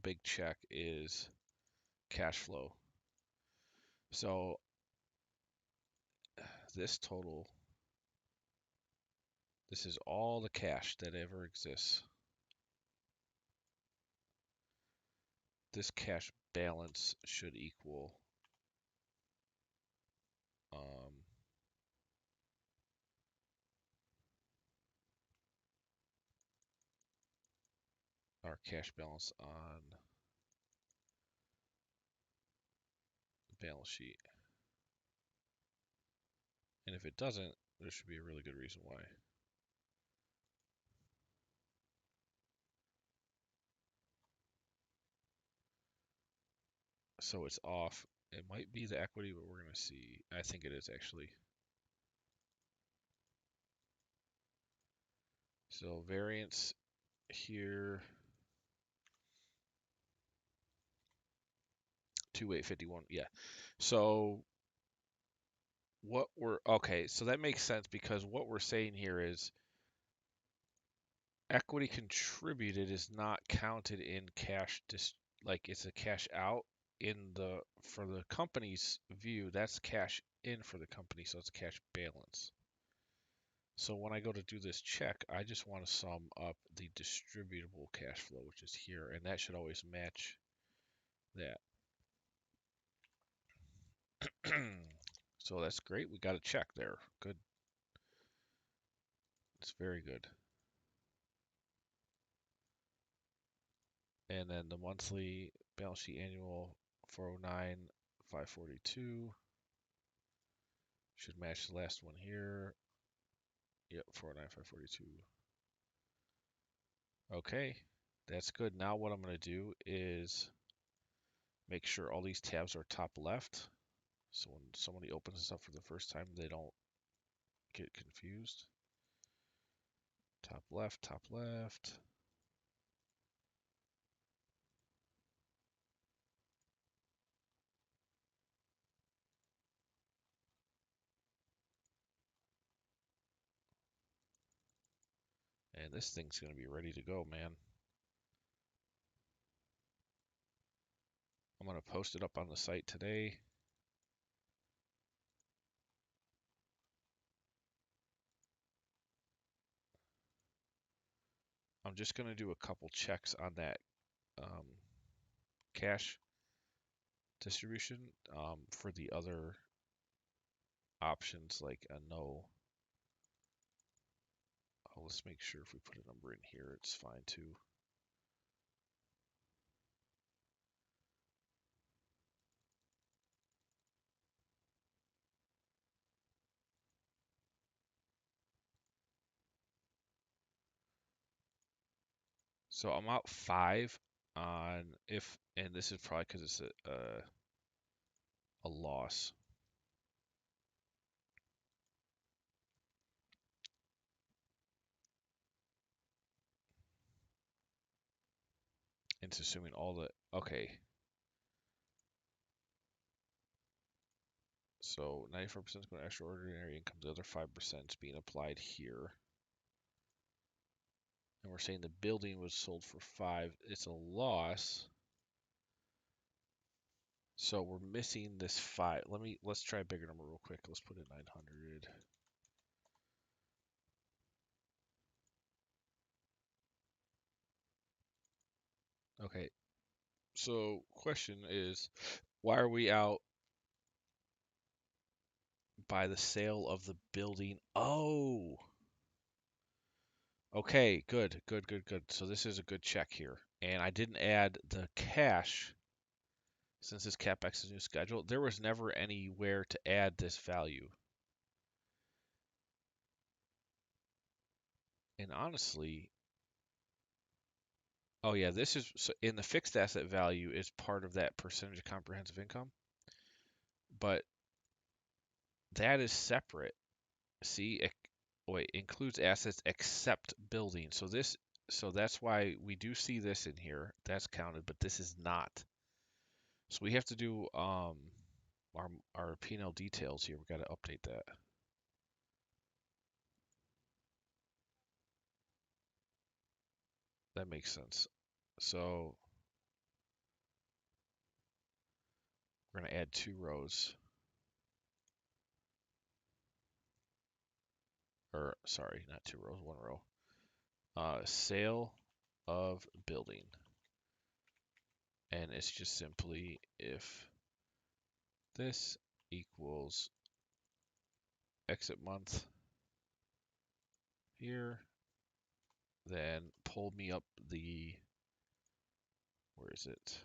big check is cash flow. So this total, this is all the cash that ever exists. This cash balance should equal our cash balance on the balance sheet. And if it doesn't, there should be a really good reason why. So it's off. It might be the equity, but we're going to see. I think it is actually. So variance here, 2851. Yeah. So okay, so that makes sense because what we're saying here is equity contributed is not counted in cash like it's a cash out for the company's view, that's cash in for the company, so it's cash balance. So when I go to do this check, I just want to sum up the distributable cash flow, which is here, and that should always match that. So that's great. We got a check there. Good. It's very good. And then the monthly balance sheet annual 409, 542 should match the last one here. Yep, 409, 542. Okay, that's good. Now what I'm going to do is make sure all these tabs are top left. So when somebody opens this up for the first time, they don't get confused. Top left, top left. And this thing's going to be ready to go, man. I'm going to post it up on the site today. I'm just going to do a couple checks on that cash distribution for the other options like a no. Oh, let's make sure if we put a number in here, it's fine too. So I'm out 5 on if, and this is probably because it's a loss. It's assuming all the, okay. So 94% is going to extraordinary income. The other 5% is being applied here. And we're saying the building was sold for 5. It's a loss. So we're missing this 5. Let's try a bigger number real quick. Let's put in 900. Okay. So question is, why are we out by the sale of the building? Oh. Okay, good, good, good, good. So this is a good check here. And I didn't add the cash since this Capex is new schedule. There was never anywhere to add this value. And honestly, oh yeah, this is so in the fixed asset value is part of that percentage of comprehensive income, but that is separate. See, wait, includes assets except building. So that's why we do see this in here. That's counted, but this is not. So we have to do our P&L details here. We got to update that. That makes sense. So we're going to add 2 rows. Or sorry, not 2 rows, 1 row. Sale of building. And it's just simply if this equals exit month here, then pull me up where is it?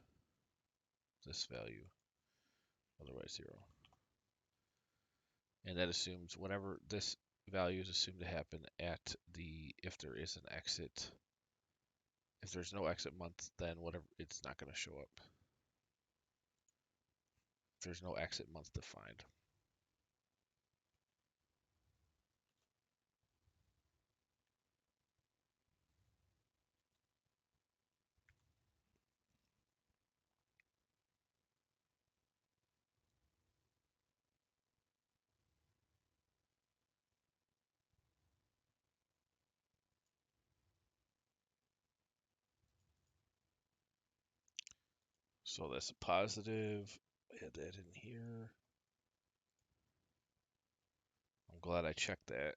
This value, otherwise 0. And that assumes whenever this value is assumed to happen at if there is an exit. If there's no exit month, then whatever, it's not going to show up. If there's no exit month defined. So that's a positive. Add that in here. I'm glad I checked that.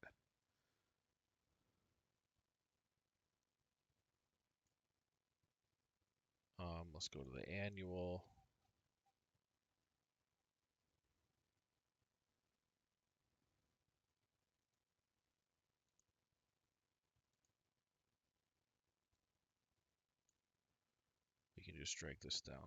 Let's go to the annual. We can just drag this down.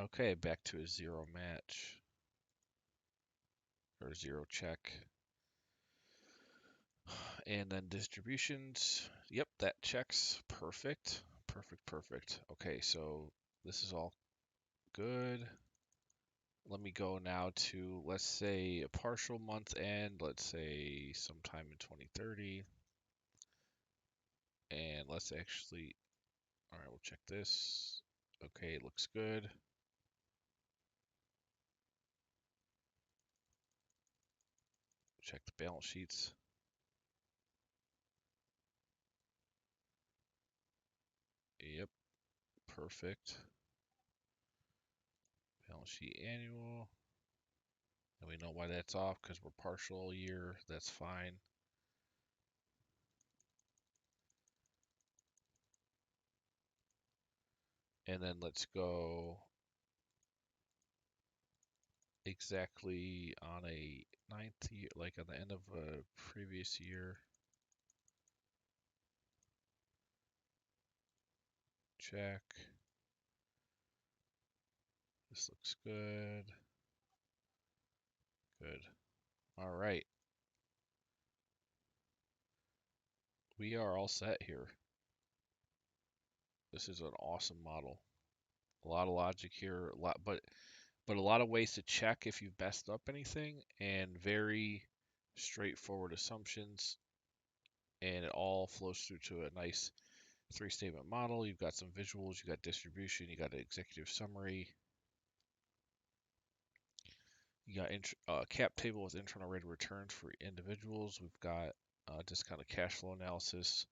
Okay, back to a zero match or zero check. And then distributions. Yep, that checks. Perfect. Perfect, perfect. Okay, so this is all good. Let me go now to, let's say, a partial month end, let's say sometime in 2030. And let's actually, all right, we'll check this. Okay, it looks good. Check the balance sheets. Yep, perfect. Balance sheet annual. And we know why that's off because we're partial year. That's fine. And then let's go exactly on a ninth year, like on the end of a previous year. Check. This looks good. Good. All right. We are all set here. This is an awesome model. A lot of logic here, but a lot of ways to check if you've messed up anything, and very straightforward assumptions, and it all flows through to a nice three-statement model. You've got some visuals, you got distribution, you got an executive summary, you got cap table with internal rate of returns for individuals. We've got discounted cash flow analysis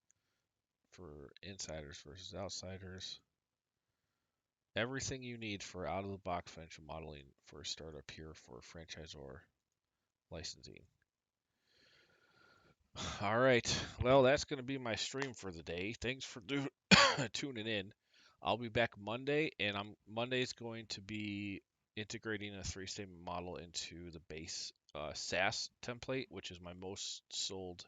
for insiders versus outsiders. Everything you need for out-of-the-box financial modeling for a startup here for franchisor licensing. All right. Well, that's going to be my stream for the day. Thanks for tuning in. I'll be back Monday, and Monday's going to be integrating a three-statement model into the base SaaS template, which is my most sold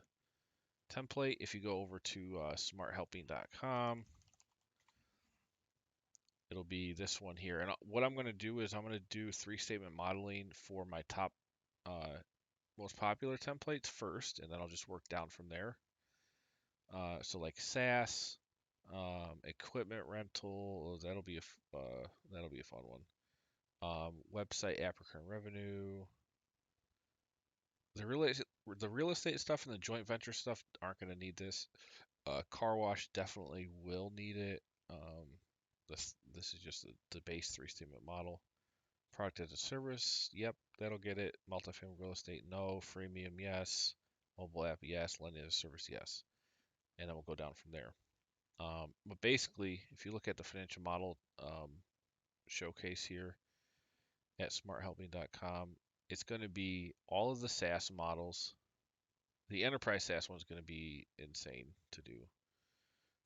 template. If you go over to smarthelping.com, it'll be this one here. And what I'm going to do is I'm going to do three-statement modeling for my top most popular templates first, and then I'll just work down from there. So like SaaS, equipment rental, that'll be a fun one. Website app recurring revenue. The real estate stuff and the joint venture stuff aren't going to need this. Car wash definitely will need it. This is just the base three-statement model. Product as a service, yep, that'll get it. Multifamily real estate, no. Freemium, yes. Mobile app, yes. Lending as a service, yes. And then we'll go down from there. But basically, if you look at the financial model showcase here at smarthelping.com, it's going to be all of the SaaS models. The enterprise SaaS one is going to be insane to do.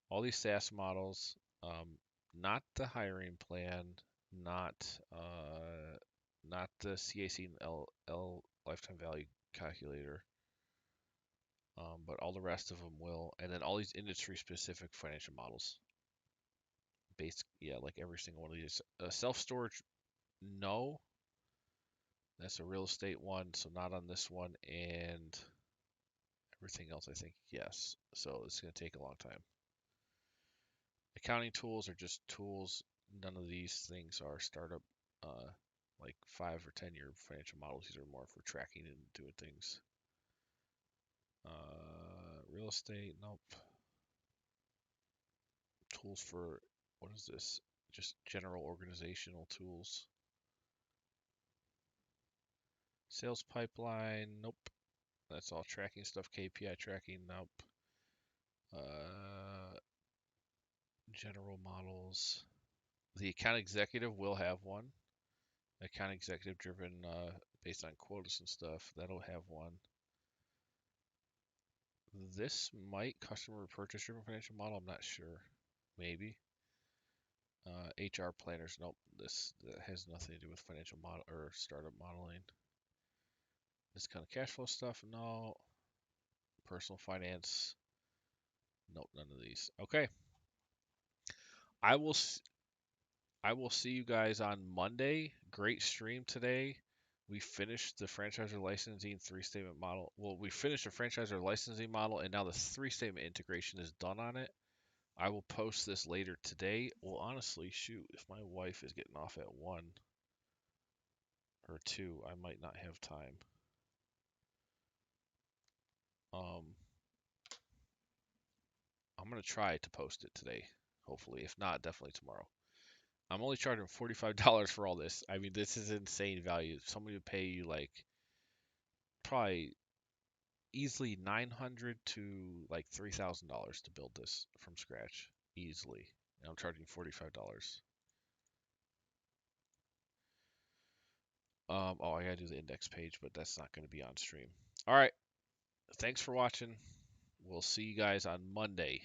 All these SaaS models, not the hiring plan, not not the CAC and L lifetime value calculator, but all the rest of them will, and then all these industry-specific financial models. Yeah, like every single one of these. Self-storage, no. That's a real estate one, so not on this one, and everything else, I think, yes. So it's going to take a long time. Accounting tools are just tools. None of these things are startup, like 5 or 10-year financial models. These are more for tracking and doing things. Real estate, nope. Tools for What is this? Just general organizational tools. Sales pipeline, nope. That's all tracking stuff. KPI tracking, nope. General models. The account executive will have one. Account executive driven based on quotas and stuff. That'll have one. This might customer purchase driven financial model. I'm not sure. Maybe. HR planners. Nope. That has nothing to do with financial model or startup modeling. This kind of cash flow stuff. No. Personal finance. Nope. None of these. Okay. I will. I will see you guys on Monday. Great stream today. We finished the franchisor licensing three-statement model. Well, we finished the franchisor licensing model, and now the three-statement integration is done on it. I will post this later today. Well, honestly, shoot, if my wife is getting off at 1 or 2, I might not have time. I'm going to try to post it today, hopefully. If not, definitely tomorrow. I'm only charging $45 for all this. I mean, this is insane value. Somebody would pay you like probably easily $900 to like $3,000 to build this from scratch easily. And I'm charging $45. Oh, I gotta do the index page, but that's not gonna be on stream. All right, thanks for watching. We'll see you guys on Monday.